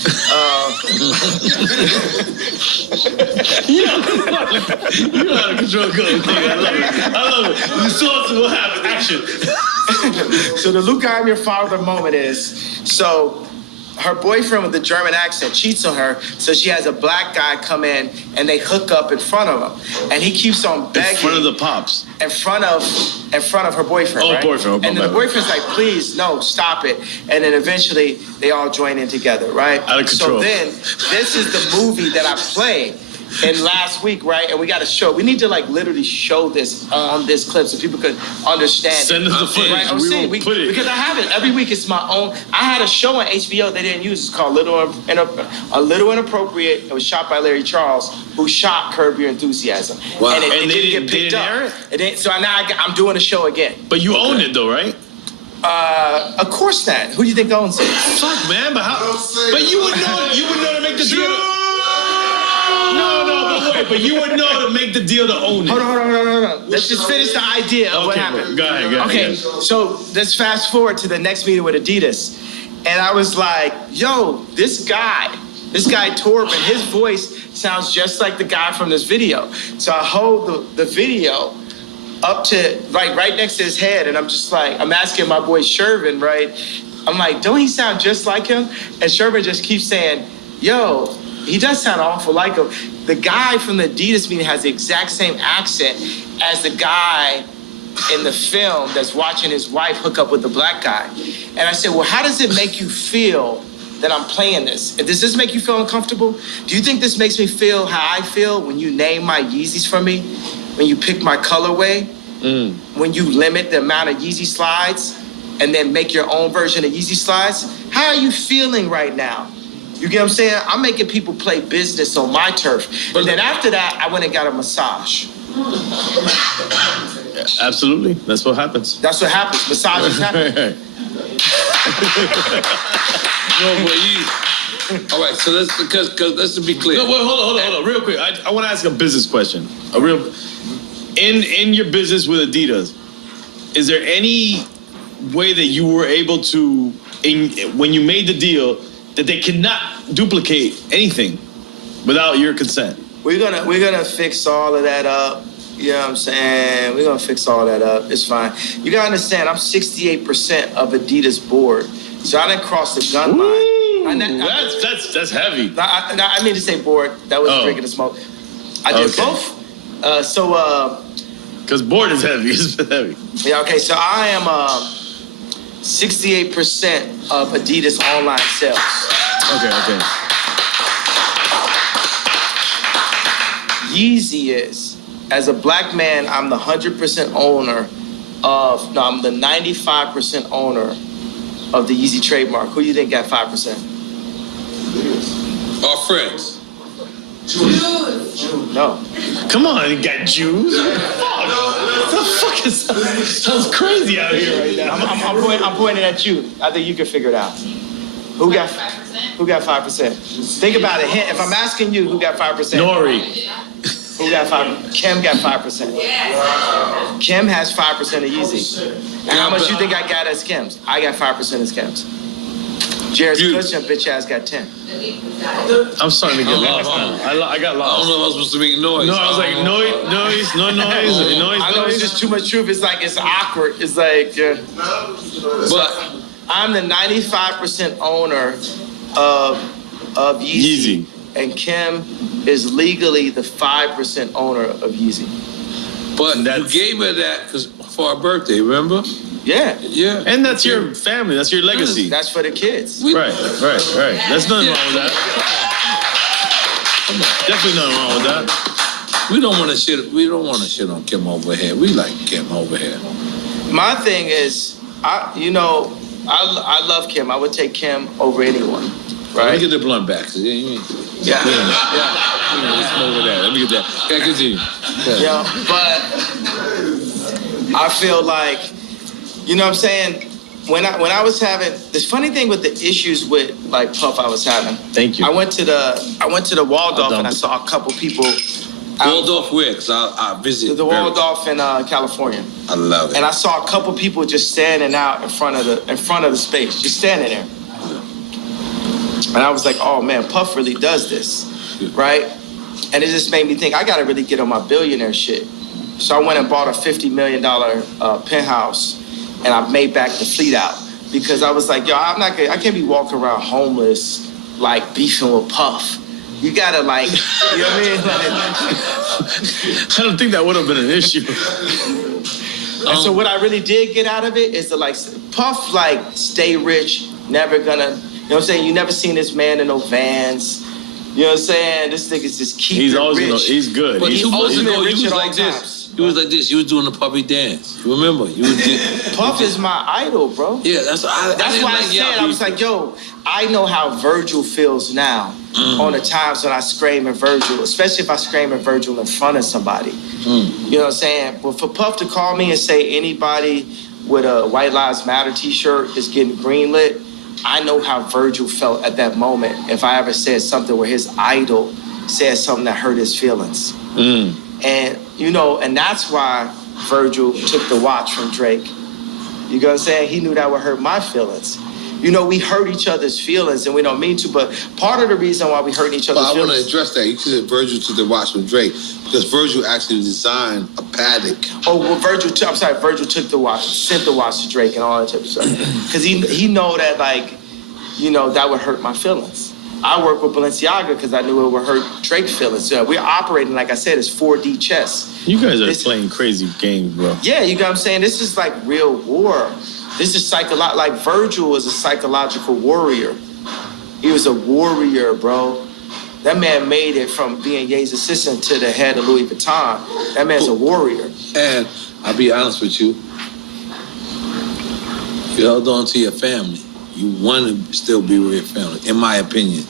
You know how to control good. I love it. You saw what happened. Action. So the Luke, I am your father moment is, so her boyfriend with the German accent cheats on her, so she has a black guy come in and they hook up in front of him. And he keeps on begging. In front of the pops. In front of her boyfriend, right? Boyfriend. And then the boyfriend's like, please, no, stop it. And then eventually they all join in together, right? Out of control. So then this is the movie that I played in Last Week, right? And we got to show. We need to like literally show this on this clip so people could understand. Send us the footage. Right? I'm saying because I have it every week. It's my own. I had a show on HBO they didn't use. It's called A Little Inappropriate. It was shot by Larry Charles, who shot Curb Your Enthusiasm. Wow. And it didn't get picked up. So now I'm doing a show again. But you own it though, right? Of course not. Who do you think owns it? Fuck, man. But how? But you would know. You would know to make the deal. But you would know to make the deal to own it. Hold on. Let's just finish the idea of what happened. Go ahead. Okay, so let's fast forward to the next meeting with Adidas. And I was like, yo, this guy Torben, his voice sounds just like the guy from this video. So I hold the video up to, like, right next to his head. And I'm just like, I'm asking my boy Shervin, right? I'm like, don't he sound just like him? And Shervin just keeps saying, yo, he does sound awful like him. The guy from the Adidas meeting has the exact same accent as the guy in the film that's watching his wife hook up with the black guy. And I said, well, how does it make you feel that I'm playing this? Does this make you feel uncomfortable? Do you think this makes me feel how I feel when you name my Yeezys for me? When you pick my colorway? When you limit the amount of Yeezy slides and then make your own version of Yeezy slides? How are you feeling right now? You get what I'm saying? I'm making people play business on my turf. But then after that, I went and got a massage. Absolutely. That's what happens. That's what happens. Massages happen. No, but all right, so let's be clear. No, wait, hold on. Real quick. I want to ask a business question. In your business with Adidas, is there any way that you were able to, when you made the deal, that they cannot duplicate anything without your consent? We're gonna fix all of that up. You know what I'm saying? We're gonna fix all that up. It's fine. You gotta understand, I'm 68% of Adidas board, so I didn't cross the gun line. That's heavy. I mean to say board. That was drinking the smoke. I did both. Because board is heavy. It's heavy. Yeah. Okay. So I am 68% of Adidas online sales. Okay. Yeezy is, as a black man, I'm the 100% owner of. No, I'm the 95% owner of the Yeezy trademark. Who you think got 5%? Our friends. No. Come on, you got Jews. The fuck sounds crazy out here right now. I'm pointing at you. I think you can figure it out. Who got 5%? Think about it. If I'm asking you, who got 5%? Nori. Who got 5%? Kim got 5%. Kim has 5% of Yeezy. And how much you think I got as Kim's? I got 5% as Kim's. Jared's Christian bitch ass got 10. I'm starting to get lost now. I got lost. I don't know if I was supposed to make noise. No, I was like, noise. I know it's just too much truth. It's like, it's awkward. It's like, but I'm the 95% owner of Yeezy. And Kim is legally the 5% owner of Yeezy. But you gave her that for her birthday, remember? Yeah. And that's your family. That's your legacy. That's for the kids. Right. There's nothing wrong with that. Definitely nothing wrong with that. We don't want to shit. We don't want to shit on Kim over here. We like Kim over here. My thing is, I love Kim. I would take Kim over anyone. Right. Let me get the blunt back. Yeah. Let's over that. Let me get that. Okay, continue. Yeah, but I feel like, you know what I'm saying? When I was having this funny thing with the issues with like Puff I was having. Thank you. I went to the Waldorf and I saw a couple people. Waldorf where? Because I visit. The Waldorf in California. I love it. And I saw a couple people just standing out in front of the space, just standing there. And I was like, oh man, Puff really does this, right? And it just made me think, I gotta really get on my billionaire shit. So I went and bought a $50 million penthouse, and I made back the fleet out because I was like, yo, I can't be walking around homeless, like beefing with Puff. You gotta like, you know what I mean? Like, I don't think that would have been an issue. And so what I really did get out of it is to like, Puff like stay rich, never gonna. You know what I'm saying? You never seen this man in no Vans. You know what I'm saying? This nigga's just keep it rich. He's good. But he's ultimate rich he was at all like this. times. He was like this. He was doing the puppy dance. You remember? Puff is my idol, bro. Yeah, that's why I said. I was like, yo, I know how Virgil feels now on the times when I scream at Virgil, especially if I scream at Virgil in front of somebody. You know what I'm saying? But for Puff to call me and say anybody with a White Lives Matter t-shirt is getting greenlit, I know how Virgil felt at that moment if I ever said something where his idol said something that hurt his feelings. And, you know, and that's why Virgil took the watch from Drake. You know what I'm saying? He knew that would hurt my feelings. You know, we hurt each other's feelings and we don't mean to, but part of the reason why we hurt each other's feelings. I want to address that. You said Virgil took the watch from Drake because Virgil actually designed a paddock. Oh, well, Virgil took the watch, sent the watch to Drake and all that type of stuff. Because he know that, like, you know, that would hurt my feelings. I work with Balenciaga because I knew it would hurt Drake's feelings. We're operating, like I said, it's 4D chess. You guys are playing crazy games, bro. Yeah, you know what I'm saying? This is like real war. This is like Virgil was a psychological warrior. He was a warrior, bro. That man made it from being Ye's assistant to the head of Louis Vuitton. That man's a warrior. And I'll be honest with you. You held on to your family. You want to still be with your family, in my opinion.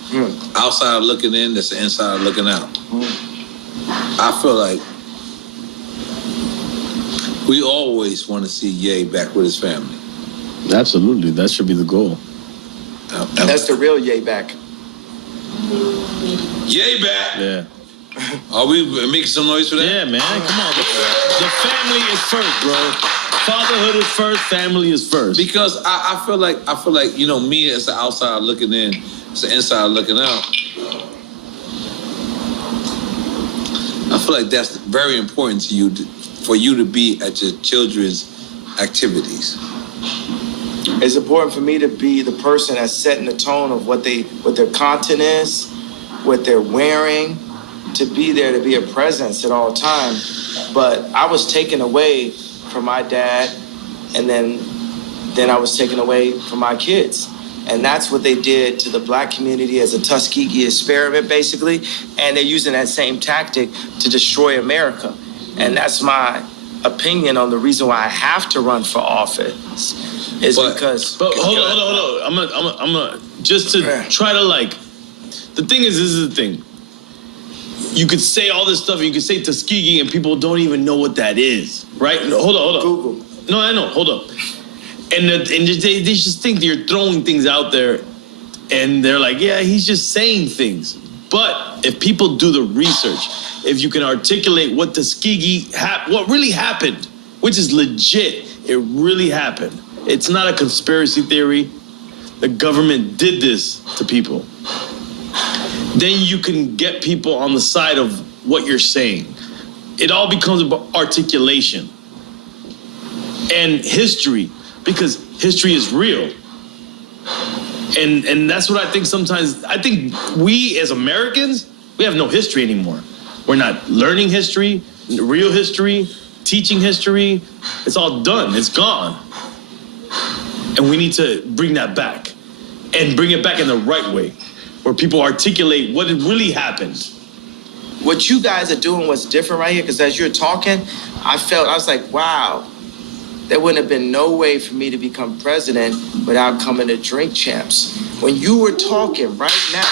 Outside looking in, that's the inside looking out. I feel like we always want to see Ye back with his family. Absolutely, that should be the goal. That's the real Ye back. Ye back. Yeah. Are we making some noise for that? Yeah, man. Come on. The family is first, bro. fatherhood is first, family is first. Because I feel like me as the outsider looking in, as the insider looking out. I feel like that's very important to you, for you to be at your children's activities. It's important for me to be the person that's setting the tone of what their content is, what they're wearing, to be there, to be a presence at all times. But I was taken away from my dad, and then I was taken away from my kids. And that's what they did to the black community as a Tuskegee experiment, basically. And they're using that same tactic to destroy America. And that's my opinion on the reason why I have to run for office. But hold on. I'm gonna just to try to the thing is, this is the thing. You could say all this stuff, and you could say Tuskegee, and people don't even know what that is, right? No, hold on. Google. No, I know. Hold up. And they just think you're throwing things out there, and they're like, yeah, he's just saying things. But if people do the research, if you can articulate what Tuskegee, what really happened, which is legit, it really happened. It's not a conspiracy theory. The government did this to people. Then you can get people on the side of what you're saying. It all becomes about articulation and history, because history is real. And that's what I think sometimes. I think we as Americans, we have no history anymore. We're not learning history, real history, teaching history. It's all done. It's gone. And we need to bring that back, and bring it back in the right way, where people articulate what really happened. What you guys are doing was different right here, because as you're talking, I was like, wow, there wouldn't have been no way for me to become president without coming to Drink Champs. When you were talking right now,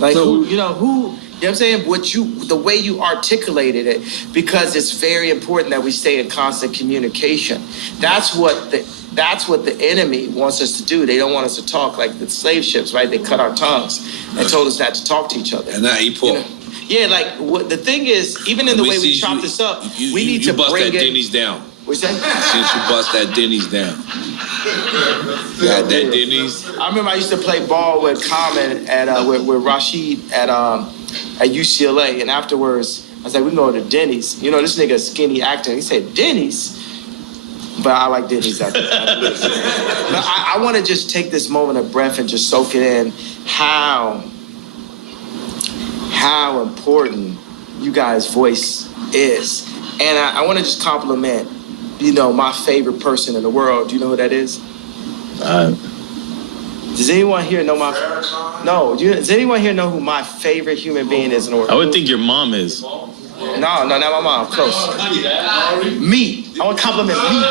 you know what I'm saying? The way you articulated it, because it's very important that we stay in constant communication. That's what the enemy wants us to do. They don't want us to talk like the slave ships, right? They cut our tongues and told us not to talk to each other. And now he pulled. Yeah, the thing is, even in the way we chop this up, we need to bust that Denny's down. What's that? Since you bust that Denny's down. You got that Denny's. I remember I used to play ball with Common with Rashid at UCLA, and afterwards I was like, we can go to Denny's. You know, this nigga skinny acting. He said Denny's, but I like Denny's after that. But I want to just take this moment of breath and just soak it in how important you guys' voice is. And I want to just compliment, my favorite person in the world. Do you know who that is? Does anyone here know does anyone here know who my favorite human being is in the world? I would think your mom is. No, not my mom. Close. Me. I want to compliment me.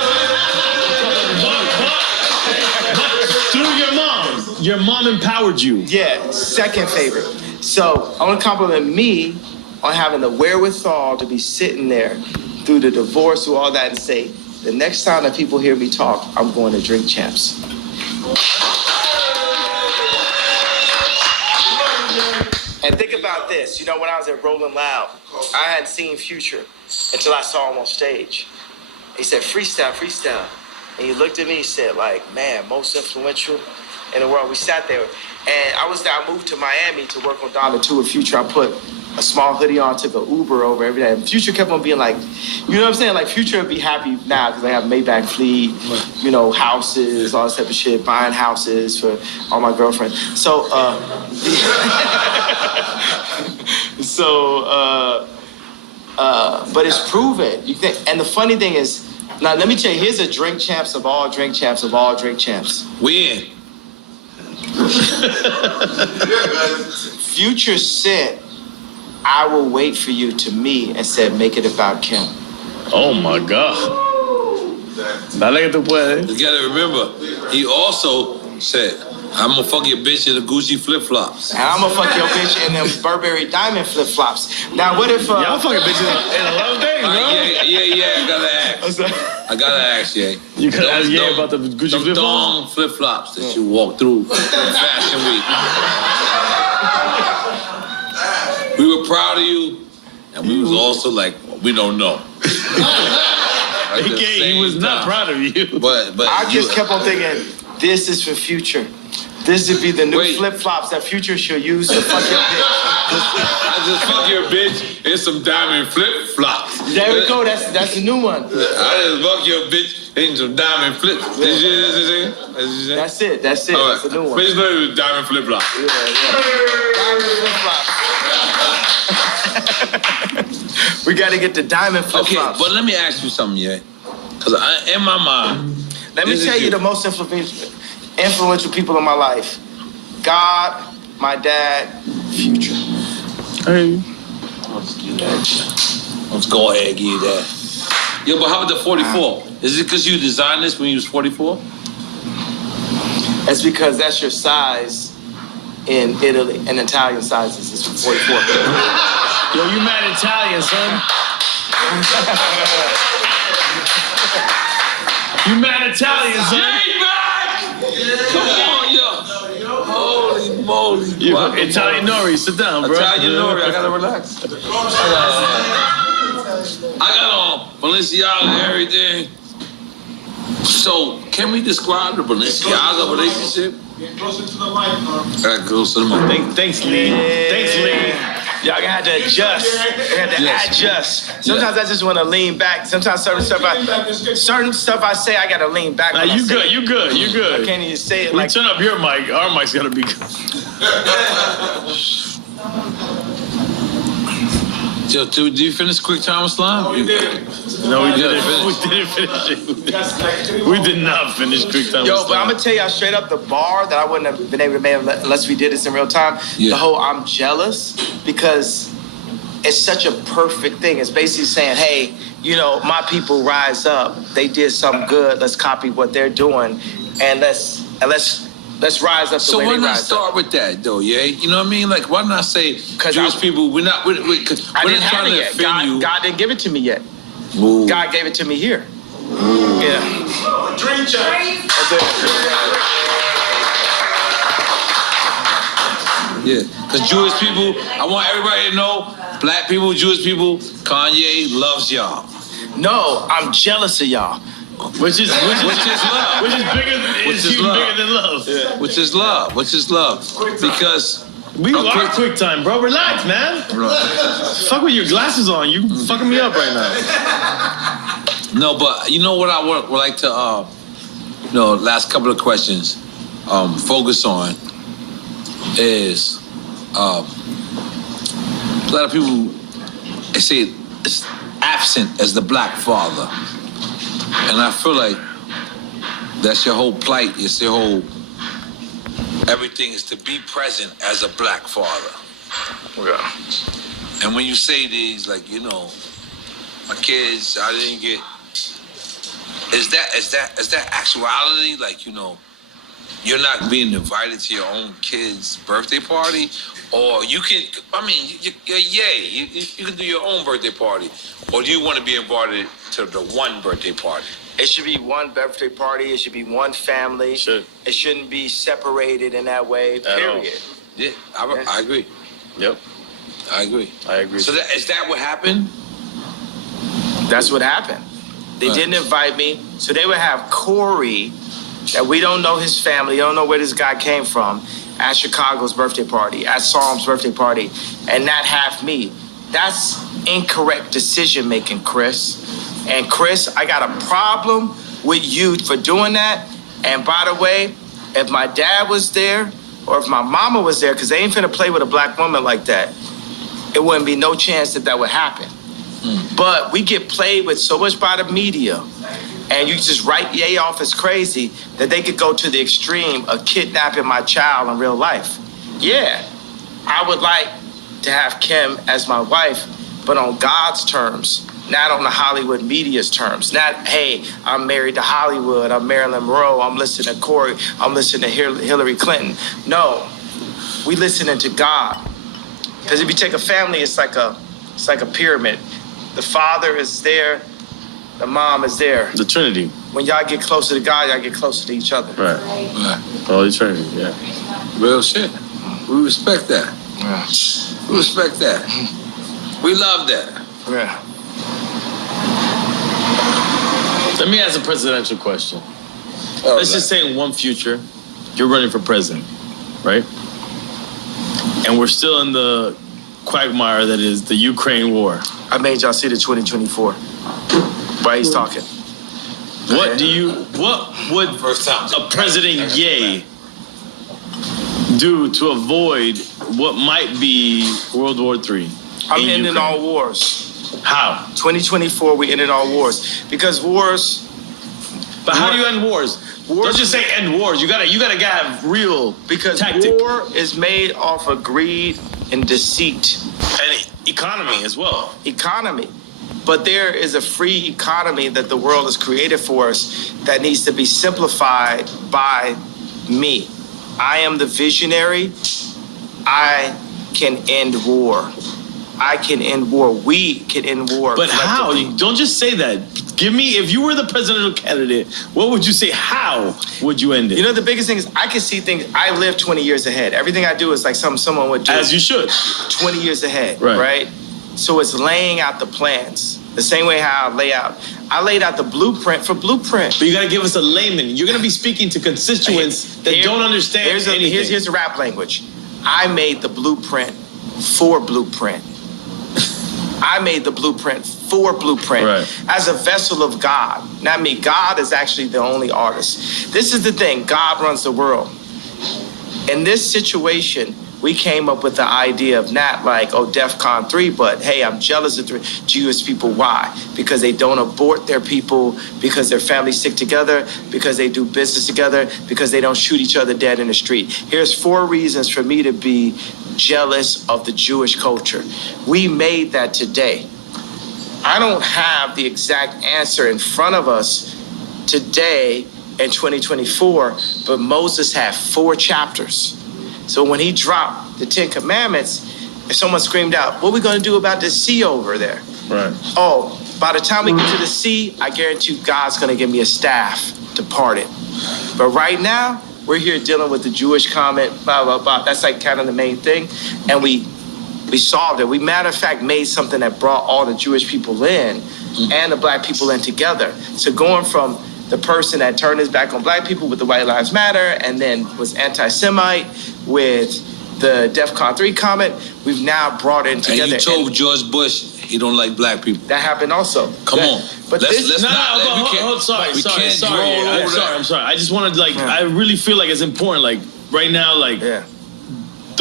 Through your mom. Your mom empowered you. Yeah, second favorite. So I want to compliment me on having the wherewithal to be sitting there through the divorce, through all that, and say, the next time that people hear me talk, I'm going to Drink Champs. And think about this. When I was at Rolling Loud, I hadn't seen Future until I saw him on stage. He said, freestyle. And he looked at me, he said, man, most influential in the world. We sat there, and I moved to Miami to work on Dollar 2 with Future. I put a small hoodie on, took an Uber over every day. And Future kept on being like, you know what I'm saying? Like, Future would be happy now because they have Maybach fleet, houses, all this type of shit, buying houses for all my girlfriends. So, but it's proven. And the funny thing is, now let me tell you, here's a Drink Champs of all Drink Champs of all Drink Champs. We in. Future said, I will wait for you to me, and said, make it about Kim. Oh my God. Dale que tú puedes. You gotta remember, he also said, I'm gonna fuck your bitch in the Gucci flip-flops. And I'm gonna fuck your bitch in them Burberry diamond flip-flops. Now, what if... Y'all fucking bitches in 11 days, bro. Yeah, I gotta ask. You gotta ask about the Gucci flip-flops? Thong flip-flops that you walk through in Fashion Week. We were proud of you, and we was also like, we don't know. He was not proud of you. But I just kept on thinking, this is for Future. This would be the new flip-flops that Future should use to fuck your bitch. I just fuck your bitch in some diamond flip-flops. There we go. That's the new one. I just fuck your bitch in some diamond flip. That's it. That's All right. That's the new one. Bitch, know it was diamond flip-flop. Diamond flip-flops. We got to get the diamond flip-flops. Okay, but let me ask you something, yeah. Because in my mind, let me tell you the most influential people in my life: God, my dad, Future. Hey. Let's go ahead and give you that. Yo, but how about the 44? Is it because you designed this when you was 44? That's because that's your size in Italy, and Italian sizes is 44. Yo, you mad Italian, son? You mad Italian, son? Come on, yo. Holy moly. Italian Nori, sit down, bro. Italian Nori, I gotta relax. I got on Balenciaga and everything. So, can we describe the Balenciaga relationship? Get closer to the mic, man. I got closer to the mic. Thanks, Lee. Thanks, Lee. Y'all gonna have to adjust. You have to adjust. Sometimes I just want to lean back. Sometimes certain stuff I say, I gotta lean back. Nah, you good. You good. You good. I can't even say it We like. turn up your mic. Our mic's gotta be good. Yo, did you finish Quick Time with Slime? No, we didn't. No, we didn't. We didn't finish it. We did not finish Quick Time. Yo, but I'm gonna tell y'all straight up, the bar that I wouldn't have been able to make unless we did this in real time. Yeah. The whole I'm jealous because it's such a perfect thing. It's basically saying, hey, you know, my people rise up. They did something good. Let's copy what they're doing, and let's rise up the so way they rise up. So why not start with that, though, yeah? You know what I mean? Like, why not say Jewish people, we're not trying to offend you. God didn't give it to me yet. Ooh. God gave it to me here. Ooh. Yeah. Dream check. Yeah, because Jewish people, I want everybody to know, black people, Jewish people, Kanye loves y'all. No, I'm jealous of y'all. Which is love. Which is bigger than love. Yeah. Which is love. Because we are quick time, bro. Relax, man. Fuck with your glasses on. You fucking me up right now. No, but you know what I would like to, last couple of questions, focus on is a lot of people, they say it's absent as the black father. And I feel like that's your whole plight. It's your whole, everything is to be present as a black father. Yeah. And when you say these, like, you know, my kids, I didn't get, is that actuality? Like, you know, you're not being invited to your own kid's birthday party? Or you can, I mean, you can do your own birthday party. Or do you want to be invited to the one birthday party? It should be one birthday party. It should be one family. It shouldn't be separated in that way, period. Yeah, I agree. Yep. I agree. So is that what happened? That's what happened. They didn't invite me. So they would have Corey, that we don't know his family, don't know where this guy came from, at Chicago's birthday party, at Psalm's birthday party, and not have me. That's incorrect decision making, Chris. And Chris, I got a problem with you for doing that. And by the way, if my dad was there or if my mama was there, because they ain't finna play with a black woman like that, it wouldn't be no chance that would happen. But we get played with so much by the media, and you just write Ye off as crazy that they could go to the extreme of kidnapping my child in real life. Yeah, I would like to have Kim as my wife, but on God's terms, not on the Hollywood media's terms. Not, hey, I'm married to Hollywood, I'm Marilyn Monroe, I'm listening to Corey, I'm listening to Hillary Clinton. No, we listening to God. Because if you take a family, it's like a pyramid. The father is there, the mom is there. The Trinity. When y'all get closer to God, y'all get closer to each other. Right. Oh, the Trinity, yeah. Real shit. We respect that. We respect that. We love that. Yeah. Let me ask a presidential question. Let's just say in one future, you're running for president, right? And we're still in the quagmire that is the Ukraine war. I made y'all see the 2024. Why he's talking. What would a President Ye do to avoid what might be World War III? I'm ending all wars. How? 2024, we ended all wars. Because wars... But how do you end wars? Don't just say end wars. You gotta have real tactic. War is made off of greed and deceit. And economy as well. Economy. But there is a free economy that the world has created for us that needs to be simplified by me. I am the visionary. I can end war. I can end war. We can end war. But how? Don't just say that. Give me, if you were the presidential candidate, what would you say? How would you end it? You know, the biggest thing is I can see things. I live 20 years ahead. Everything I do is like someone would do. As you should. 20 years ahead, right? Right? So it's laying out the plans. The same way how I laid out the blueprint for Blueprint. But you got to give us a layman. You're going to be speaking to constituents that don't understand anything. Here's the rap language. I made the blueprint for Blueprint. I made the blueprint for Blueprint. Right. As a vessel of God. Not me. God is actually the only artist. This is the thing. God runs the world. In this situation, we came up with the idea of not like, oh, DEFCON 3, but hey, I'm jealous of the Jewish people. Why? Because they don't abort their people, because their families stick together, because they do business together, because they don't shoot each other dead in the street. Here's 4 reasons for me to be jealous of the Jewish culture. We made that today. I don't have the exact answer in front of us today in 2024, but Moses had 4 chapters. So when he dropped the 10 Commandments, if someone screamed out, what are we going to do about the sea over there? Right. Oh, by the time we get to the sea, I guarantee you God's going to give me a staff to part it. But right now, we're here dealing with the Jewish comment, blah, blah, blah. That's like kind of the main thing. And we solved it. We, matter of fact, made something that brought all the Jewish people in and the black people in together. So going from the person that turned his back on black people with the White Lives Matter and then was anti-Semite with the DEFCON 3 comment, we've now brought it together. And you told George Bush he don't like black people. That happened also. Come on. But I'm sorry. I just wanted to, I really feel like it's important, like, right now, the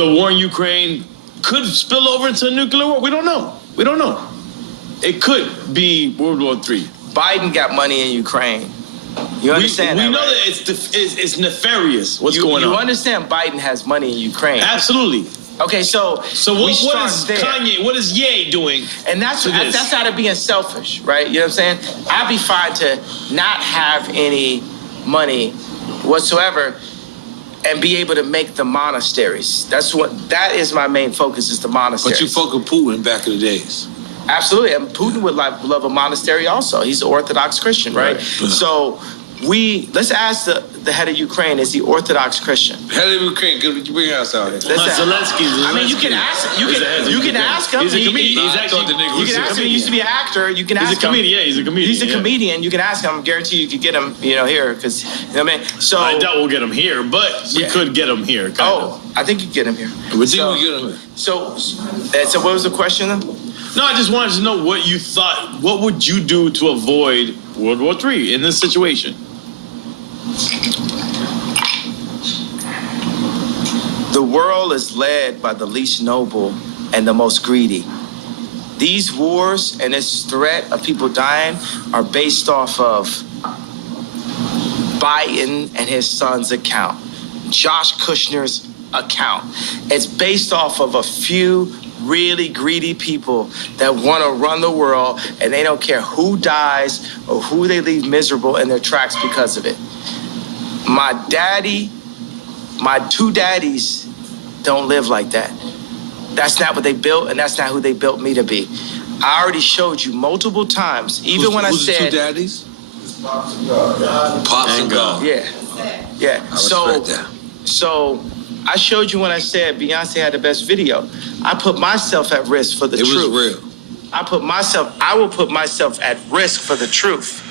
war in Ukraine could spill over into a nuclear war. We don't know. It could be World War III. Biden got money in Ukraine. You understand we that, know right? that it's nefarious what's going on. You understand Biden has money in Ukraine. Absolutely. Okay, so what is Kanye, what is Ye doing? And that's out of being selfish, right? You know what I'm saying? I'd be fine to not have any money whatsoever and be able to make the monasteries. That is my main focus, is the monasteries. But you fuck with Putin back in the days. Absolutely, and Putin would love a monastery also. He's an Orthodox Christian, right? So let's ask the head of Ukraine, is he Orthodox Christian? Head of Ukraine, could you bring us out here? Zelensky. I mean, you can ask him. You can ask him. He's a comedian. You can ask him. He used to be an actor. You can ask him. He's a comedian. Yeah, he's a comedian. He's a comedian. You can ask him. I guarantee you could get him, here, because, you know what I mean? So I doubt we'll get him here, but we could get him here. I think you get him here. We think we get him here. So what was the question then? No, I just wanted to know what you thought. What would you do to avoid World War III in this situation? The world is led by the least noble and the most greedy. These wars and this threat of people dying are based off of Biden and his son's account, Josh Kushner's account. It's based off of a few really greedy people that want to run the world, and they don't care who dies or who they leave miserable in their tracks because of it. My 2 daddies don't live like that. That's not what they built, and that's not who they built me to be. I already showed you multiple times, even when I said... Who's the 2 daddies? Pops and God. Yeah. So I showed you when I said Beyonce had the best video. I put myself at risk for the truth. It was real. I will put myself at risk for the truth.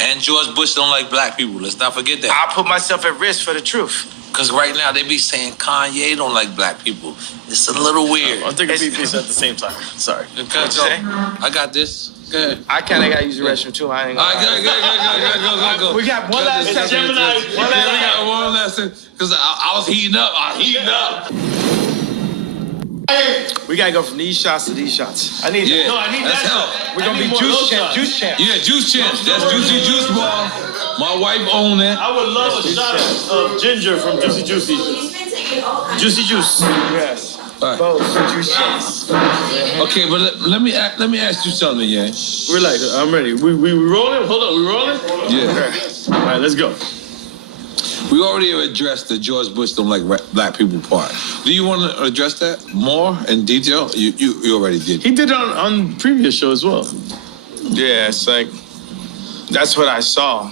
And George Bush don't like black people. Let's not forget that. I'll put myself at risk for the truth. Because right now they be saying Kanye don't like black people. It's a little weird. I'll take a pee at the same time. Sorry. I got this. Go ahead. I kind of got to use the restroom too. I ain't All gonna right, go. We got one last session. We got one last thing. Because I was heating up. We gotta go from these shots to these shots. I need Yeah, I need that's that. help. We're gonna be juice champ. Yeah, juice champs. That's Juicy Juice Bar. My wife owned that. I would love a shot of ginger from Juicy Juicy. Juicy Juice. Yes. All right. Both juice champs. Okay, but let me ask you something, yeah. Relax, I'm ready. We rolling? Hold on, we rolling? Yeah. All right, let's go. We already addressed the George Bush don't like black people part. Do you want to address that more in detail? You already did. He did it on previous show as well. Yeah, it's like that's what I saw.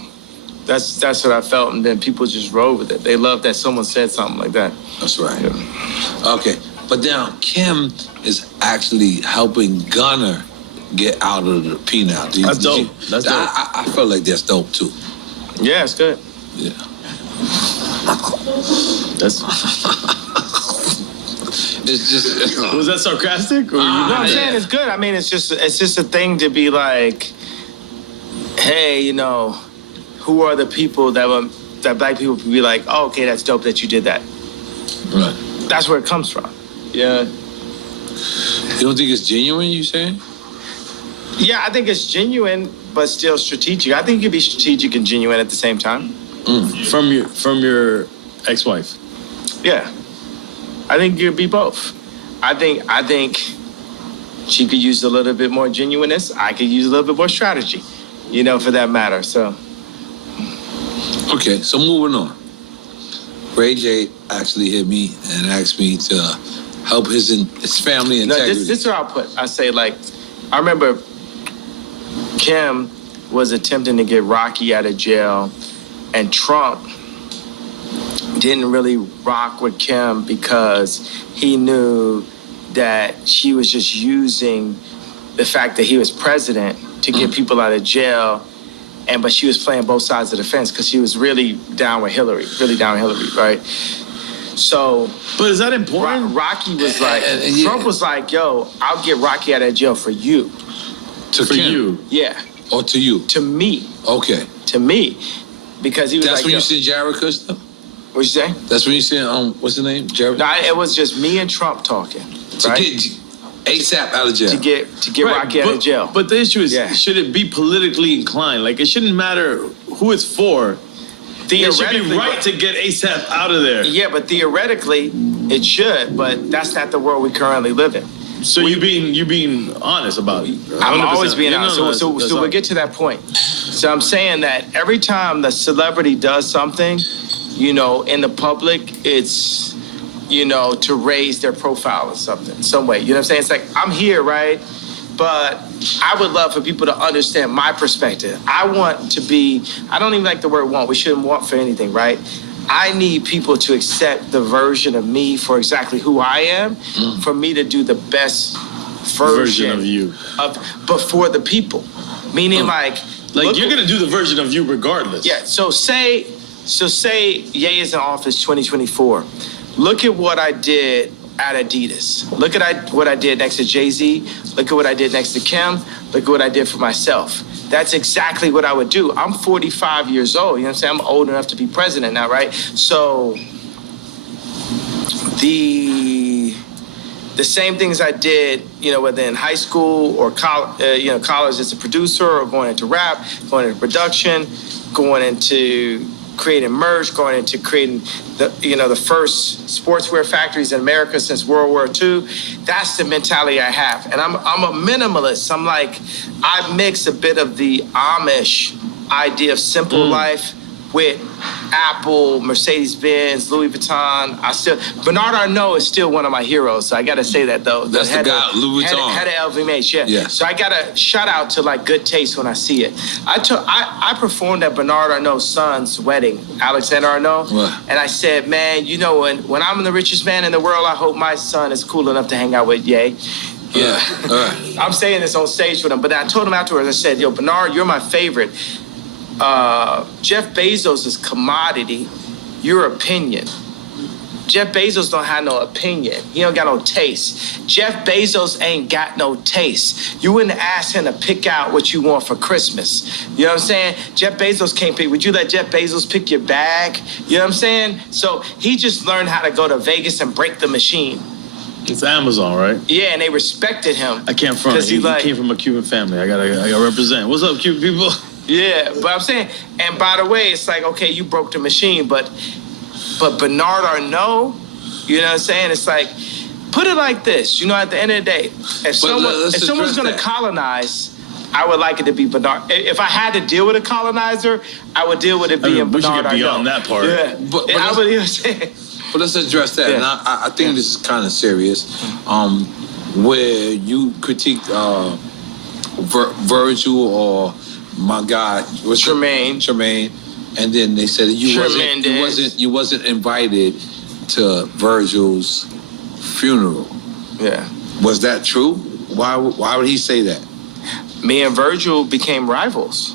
That's what I felt, and then people just rode with it. They loved that someone said something like that. That's right. Yeah. Okay, but now Kim is actually helping Gunner get out of the penal. That's dope. That's dope. I feel like that's dope too. Yeah, it's good. Yeah. That's. It's just. Was that sarcastic? Or No, I'm saying it's good. I mean, it's just a thing to be like, hey, you know, who are the people that black people would be like, oh, okay, that's dope that you did that. Right. That's where it comes from. Yeah. You don't think it's genuine? You saying? Yeah, I think it's genuine, but still strategic. I think you can be strategic and genuine at the same time. From your ex-wife. Yeah, I think you could be both. I think she could use a little bit more genuineness. I could use a little bit more strategy, you know, for that matter. So. Okay, so moving on. Ray J actually hit me and asked me to help his family integrity. No, this is what I'll put. I say, like, I remember Kim was attempting to get Rocky out of jail, and Trump didn't really rock with Kim because he knew that she was just using the fact that he was president to get people out of jail, but she was playing both sides of the fence because she was really down with Hillary, right? So, but is that important? Rocky was like, Trump was like, yo, I'll get Rocky out of jail for you. For you? Yeah. Or to you? To me. Okay. To me. Because he was That's like, when you said Jared Kushner? What'd you say? That's when you said, what's his name? Jared? No, it was just me and Trump talking. To right? get ASAP out of jail. To get Right, Rocky out of jail. But the issue is, should it be politically inclined? Like, it shouldn't matter who it's for. It should be right to get ASAP out of there. Yeah, but theoretically, it should, but that's not the world we currently live in. So you being honest about it. I'm always being Yeah, honest. no, So we'll get to that point. So I'm saying that every time the celebrity does something, you know, in the public, it's, you know, to raise their profile or something, some way. You know what I'm saying? It's like, I'm here, right? But I would love for people to understand my perspective. I don't even like the word want. We shouldn't want for anything, right? I need people to accept the version of me for exactly who I am, for me to do the best version of you. But for the people. Meaning like you're gonna do the version of you regardless. Yeah, so say Ye is in office 2024. Look at what I did at Adidas. Look at what I did next to Jay-Z. Look at what I did next to Kim. Look at what I did for myself. That's exactly what I would do. I'm 45 years old. You know what I'm saying? I'm old enough to be president now, right? So the same things I did, you know, whether in high school or college as a producer, or going into rap, going into production, going into creating merch, going into creating the first sportswear factories in America since World War II. That's the mentality I have. And I'm a minimalist. I'm like, I mix a bit of the Amish idea of simple life with Apple, Mercedes-Benz, Louis Vuitton. Bernard Arnault is still one of my heroes, so I gotta say that though. That's the guy, Louis Vuitton. Head of LVMH, yeah. Yes. So I gotta shout out to like good taste when I see it. I performed at Bernard Arnault's son's wedding, Alexander Arnault, and I said, man, you know, when I'm the richest man in the world, I hope my son is cool enough to hang out with Ye. Yeah. I'm saying this on stage with him, but I told him afterwards, I said, yo, Bernard, you're my favorite. Jeff Bezos is commodity. Your opinion. Jeff Bezos don't have no opinion. He don't got no taste. Jeff Bezos ain't got no taste. You wouldn't ask him to pick out what you want for Christmas. You know what I'm saying? Jeff Bezos can't pick. Would you let Jeff Bezos pick your bag? You know what I'm saying? So he just learned how to go to Vegas and break the machine. It's Amazon, right? Yeah, and they respected him. I can't front. He came from a Cuban family. I gotta represent. What's up, Cuban people? Yeah, but I'm saying, and by the way, it's like, okay, you broke the machine, but Bernard Arnault, you know what I'm saying? It's like, put it like this, you know, at the end of the day, if someone's going to colonize, I would like it to be Bernard. If I had to deal with a colonizer, I would deal with it being Bernard Arnault. We should get beyond that part. Yeah, but I would even say. But let's address that. Yeah. And I think this is kind of serious, where you critique Virgil or my guy, Tremaine, and then they said you wasn't invited to Virgil's funeral. Yeah. Was that true? Why would he say that? Me and Virgil became rivals.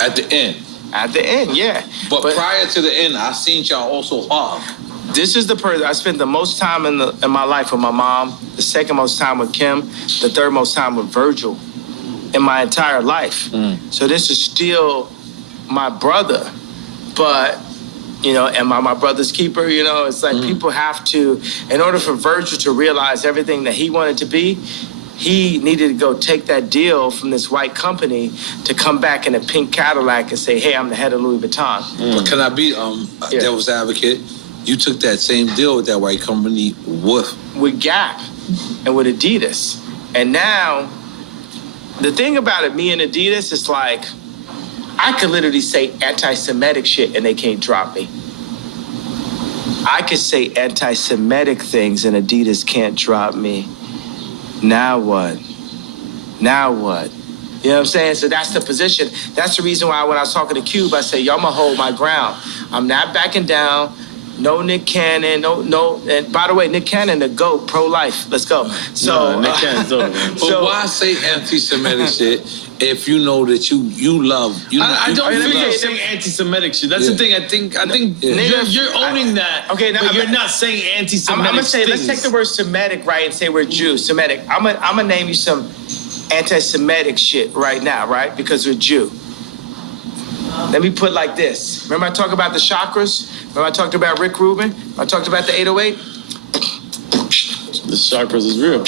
At the end. At the end, yeah. But prior to the end, I seen y'all also hug. This is the person I spent the most time in my life with my mom, the second most time with Kim, the third most time with Virgil in my entire life. So this is still my brother, but, you know, am I my brother's keeper? You know, it's like people have to, in order for Virgil to realize everything that he wanted to be, he needed to go take that deal from this white company to come back in a pink Cadillac and say, hey, I'm the head of Louis Vuitton. But can I be devil's advocate? You took that same deal with that white company with Gap and with Adidas. And now, the thing about it, me and Adidas, is like, I could literally say anti-Semitic shit and they can't drop me. I could say anti-Semitic things and Adidas can't drop me. Now what? Now what? You know what I'm saying? So that's the position. That's the reason why when I was talking to Cube, I say, yo, I'm gonna hold my ground. I'm not backing down. No Nick Cannon, no. And by the way, Nick Cannon, the GOAT, pro-life. Let's go. So Nick Cannon's over, man. But why say anti-Semitic shit if you know that you love? I don't feel you're saying anti-Semitic shit. That's the thing. I think you're owning that. Okay, now, but you're not saying anti-Semitic. I'm gonna say, let's take the word Semitic, right, and say we're Jews. Semitic. I'm gonna name you some anti-Semitic shit right now, right? Because we're Jew. Let me put it like this. Remember I talked about the chakras? Remember I talked about Rick Rubin? I talked about the 808? The chakras is real.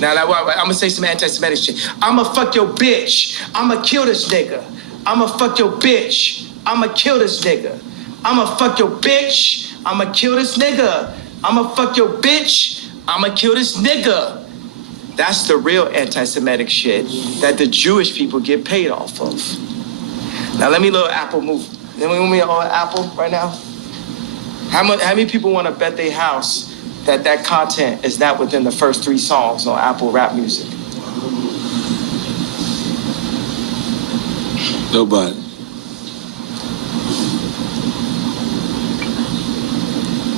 Now, I'm gonna say some anti-Semitic shit. I'ma fuck your bitch. I'ma kill this nigga. I'ma fuck your bitch. I'ma kill this nigga. I'ma fuck your bitch. I'ma kill this nigga. I'ma fuck your bitch. I'ma kill this nigga. That's the real anti-Semitic shit that the Jewish people get paid off of. Now let me little Apple move. Let me on Apple right now. How many people want to bet their house that content is not within the first 3 songs on Apple rap music? Nobody.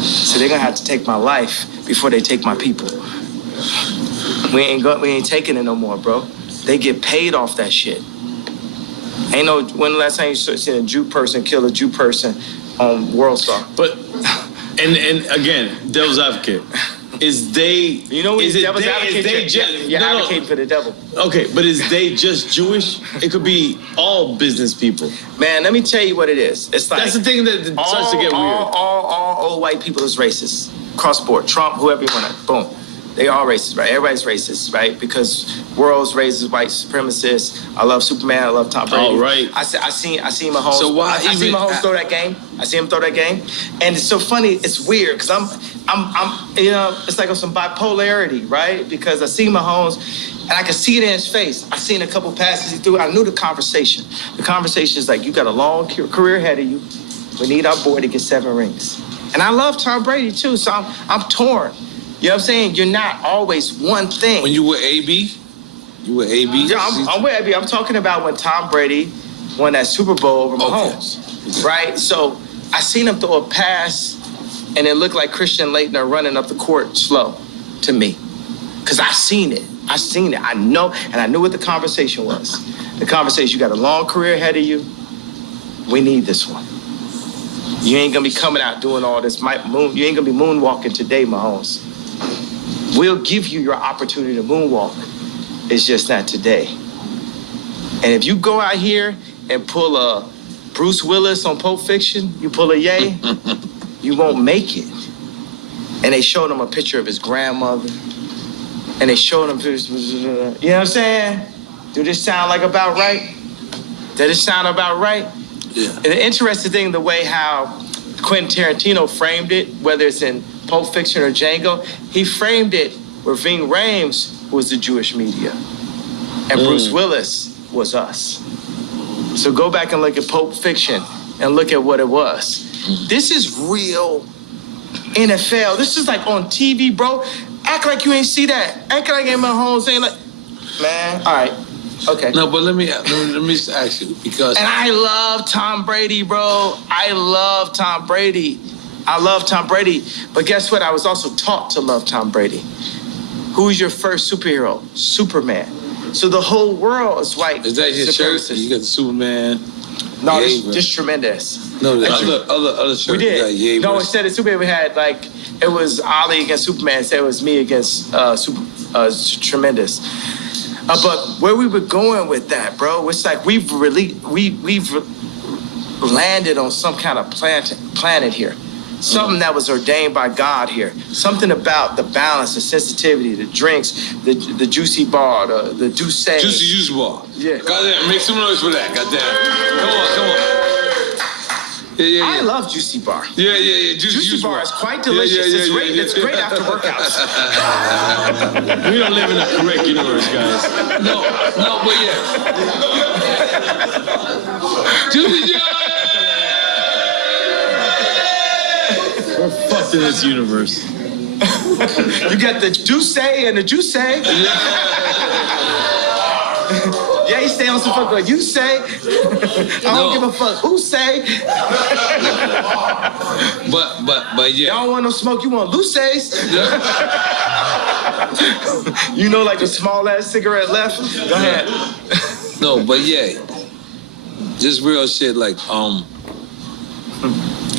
So they're gonna have to take my life before they take my people. We ain't taking it no more, bro. They get paid off that shit. Ain't no, when the last time you seen a Jew person kill a Jew person on World Star? But, and again, devil's advocate. Is they, you know, is it devil's advocate? You're advocating for the devil. Okay, but is they just Jewish? It could be all business people. Man, let me tell you what it is. It's like, that's the thing that starts to get weird. All old white people is racist. Cross board, Trump, whoever you want to, boom. They all racist, right? Everybody's racist, right? Because world's racist, white supremacists. I love Superman. I love Tom Brady. All right. I seen Mahomes. So why I see Mahomes throw that game. I see him throw that game, and it's so funny. It's weird because I'm, you know, it's like some bipolarity, right? Because I see Mahomes, and I can see it in his face. I seen a couple passes he threw. I knew the conversation. The conversation is like, you got a long career ahead of you. We need our boy to get 7 rings, and I love Tom Brady too. So I'm torn. You know what I'm saying? You're not always one thing. When you were AB? You were AB? Yeah, I'm with AB. I'm talking about when Tom Brady won that Super Bowl over Mahomes, right? So I seen him throw a pass, and it looked like Christian Laettner running up the court slow. to me. Because I seen it. I know, and I knew what the conversation was. The conversation, you got a long career ahead of you. We need this one. You ain't gonna be coming out doing all this. You ain't gonna be moonwalking today, Mahomes. We'll give you your opportunity to moonwalk. It's just not today. And if you go out here and pull a Bruce Willis on Pulp Fiction, you pull a Ye, you won't make it. And they showed him a picture of his grandmother. And they showed him pictures, you know what I'm saying? Do this sound like about right? Does it sound about right? Yeah. And the interesting thing, the way how Quentin Tarantino framed it, whether it's in Pulp Fiction or Django, he framed it where Ving Rhames was the Jewish media and Bruce Willis was us. So go back and look at Pulp Fiction and look at what it was. This is real NFL. This is like on TV, bro. Act like you ain't see that. Act like ain't my home saying like, man, all right. Okay. No, but let me just ask you because. And I love Tom Brady, bro. I love Tom Brady. But guess what? I was also taught to love Tom Brady. Who's your first superhero? Superman. So the whole world is white. Is that your shirt? You got the Superman. No, this tremendous. No, the other shirt. We did. No, instead of Superman, we had like it was Ali against Superman. Instead, it was me against Tremendous. But where we were going with that, bro, it's like we've landed on some kind of planet here. Something that was ordained by God here. Something about the balance, the sensitivity, the drinks, the juicy bar, the douce. Juicy bar. Yeah. Goddamn, make some noise for that. Goddamn. Come on. Yeah. I love juicy bar. Yeah. Juicy bar is quite delicious. It's great after workouts. We don't live in a correct universe, guys. No, but yeah. Juicy jar. We're fucked in this universe. You got the douce and the juice. Yeah, you stay on some fuck like you say. I don't give a fuck who say. But yeah. Y'all want no smoke, you want Luces. You know, like a small ass cigarette left. Go ahead. No, but yeah. Just real shit, like,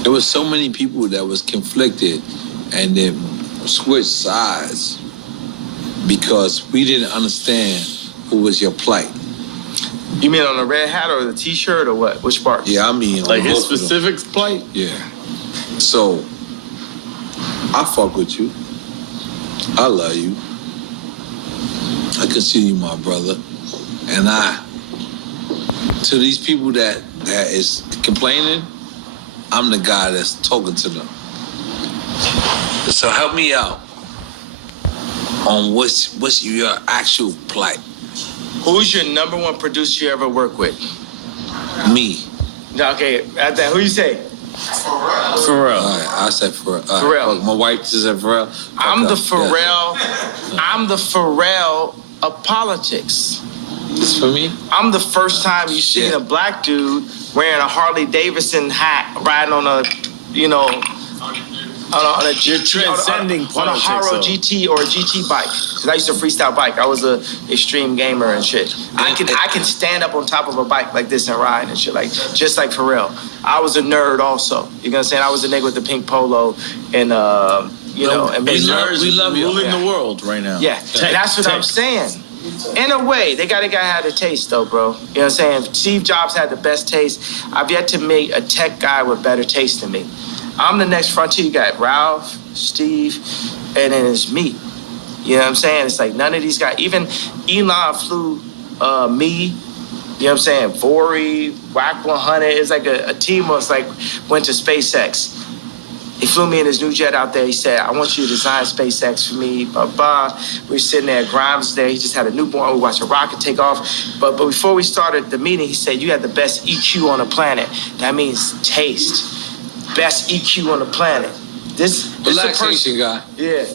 there was so many people that was conflicted and then switched sides because we didn't understand who was your plight. You mean on the red hat or the t-shirt or what? Which part? Yeah, I mean like his specific plight? Yeah. So I fuck with you. I love you. I consider you my brother. And to these people that is complaining, I'm the guy that's talking to them. So help me out on what's your actual plight. Who's your number one producer you ever worked with? Me. Okay, at that, who you say? Pharrell. All right, I said Pharrell. Pharrell. My wife just said Pharrell. I'm the Pharrell. I'm the Pharrell of politics. It's for me? I'm the first time you seen a black dude wearing a Harley Davidson hat, riding on a, on a GT, on a Haro GT or a GT bike. Cause I used to freestyle bike. I was a extreme gamer and shit. I can stand up on top of a bike like this and ride and shit, like just like Pharrell. I was a nerd also. You know what I'm saying? I was a nigga with the pink polo and and we love ruling the world right now. Yeah, that's what I'm saying. In a way, they gotta have the taste though, bro. You know what I'm saying? Steve Jobs had the best taste. I've yet to meet a tech guy with better taste than me. I'm the next frontier. You got Ralph, Steve, and then it's me. You know what I'm saying? It's like none of these guys, even Elon flew me, you know what I'm saying? Vori, WAC 100. It's like a team was like, went to SpaceX. He flew me in his new jet out there. He said, I want you to design SpaceX for me, blah, blah. We were sitting there, Grimes was there. He just had a newborn. We watched a rocket take off. But before we started the meeting, he said, you have the best EQ on the planet. That means taste. Best EQ on the planet. This relaxation guy. Yeah.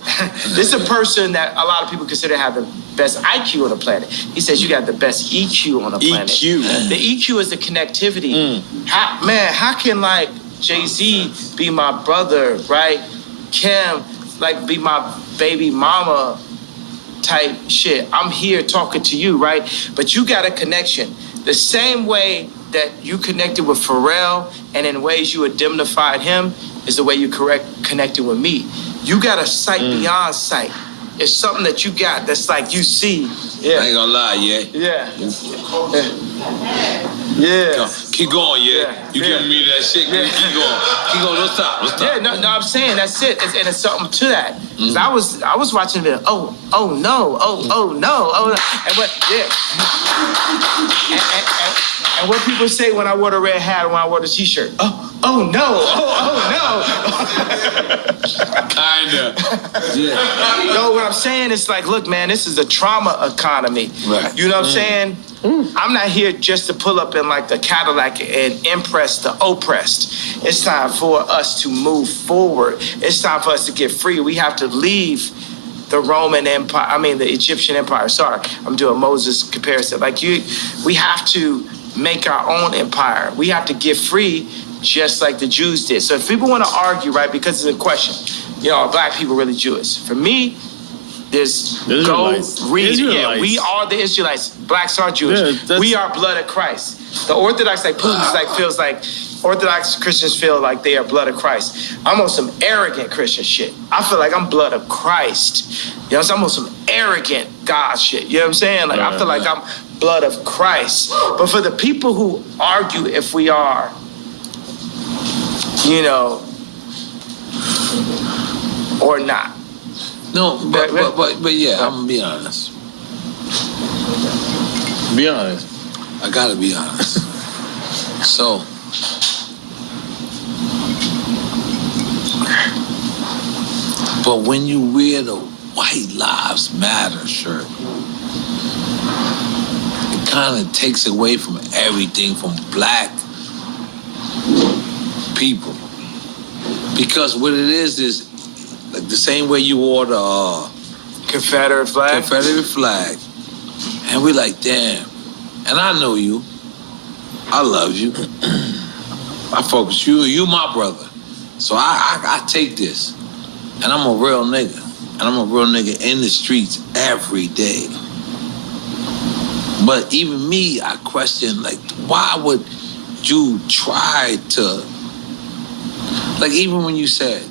This is a person that a lot of people consider have the best IQ on the planet. He says you got the best EQ on the planet. EQ. The EQ is the connectivity. How can like Jay-Z be my brother, right? Kim, like be my baby mama type shit. I'm here talking to you, right? But you got a connection. The same way that you connected with Pharrell and in ways you indemnified him is the way you connected with me. You got a sight beyond sight. It's something that you got that's like you see. Yeah. I ain't gonna lie, Yeah. Keep going, You giving me that shit. Yeah. Keep going. Don't stop. Yeah, no, I'm saying that's it. And it's something to that. Cause I was watching it. Oh no. And what? Yeah. And what people say when I wore the red hat, when I wore the t-shirt. Oh no. Kinda. Yeah. No, what I'm saying is like, look, man, this is a trauma economy. Right. You know what I'm saying? I'm not here just to pull up in like the Cadillac and impress the oppressed. It's time for us to move forward. It's time for us to get free. We have to leave the the Egyptian Empire. Sorry, I'm doing Moses comparison. We have to make our own empire. We have to get free just like the Jews did. So if people want to argue, right, because it's a question, are black people really Jewish? For me, there's Israelites. Go read. Israelites. Yeah, we are the Israelites. Blacks are Jewish. Yeah, we are blood of Christ. The Orthodox, like Putin's, feels like Orthodox Christians feel like they are blood of Christ. I'm on some arrogant Christian shit. I feel like I'm blood of Christ. You know what I'm saying? I'm on some arrogant God shit. You know what I'm saying? Like I feel like I'm blood of Christ. But for the people who argue if we are, or not. No, but yeah, I'm gonna be honest. Be honest. I gotta be honest. So, but when you wear the White Lives Matter shirt, it kind of takes away from everything from black people. Because what it is like the same way you wore the Confederate flag. And we like, damn. And I know you. I love you. I fuck with you. You my brother. So I take this. And I'm a real nigga. And I'm a real nigga in the streets every day. But even me, I question, like, why would you try to... Like, even when you said,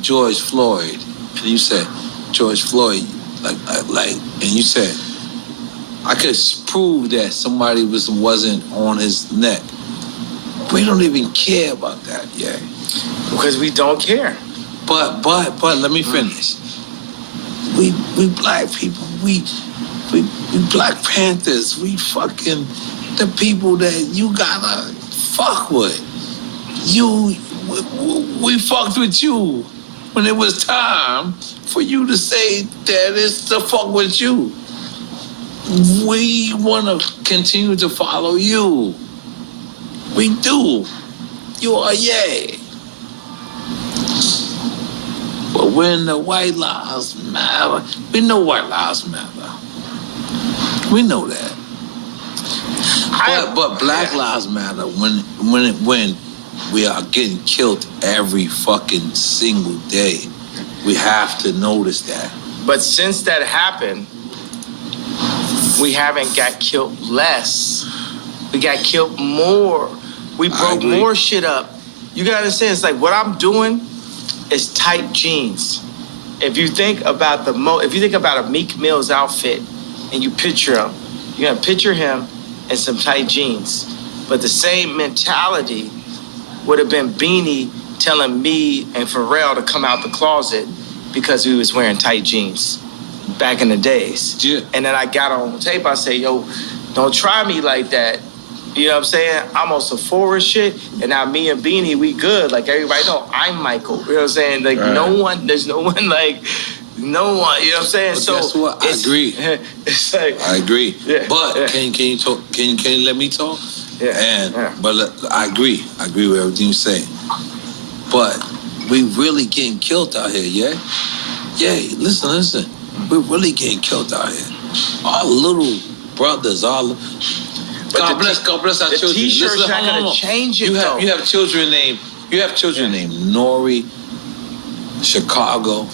George Floyd, and you said, George Floyd, and you said, I could prove that somebody wasn't on his neck. We don't even care about that, yeah. Because we don't care. But let me finish. We black people, we Black Panthers, we fucking the people that you gotta fuck with. We fucked with you when it was time for you to say that it's to fuck with you. We want to continue to follow you. We do. You are yay. But when the White Lives Matter, we know White Lives Matter. We know that. But Black Lives Matter when we are getting killed every fucking single day. We have to notice that. But since that happened, we haven't got killed less. We got killed more. We broke more shit up. You gotta understand, it's like what I'm doing is tight jeans. If you think about a Meek Mill's outfit and you picture him, you're gonna picture him in some tight jeans. But the same mentality would have been Beanie telling me and Pharrell to come out the closet because we was wearing tight jeans back in the days. Yeah. And then I got on tape, I say, yo, don't try me like that. You know what I'm saying? I'm on some forward shit, and now me and Beanie, we good. Like everybody know, I'm Michael. You know what I'm saying? Like there's no one, you know what I'm saying? But guess what? I agree. It's like I agree. Yeah, but can you talk? Can you let me talk? Yeah. But I agree. I agree with everything you say. But we really getting killed out here, yeah? Yeah, listen. We're really getting killed out here. Our little brothers, God bless our children. The T-shirt's not gonna change it, though. You have children named Nori, Chicago,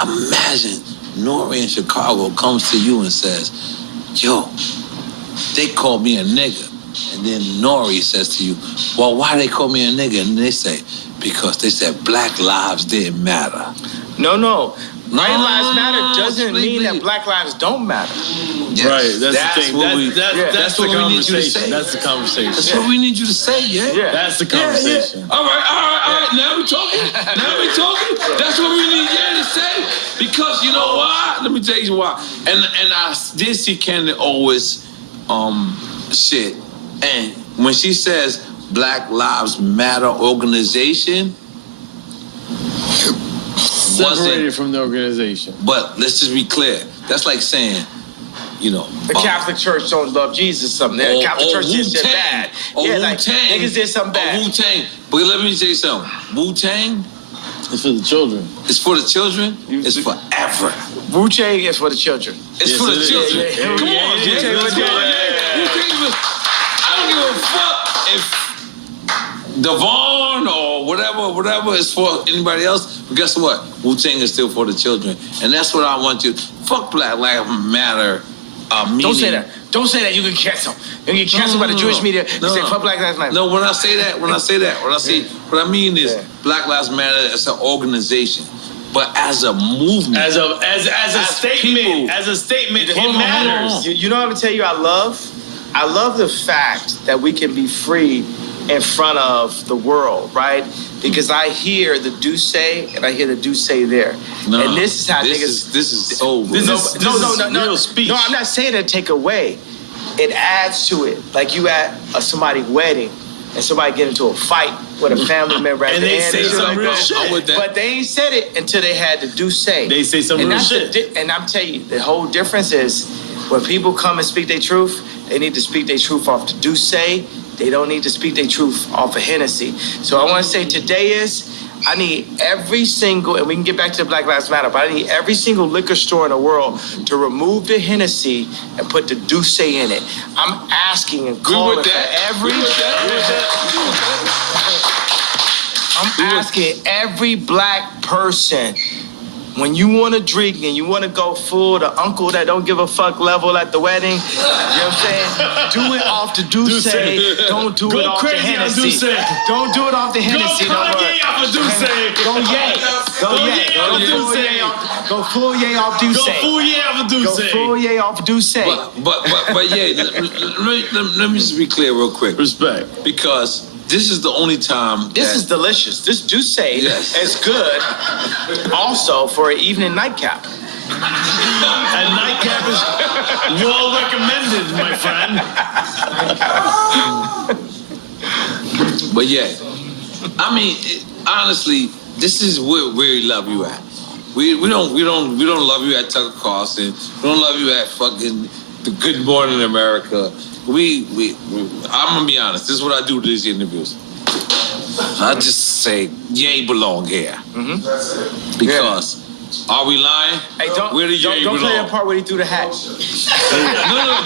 Imagine Nori in Chicago comes to you and says, yo, they call me a nigga. And then Nori says to you, well, why they call me a nigga? And they say, because they said black lives didn't matter. No. White lives matter doesn't mean that black lives don't matter. Yes. Right, that's the thing. That's what the we need you to say. conversation. That's the conversation. That's what we need you to say, yeah. That's the conversation. Yeah. All right. Now we talking. That's what we need to say. Because you know why? Let me tell you why. And I did see Candy always shit. And when she says Black Lives Matter organization, separated from the organization. But let's just be clear. That's like saying, the Catholic Church don't love Jesus. Something. The Catholic Church did shit bad. Wu-Tang. Niggas did something bad. Wu-Tang. But let me tell you something. Wu-Tang. It's for the children. It's for the children. It's forever. Wu-Tang is for the children. It's for the children. Come on, I don't give a fuck if Devon or whatever is for anybody else. But guess what? Wu-Tang is still for the children. And that's what I want you. Fuck Black Lives Matter. Don't say that. Don't say that. You can cancel. You can get canceled by the Jewish media. You say fuck Black Lives Matter. No, when I say that, what I mean is Black Lives Matter as an organization. But as a movement, as a statement, it matters. You know what I'm gonna tell you? I love the fact that we can be free in front of the world, right? Because I hear the do say and I hear the do say there. No, and this is how this niggas. is so. No. Real speech. No, I'm not saying to take away. It adds to it. Like you at somebody's wedding and somebody get into a fight with a family member at and the they end. say some real shit. I'm with that. But they ain't said it until they had to do say. They say some real shit. And I'm telling you, the whole difference is when people come and speak their truth, they need to speak their truth off the do say. They don't need to speak their truth off of Hennessy. So I want to say today I need every single, and we can get back to the Black Lives Matter, but I need every single liquor store in the world to remove the Hennessy and put the Douce in it. I'm asking and calling for every... I'm asking every black person, when you want to drink and you want to go full, the uncle that don't give a fuck level at the wedding, you know what I'm saying? Do it off the Douce. Don't do it off the Hennessy. Don't do it off the Hennessy. Go Kanye off the Douce. Go Ye. Go full Ye off Douce. Go full Ye off Douce. Go full Ye off Douce. But yeah, let me just be clear real quick. Respect. Because this is the only time. This is delicious. This Douce is good also for an evening nightcap. And nightcap is well recommended, my friend. But yeah, I mean, honestly, this is where we love you at. We don't love you at Tucker Carlson. We don't love you at fucking the Good Morning America. I'm gonna be honest. This is what I do to these interviews. I just say, Ye belong here. Mm-hmm. Because are we lying? Hey, don't play that part where he threw the hat. No, I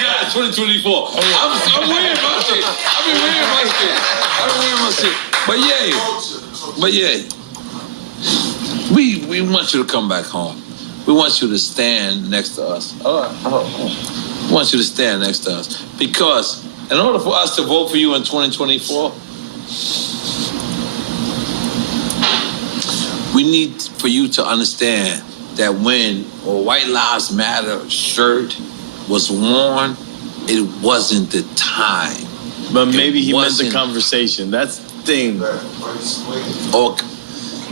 got it. 2024. I'm wearing my shit. I've been wearing my shit. But yeah, we want you to come back home. We want you to stand next to us. We want you to stand next to us. Because in order for us to vote for you in 2024, we need for you to understand that when a White Lives Matter shirt was worn, it wasn't the time. But maybe he meant the conversation. That's the thing. Or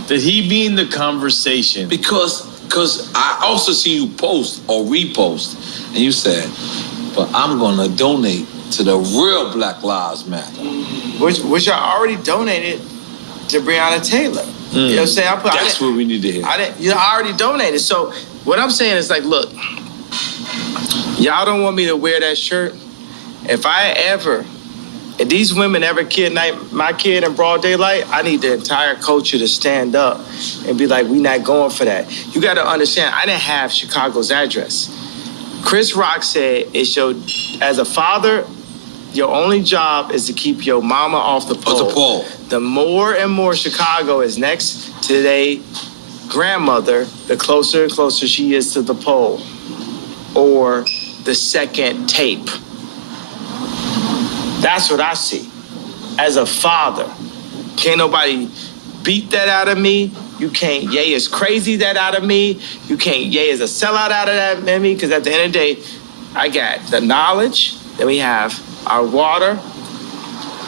did he mean the conversation? Because I also see you post or repost, and you said, but I'm gonna donate to the real Black Lives Matter. Which I already donated to Breonna Taylor. You know what I'm saying? That's what we need to hear. I already donated. So what I'm saying is like, look, y'all don't want me to wear that shirt. If these women ever kidnap my kid in broad daylight, I need the entire culture to stand up and be like, we not going for that. You got to understand, I didn't have Chicago's address. Chris Rock said, as a father Your only job is to keep your mama off the pole. The pole. The more and more Chicago is next to their grandmother, the closer and closer she is to the pole or the second tape. That's what I see. As a father, can't nobody beat that out of me. You can't Ye is crazy that out of me. You can't Ye is a sellout out of that of me. Because at the end of the day, I got the knowledge that we have, our water,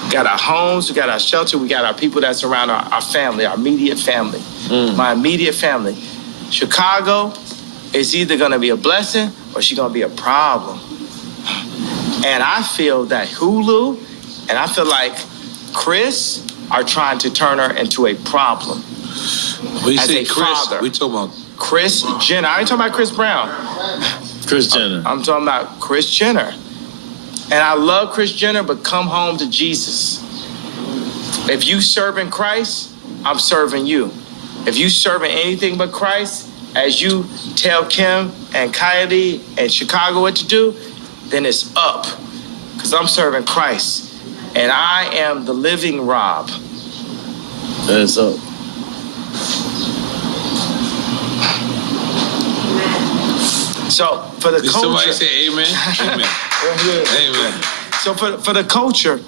we got our homes, we got our shelter, we got our people that surround our family, our immediate family. My immediate family. Chicago is either gonna be a blessing or she's gonna be a problem. And I feel that Hulu and I feel like Chris are trying to turn her into a problem. When you as say a Chris, father. we talking about Chris Jenner. I ain't talking about Chris Brown. Kris Jenner. I'm talking about Chris Jenner. And I love Chris Jenner, but come home to Jesus. If you serving Christ, I'm serving you. If you serving anything but Christ, as you tell Kim and Kylie and Chicago what to do, then it's up. Because I'm serving Christ. And I am the living Rob. That's up. So for the Did culture. somebody say amen? Amen. Amen. So for the culture,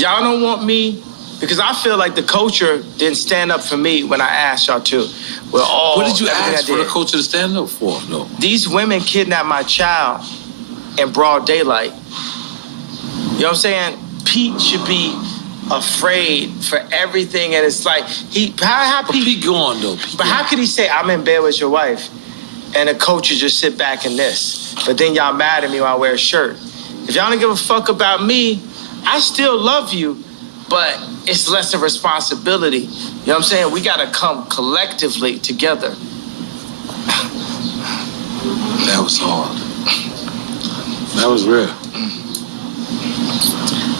y'all don't want me, because I feel like the culture didn't stand up for me when I asked y'all to. We're all. What did you everything I ask for the did. culture to stand up for? No. These women kidnapped my child in broad daylight. You know what I'm saying? Pete should be afraid for everything, and it's like how But Pete. Pete gone though. But how could he say I'm in bed with your wife, and the coach just sit back in this? But then y'all mad at me when I wear a shirt. If y'all don't give a fuck about me, I still love you, but it's less of responsibility. You know what I'm saying? We gotta come collectively together. That was hard. That was real.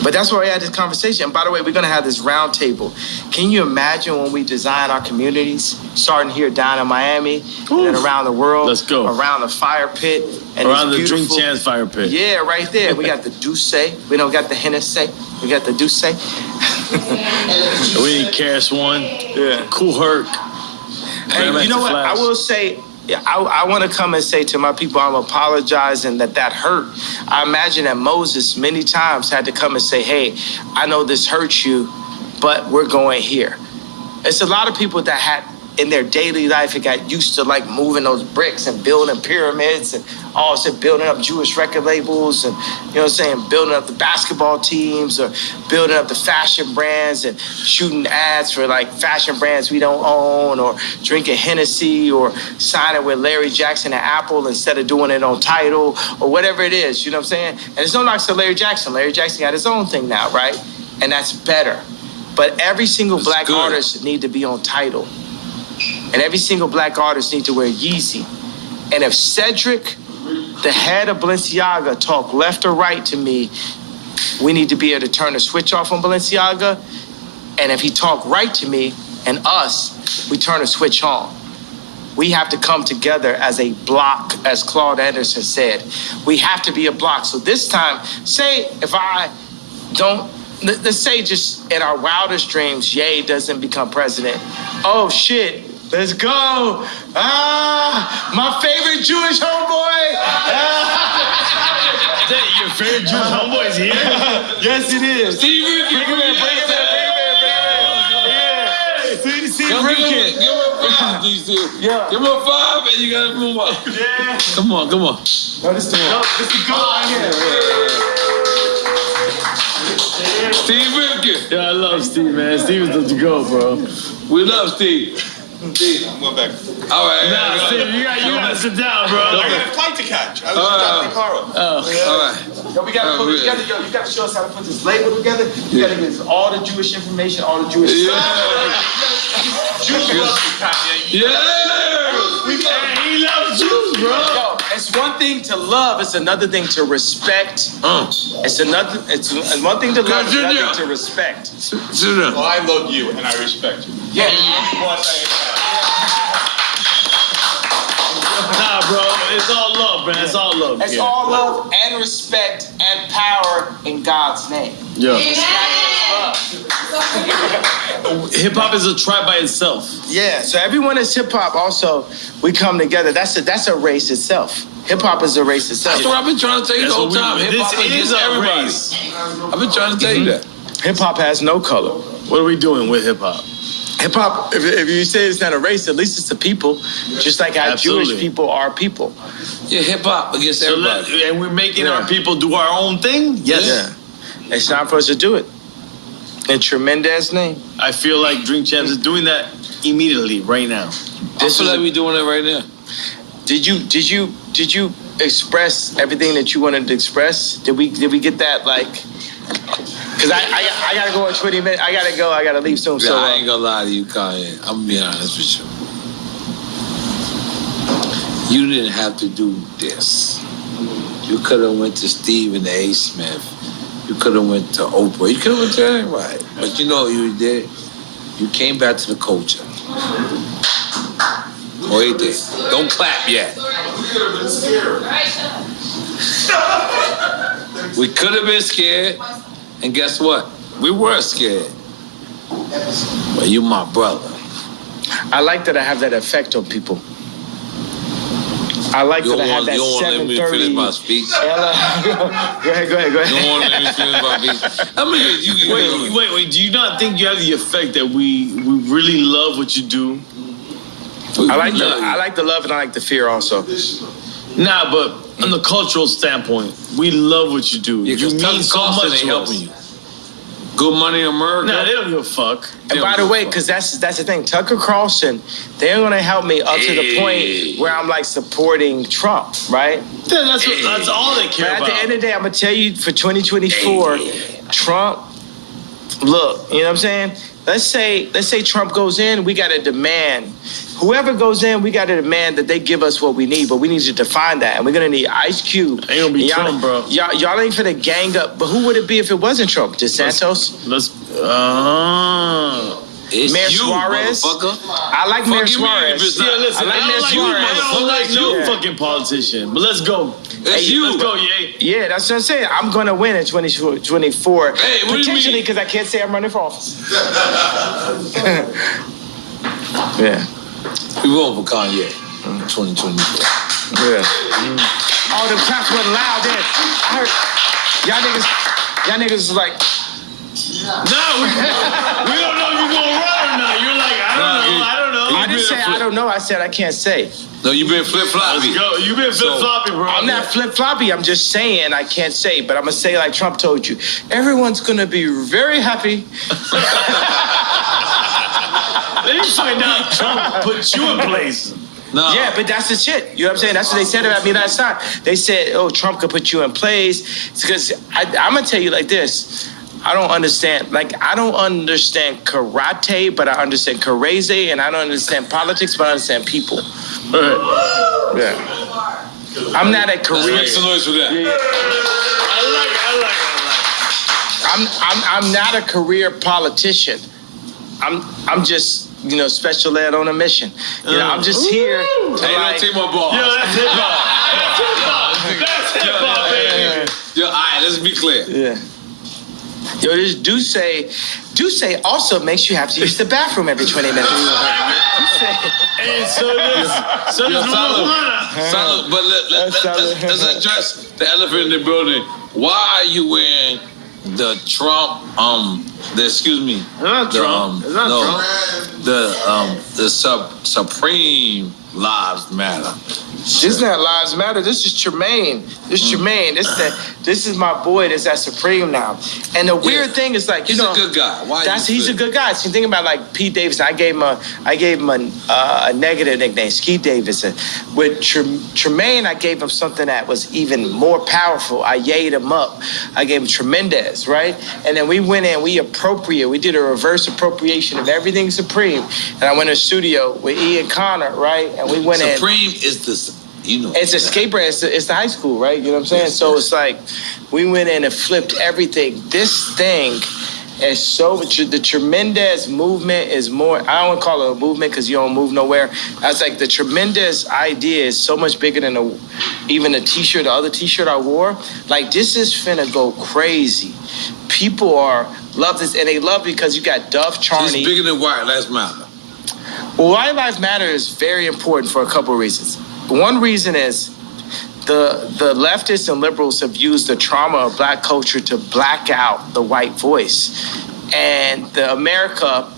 But that's where we had this conversation. And by the way, we're gonna have this round table. Can you imagine when we design our communities, starting here down in Miami, and then around the world? Let's go. Around the fire pit. And Around the this Drink beautiful- Chance fire pit. Yeah, right there. We got the Douce. We don't got the Hennessy. We got the Douce. We need Cash One. Yeah. Cool Herc. And you know what? Flash. I will say, I want to come and say to my people, I'm apologizing that hurt. I imagine that Moses many times had to come and say, hey, I know this hurts you, but we're going here. It's a lot of people that had in their daily life, it got used to like moving those bricks and building pyramids and also building up Jewish record labels and, you know what I'm saying, building up the basketball teams or building up the fashion brands and shooting ads for like fashion brands we don't own or drinking Hennessy or signing with Larry Jackson and Apple instead of doing it on Tidal or whatever it is, you know what I'm saying? And it's no knocks to Larry Jackson. Larry Jackson got his own thing now, right? And that's better. But every single That's black good. artist need to be on Tidal. And every single black artist needs to wear Yeezy. And if Cedric, the head of Balenciaga, talk left or right to me, we need to be able to turn the switch off on Balenciaga. And if he talk right to me and us, we turn the switch on. We have to come together as a block, as Claude Anderson said. We have to be a block. So this time, say if I don't, let's say just in our wildest dreams, Ye doesn't become president. Oh shit. Let's go. My favorite Jewish homeboy. Your favorite Jewish homeboy is here? Yes, it is. Steve Rifkin. Bring him in. Steve Rifkin. Give him a 5, these two. Yeah. Give him a 5 and you gotta move up. Yeah. Come on. No, this is the goal right here. Steve Rifkin. Yeah, I love Steve, man. Steve is the go, bro. We love Steve. Steve. I'm going back. All right. Nah, Steve, you gotta sit down, bro. I got a flight to catch. I was just dropping the car off. All right. Yo, we gotta put it together. Yo, you gotta show us how to put this label together. You gotta give us all the Jewish information, all the Jewish stuff. Jews love you, Kanye. Yeah. He loves Jews, bro. Yo, it's one thing to love, it's another thing to respect. It's one thing to love, it's another thing to respect. Sit down. Well, I love you and I respect you. Yeah. Boss, I Nah, bro. It's all love, man. It's all love. It's all love and respect and power in God's name. Yeah. Hip hop is a tribe by itself. Yeah. So everyone is hip hop. Also, we come together. That's a race itself. Hip hop is a race itself. That's what I've been trying to tell you the whole time. Hip hop is everybody. I've been trying to tell you that. Hip hop has no color. What are we doing with hip hop? Hip hop, if you say it's not a race, at least it's a people. Just like how Jewish people are people. Yeah, hip hop against everybody. And we're making our people do our own thing? Yes. Yeah. It's time for us to do it. In tremendous name. I feel like Dream Champs is doing that immediately, right now. I feel like we're doing it right now. Did you express everything that you wanted to express? Did we get that like? Because I gotta go in 20 minutes. I gotta leave soon. Yeah, So I ain't gonna lie to you, Kanye. I'm gonna be honest with you. You didn't have to do this. You could have went to Stephen A. Smith. You could have went to Oprah. You could have went to anybody. But you know what you did? You came back to the culture. Wait there. Don't clap yet. We could have been scared. And guess what? We were scared. But you my brother. I like that I have that effect on people. I like that I have that 7:30. You don't want to let me finish my speech? Go ahead. You don't want to let me finish my speech? I mean, Wait. Do you not think you have the effect that we really love what you do? I like the love and I like the fear also. Nah, but on the cultural standpoint, we love what you do. Yeah, you mean so much to helping us. you. Good Money America. Nah, they don't give a fuck. And by the way, because that's the thing, Tucker Carlson, they're gonna help me up to the point where I'm like supporting Trump, right? Yeah, that's all they care But about. at the end of the day, I'm gonna tell you for 2024, Trump. Look, you know what I'm saying? Let's say Trump goes in, we gotta demand. Whoever goes in, we gotta demand that they give us what we need, but we need to define that, and we're gonna need Ice Cube. Ain't gonna be Trump, bro. Y'all ain't finna gang up. But who would it be if it wasn't Trump? DeSantos? It's Mayor you, Suarez? motherfucker. I like Mayor Suarez. Yeah, listen, I don't like no you. fucking politician. But let's go. It's you. Let's go, Ye. Yeah, that's what I'm saying. I'm gonna win in 2024. Hey, what do you mean? Potentially, because I can't say I'm running for office. Yeah. We voting for Kanye in 2024. Yeah. All them cops wasn't loud then. I heard y'all niggas was like, No, we don't know if you're gonna run or not. You're like, I don't know. I didn't say I don't know. I said I can't say. No, you been flip-floppy. Let's go. You've been flip-floppy, bro. I'm not flip-floppy. I'm just saying I can't say, but I'm gonna say like Trump told you. Everyone's gonna be very happy. Then you find out Trump put you in place. No. Yeah, but that's the shit. You know what I'm saying? That's what they said about me last time. They said, oh, Trump could put you in place. It's because I'm going to tell you like this. I don't understand karate, but I understand karate, and I don't understand politics, but I understand people. Yeah. I'm not a career. Let's make some noise for that. I like it. I'm not a career politician. I'm just, special ed on a mission. I'm just here to Don't take my ball. Yo, that's hip-hop. That's hip-hop, baby. Yo, all right, let's be clear. Yeah. Yo, this Duce also makes you have to use the bathroom every 20 minutes. And so does Salud, but let's address the elephant in the building. Why are you wearing the Trump, excuse me. Not Trump. It's not Trump. The Supreme Lives Matter. This is not Lives Matter. This is Tremaine. This is my boy that's at Supreme now. And the weird thing is like, he's a good guy. He's a good guy. So you think about like Pete Davidson. I gave him a negative nickname, Ski Davidson. With Tremaine, I gave him something that was even more powerful. I yayed him up. I gave him Tremendous, right? And then we went in, we did a reverse appropriation of everything Supreme. And I went in the studio with Ian Connor, right? And we went in. Supreme is the, it's a skate brand. It's the high school, right? You know what I'm saying? So it's like we went in and flipped everything. This thing is so, the tremendous movement is more, I don't want to call it a movement because you don't move nowhere. I was like, the tremendous idea is so much bigger than even the t-shirt, the other t-shirt I wore. Like, this is finna go crazy. People love this, and they love it because you got Dove Charney. It's bigger than White Lives Matter. Well, White Lives Matter is very important for a couple of reasons. One reason is the leftists and liberals have used the trauma of black culture to black out the white voice. And America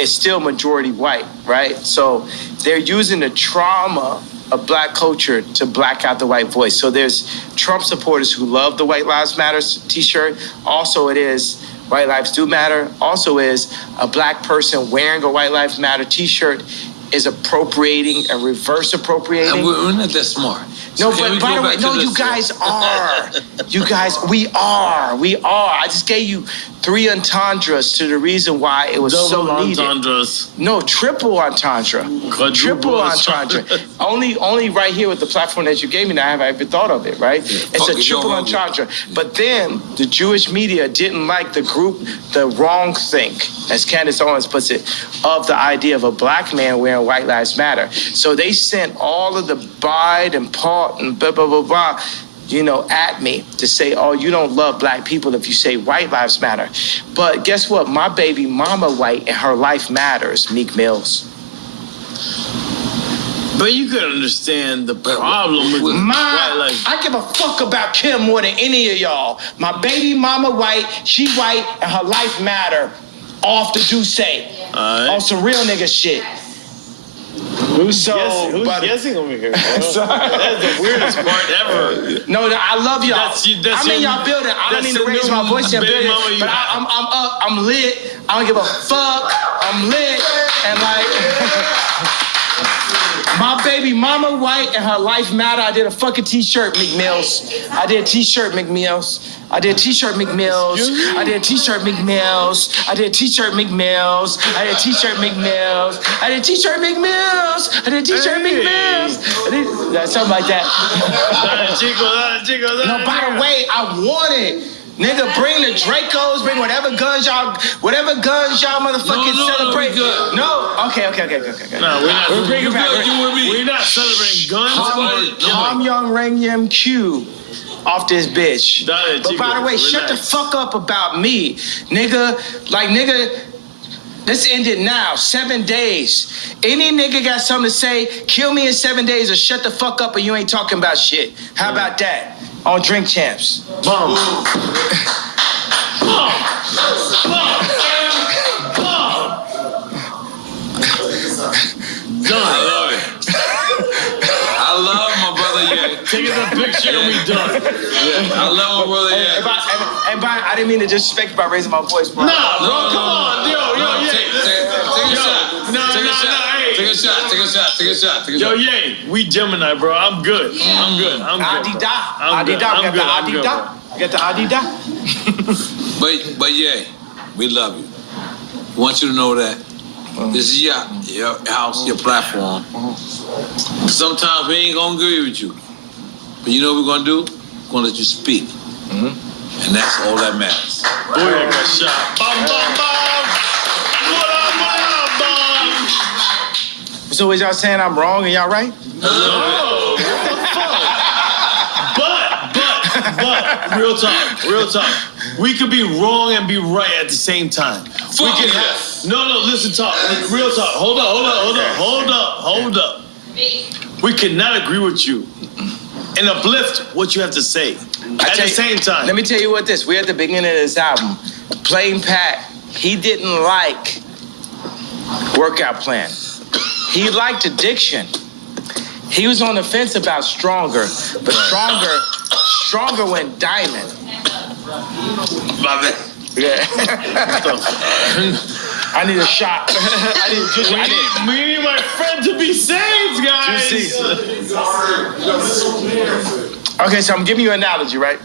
is still majority white, right? So they're using the trauma of black culture to black out the white voice. So there's Trump supporters who love the White Lives Matter t-shirt. Also it is White Lives Do Matter. Also is a black person wearing a White Lives Matter t-shirt is appropriating and reverse appropriating. And we're not that smart. No, but by the way, no, you guys are. You guys, we are. I just gave you 3 entendres to the reason why it was Double so needed. entendres. No, triple entendre. Triple entendre. only right here with the platform that you gave me now have I ever thought of it, right? Yeah, it's a triple entendre. But then the Jewish media didn't like the wrong think, as Candace Owens puts it, of the idea of a black man wearing White Lives Matter. So they sent all of the Bide and Paul and blah, blah, blah, blah, at me to say, oh, you don't love black people if you say White Lives Matter. But guess what? My baby mama white and her life matters, Meek Mills. But you could understand the problem with white life. I give a fuck about Kim more than any of y'all. My baby mama white, she white, and her life matter. Off the Duce. On some real nigga shit. Who's guessing over here? That's the weirdest part ever. No, I love y'all. I'm in y'all building. I don't mean to raise my voice in your building, but I'm up. I'm lit. I don't give a fuck. I'm lit. And my baby mama white and her life matter. I did a fucking t-shirt, McMills. I did a t-shirt, McMills. I did a t-shirt, McMills. I did a t-shirt, McMills. I did a t-shirt, McMills. I did a t-shirt, McMills. I did a t-shirt, McMills. I did a t-shirt, McMills. Something like that. No, by the way, I want it. Nigga, bring the Dracos, bring whatever guns y'all motherfucking celebrate. No, okay. No, we're not. We're not celebrating guns. Tom Young Rang Yam Q off this bitch. But by the way, shut the fuck up about me, nigga. Let's end it now. 7 days. Any nigga got something to say, kill me in 7 days or shut the fuck up or you ain't talking about shit. How about that? On Drink Champs. Boom. Done. I love my brother, yeah. Taking a picture and we done. Yeah, I love my brother, yeah. And I didn't mean to disrespect you by raising my voice, bro. Nah, bro, come on. Take a shot. Yo, Ye, we Gemini, bro. I'm good. I'm good. Adida. We got the Adida. But yeah, we love you. We want you to know that this is your house, your platform. Sometimes we ain't gonna agree with you. But you know what we're gonna do? We're gonna let you speak. And that's all that matters. Boy, I got shot. Bum, bum, bum. So is y'all saying I'm wrong and y'all right? No. But, real talk. We could be wrong and be right at the same time. No, listen, talk. Real talk. Hold up. We cannot agree with you and uplift what you have to say at the same time. Let me tell you what this. We're at the beginning of this album. Plain Pat, he didn't like workout plan. He liked addiction. He was on the fence about Stronger, but Stronger went diamond. My man. Yeah. I need a shot. We need my friend to be saved, guys. Okay, so I'm giving you an analogy, right?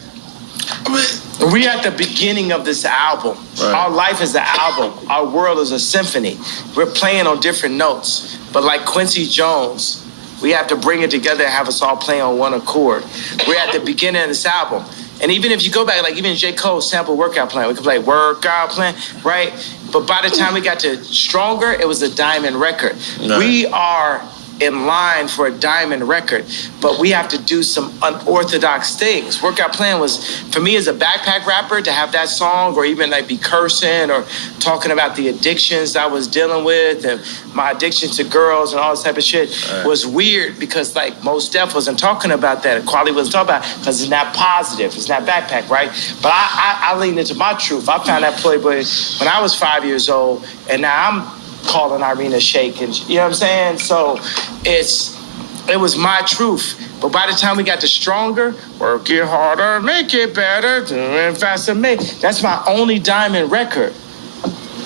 We're at the beginning of this album. Right. Our life is an album. Our world is a symphony. We're playing on different notes. But like Quincy Jones, we have to bring it together and have us all play on one accord. We're at the beginning of this album. And even if you go back, like even J. Cole sample Workout Plan, we could play Workout Plan, right? But by the time we got to Stronger, it was a diamond record. Nice. We are in line for a diamond record, but we have to do some unorthodox things. Workout Plan was, for me as a backpack rapper, to have that song or even like be cursing or talking about the addictions I was dealing with and my addiction to girls and all this type of shit was weird because like Mos Def wasn't talking about that. Quality wasn't talking about it because it's not positive. It's not backpack, right? But I leaned into my truth. I found that Playboy when I was 5 years old, and now I'm calling Irina Shayk, and you know what I'm saying? So it was my truth. But by the time we got to Stronger, work it harder, make it better, do it faster, that's my only diamond record.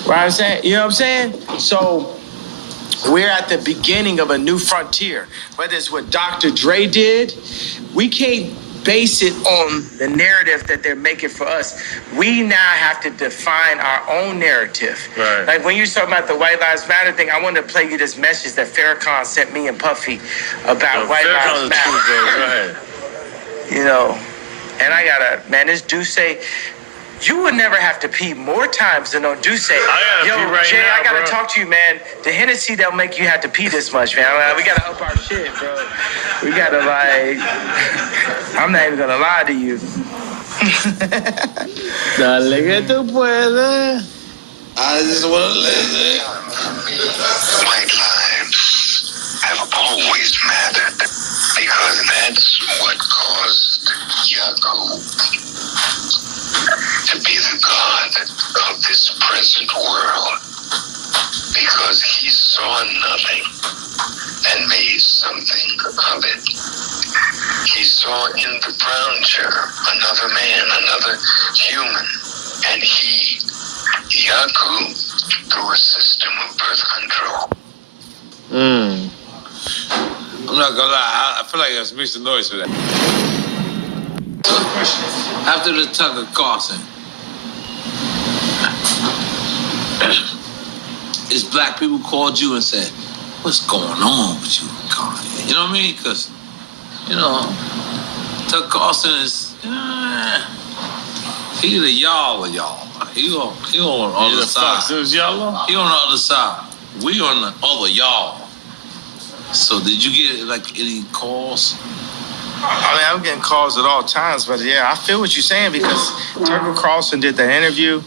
Right? I'm saying, you know what I'm saying? So we're at the beginning of a new frontier. Whether it's what Dr. Dre did, we can't base it on the narrative that they're making for us. We now have to define our own narrative. Right. Like when you're talking about the White Lives Matter thing, I wanted to play you this message that Farrakhan sent me and Puffy about White Lives Matter. You know, and I gotta, man, this Duce, you would never have to pee more times than on Duce. Yo, Jay, I gotta talk to you, man. The Hennessy don't make you have to pee this much, man. We gotta up our shit, bro. We gotta like, I'm not even gonna lie to you. Dale que tú puedes. I just wanna listen. White lives have always mattered because that's what caused Yaku to be the god of this present world, because he saw nothing and made something of it. He saw in the brown chair another man, another human, and he, Yaku, through a system of birth control. I'm not gonna lie, I feel like there's mixed noise for that. After the Tucker Carlson, is black people called you and said, what's going on with you, Kanye? You know what I mean? Because, you know, Tucker Carlson is, he the y'all of y'all. He on the other side. He on the other side. We on the other y'all. So did you get like any calls? I mean, I'm getting calls at all times, but yeah, I feel what you're saying because Tucker Carlson did the interview.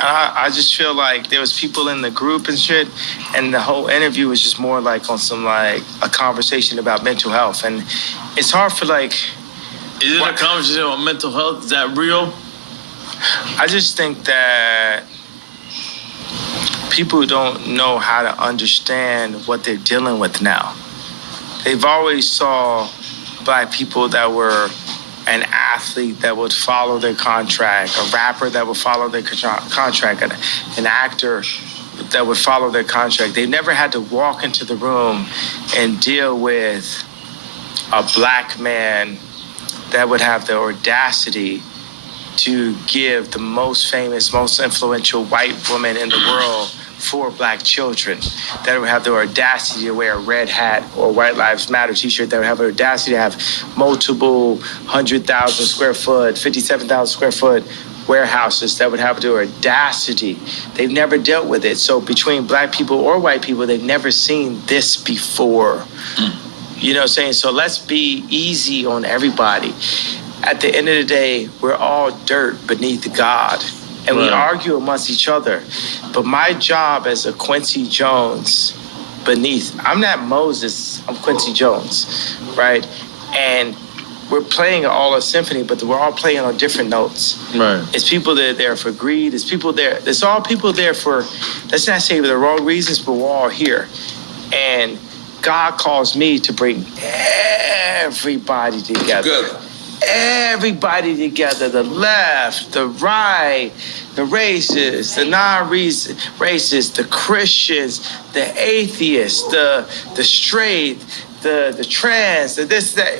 I just feel like there was people in the group and shit, and the whole interview was just more like on some like a conversation about mental health, and it's hard for like. Is it a conversation on mental health? Is that real? I just think that people don't know how to understand what they're dealing with now. They've always saw black people that were an athlete that would follow their contract, a rapper that would follow their contract, an actor that would follow their contract. They never had to walk into the room and deal with a black man that would have the audacity to give the most famous, most influential white woman in the world 4 black children, that would have the audacity to wear a red hat or White Lives Matter t-shirt, that would have the audacity to have multiple 100,000 square foot, 57,000 square foot warehouses, that would have the audacity. They've never dealt with it. So between black people or white people, they've never seen this before. You know what I'm saying? So let's be easy on everybody. At the end of the day, we're all dirt beneath God. And we argue amongst each other. But my job as a Quincy Jones beneath, I'm not Moses, I'm Quincy Jones, right? And we're playing all a symphony, but we're all playing on different notes. Right. It's people that are there for greed. It's people there. It's all people there for, let's not say for the wrong reasons, but we're all here. And God calls me to bring everybody together. Good. Everybody together, the left, the right, the racists, the non-racists, the Christians, the atheists, the straight, the trans, the this, that,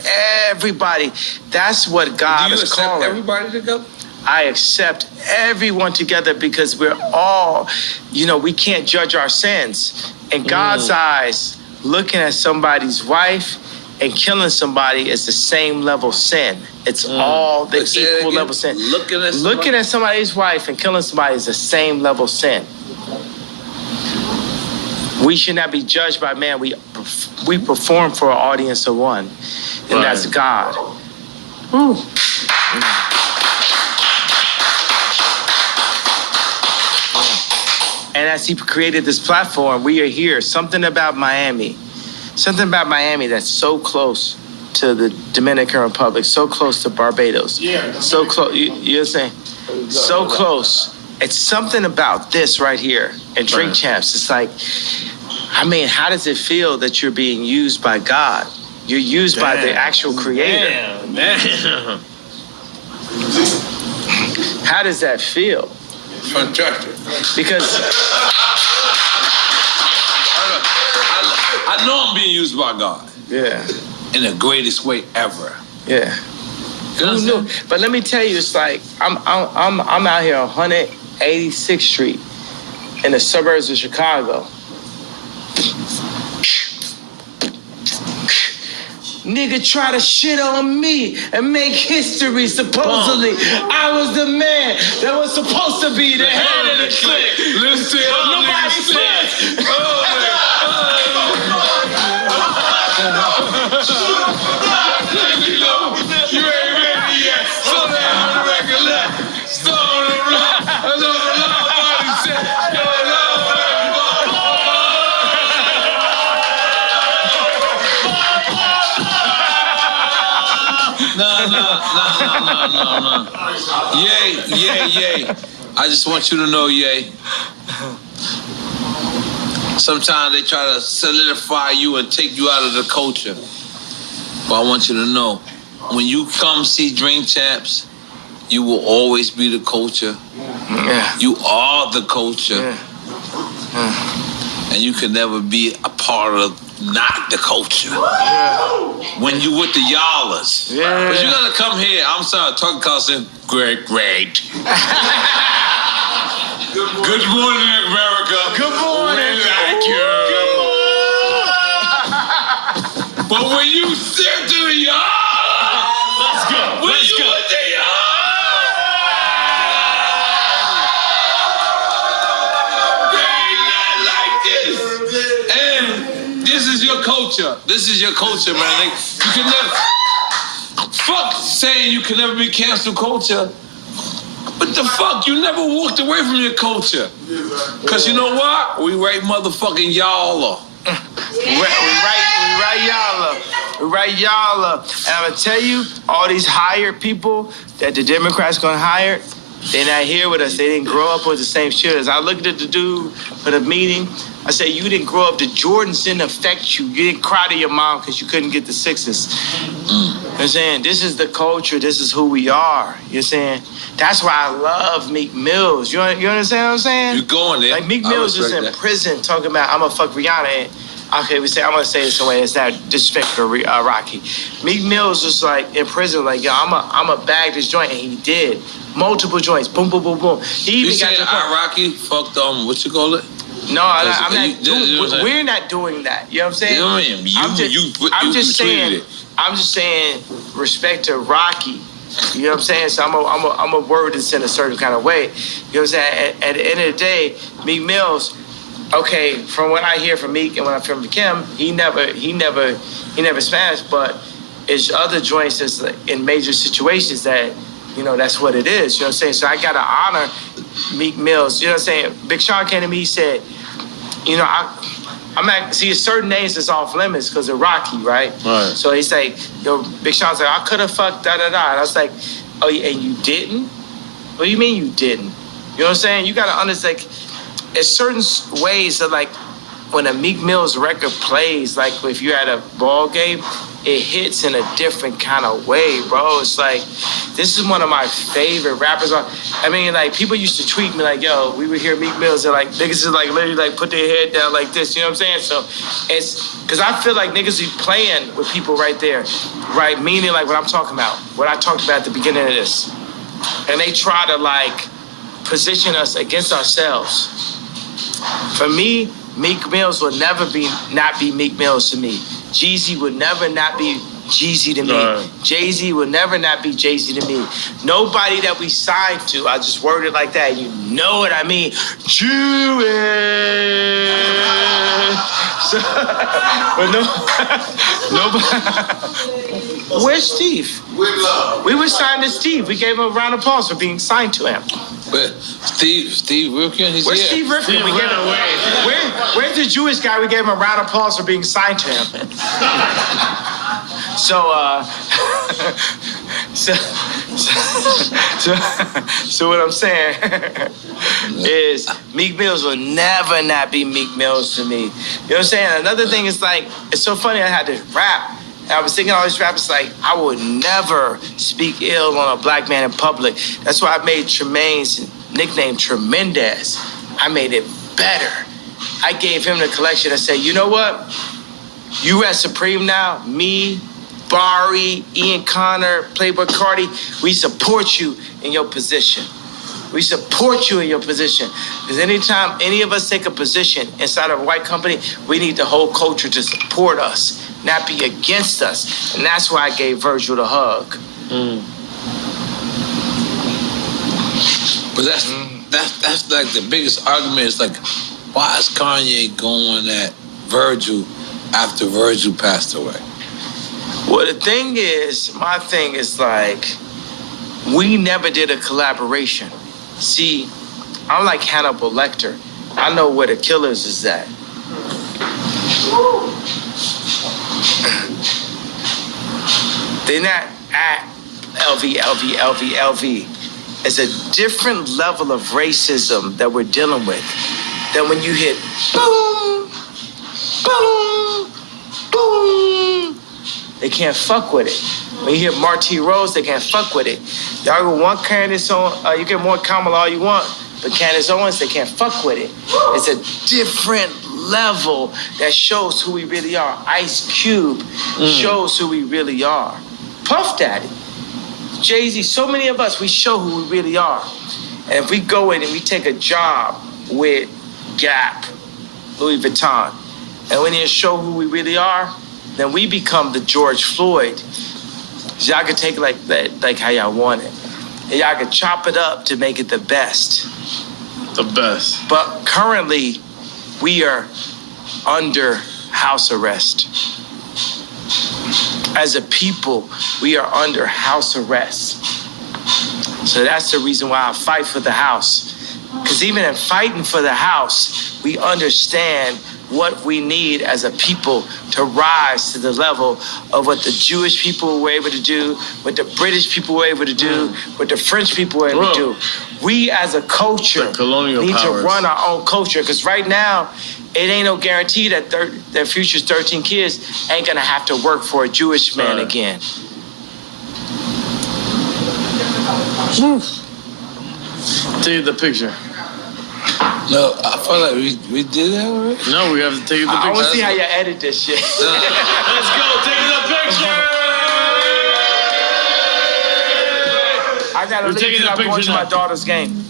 everybody. That's what God is calling. Do you accept everybody together? I accept everyone together because we're all, we can't judge our sins. In God's eyes, looking at somebody's wife and killing somebody is the same level sin. It's all the equal level sin. Looking at somebody's wife and killing somebody is the same level sin. We should not be judged by man. We perform for an audience of one, and that's God. Woo. And as he created this platform, we are here. Something about Miami that's so close to the Dominican Republic, so close to Barbados. Yeah. So close, you know what I'm saying? So close. It's something about this right here and Drink Champs. It's like, I mean, how does it feel that you're being used by God? You're used by the actual creator. Man. How does that feel? Fantastic. Because I know I'm being used by God. Yeah. In the greatest way ever. Yeah. Who knew? But let me tell you, it's like I'm out here on 186th Street in the suburbs of Chicago. Nigga try to shit on me and make history, supposedly. I was the man that was supposed to be the head of the clique. Listen, nobody said. You ain't ready yet. Slow down on the record left. Slow on the rock. That's all nobody said. No. Yay. I just want you to know, Yay. Sometimes they try to solidify you and take you out of the culture. But I want you to know, when you come see Drink Champs, you will always be the culture. Yeah. You are the culture. Yeah. And you can never be a part of not the culture. When you with the y'allers. Yeah. But you gotta come here. I'm sorry, talking constant. Great. Good morning, America. Good morning. We like you. But when you step to the yard, let's go. With the yard, they ain't not like this. And this is your culture. This is your culture, man. You can never fuck saying you can never be cancel culture. What the fuck? You never walked away from your culture. Cause you know what? We right motherfucking y'all. We right y'all up. And I'm gonna tell you, all these hired people that the Democrats gonna hire, they're not here with us. They didn't grow up with the same shit. As I looked at the dude for the meeting, I said, you didn't grow up. The Jordans didn't affect you. You didn't cry to your mom because you couldn't get the sixes. You know what I'm saying? This is the culture. This is who we are. You know what I'm saying? That's why I love Meek Mills. You understand what I'm saying? You going there. Like Meek Mills is in prison talking about, I'm gonna fuck Rihanna. Okay, I'm gonna say this in a way that's not disrespectful to Rocky. Meek Mills was like in prison, like, yo, I'm a bag this joint, and he did. Multiple joints, boom. He even you got saying Rocky fucked what you call it? No, we're not doing that. You know what I'm saying? I'm just saying respect to Rocky. You know what I'm saying? So I'm a word this in a certain kind of way. You know what I'm saying? At the end of the day, Meek Mills, okay, from what I hear from Meek and when I hear from Kim, he never smashed, but it's other joints that's in major situations that, you know, that's what it is. You know what I'm saying? So I gotta honor Meek Mills. You know what I'm saying? Big Sean came to me, he said, you know, I'm at, see, certain names is off limits because of Rocky, right? Right. So he's like, yo, Big Sean's like, I could have fucked da. And I was like, oh, and you didn't? What do you mean you didn't? You know what I'm saying? You got to understand, like, there's certain ways that, like, when a Meek Mill's record plays, like, if you're at a ball game, it hits in a different kind of way, bro. It's like, this is one of my favorite rappers. I mean, like, people used to tweet me like, yo, we would hear Meek Mills and like, niggas is like, literally like put their head down like this, you know what I'm saying? So it's, cause I feel like niggas be playing with people right there, right? Meaning like what I'm talking about, what I talked about at the beginning of this. And they try to like position us against ourselves. For me, Meek Mills will never not be Meek Mills to me. Jeezy would never not be Jeezy to me. Jay-Z will never not be Jay-Z to me. Nobody that we signed to, I just worded like that, you know what I mean. Jewish. So, but nobody. Where's Steve? We were signed to Steve. We gave him a round of applause for being signed to him. But Steve Rifkin, he's Where's here. Steve Rifkin? Where's the Jewish guy? We gave him a round of applause for being signed to him. So what I'm saying is Meek Mills will never not be Meek Mills to me. You know what I'm saying? Another thing is like, it's so funny I had to rap. And I was thinking all these rappers like, I would never speak ill on a black man in public. That's why I made Tremaine's nickname Tremendous. I made it better. I gave him the collection and said, you know what? You at Supreme now, me, Barry, Ian Connor, Playboy Cardi, we support you in your position. We support you in your position. Because anytime any of us take a position inside of a white company, we need the whole culture to support us, not be against us. And that's why I gave Virgil the hug. But that's like the biggest argument. It's like, why is Kanye going at Virgil after Virgil passed away? Well, the thing is, my thing is like, we never did a collaboration. See, I'm like Hannibal Lecter. I know where the killers is at. They're not at LV. It's a different level of racism that we're dealing with than when you hit boom, boom, boom. They can't fuck with it. When you hit Marty Rose, they can't fuck with it. Y'all go one Candace Owens, you get more Kamala all you want, but Candace Owens, they can't fuck with it. It's a different level that shows who we really are. Ice Cube shows who we really are. Puff Daddy, Jay-Z, so many of us, we show who we really are. And if we go in and we take a job with Gap, Louis Vuitton, and we need to show who we really are, then we become the George Floyd. Y'all can take it like that, like how y'all want it. And y'all can chop it up to make it the best. The best. But currently, we are under house arrest. As a people, we are under house arrest. So that's the reason why I fight for the house. Because even in fighting for the house, we understand what we need as a people to rise to the level of what the Jewish people were able to do, what the British people were able to do, what the French people were able to do. We as a culture need to run our own culture, because right now, it ain't no guarantee that that Future's 13 kids ain't gonna have to work for a Jewish man again. Take the picture. No, I feel like we did that already. No, we have to take the picture. I want to see how you edit this shit. Let's go, take the picture. I gotta leave because I'm going to my daughter's game.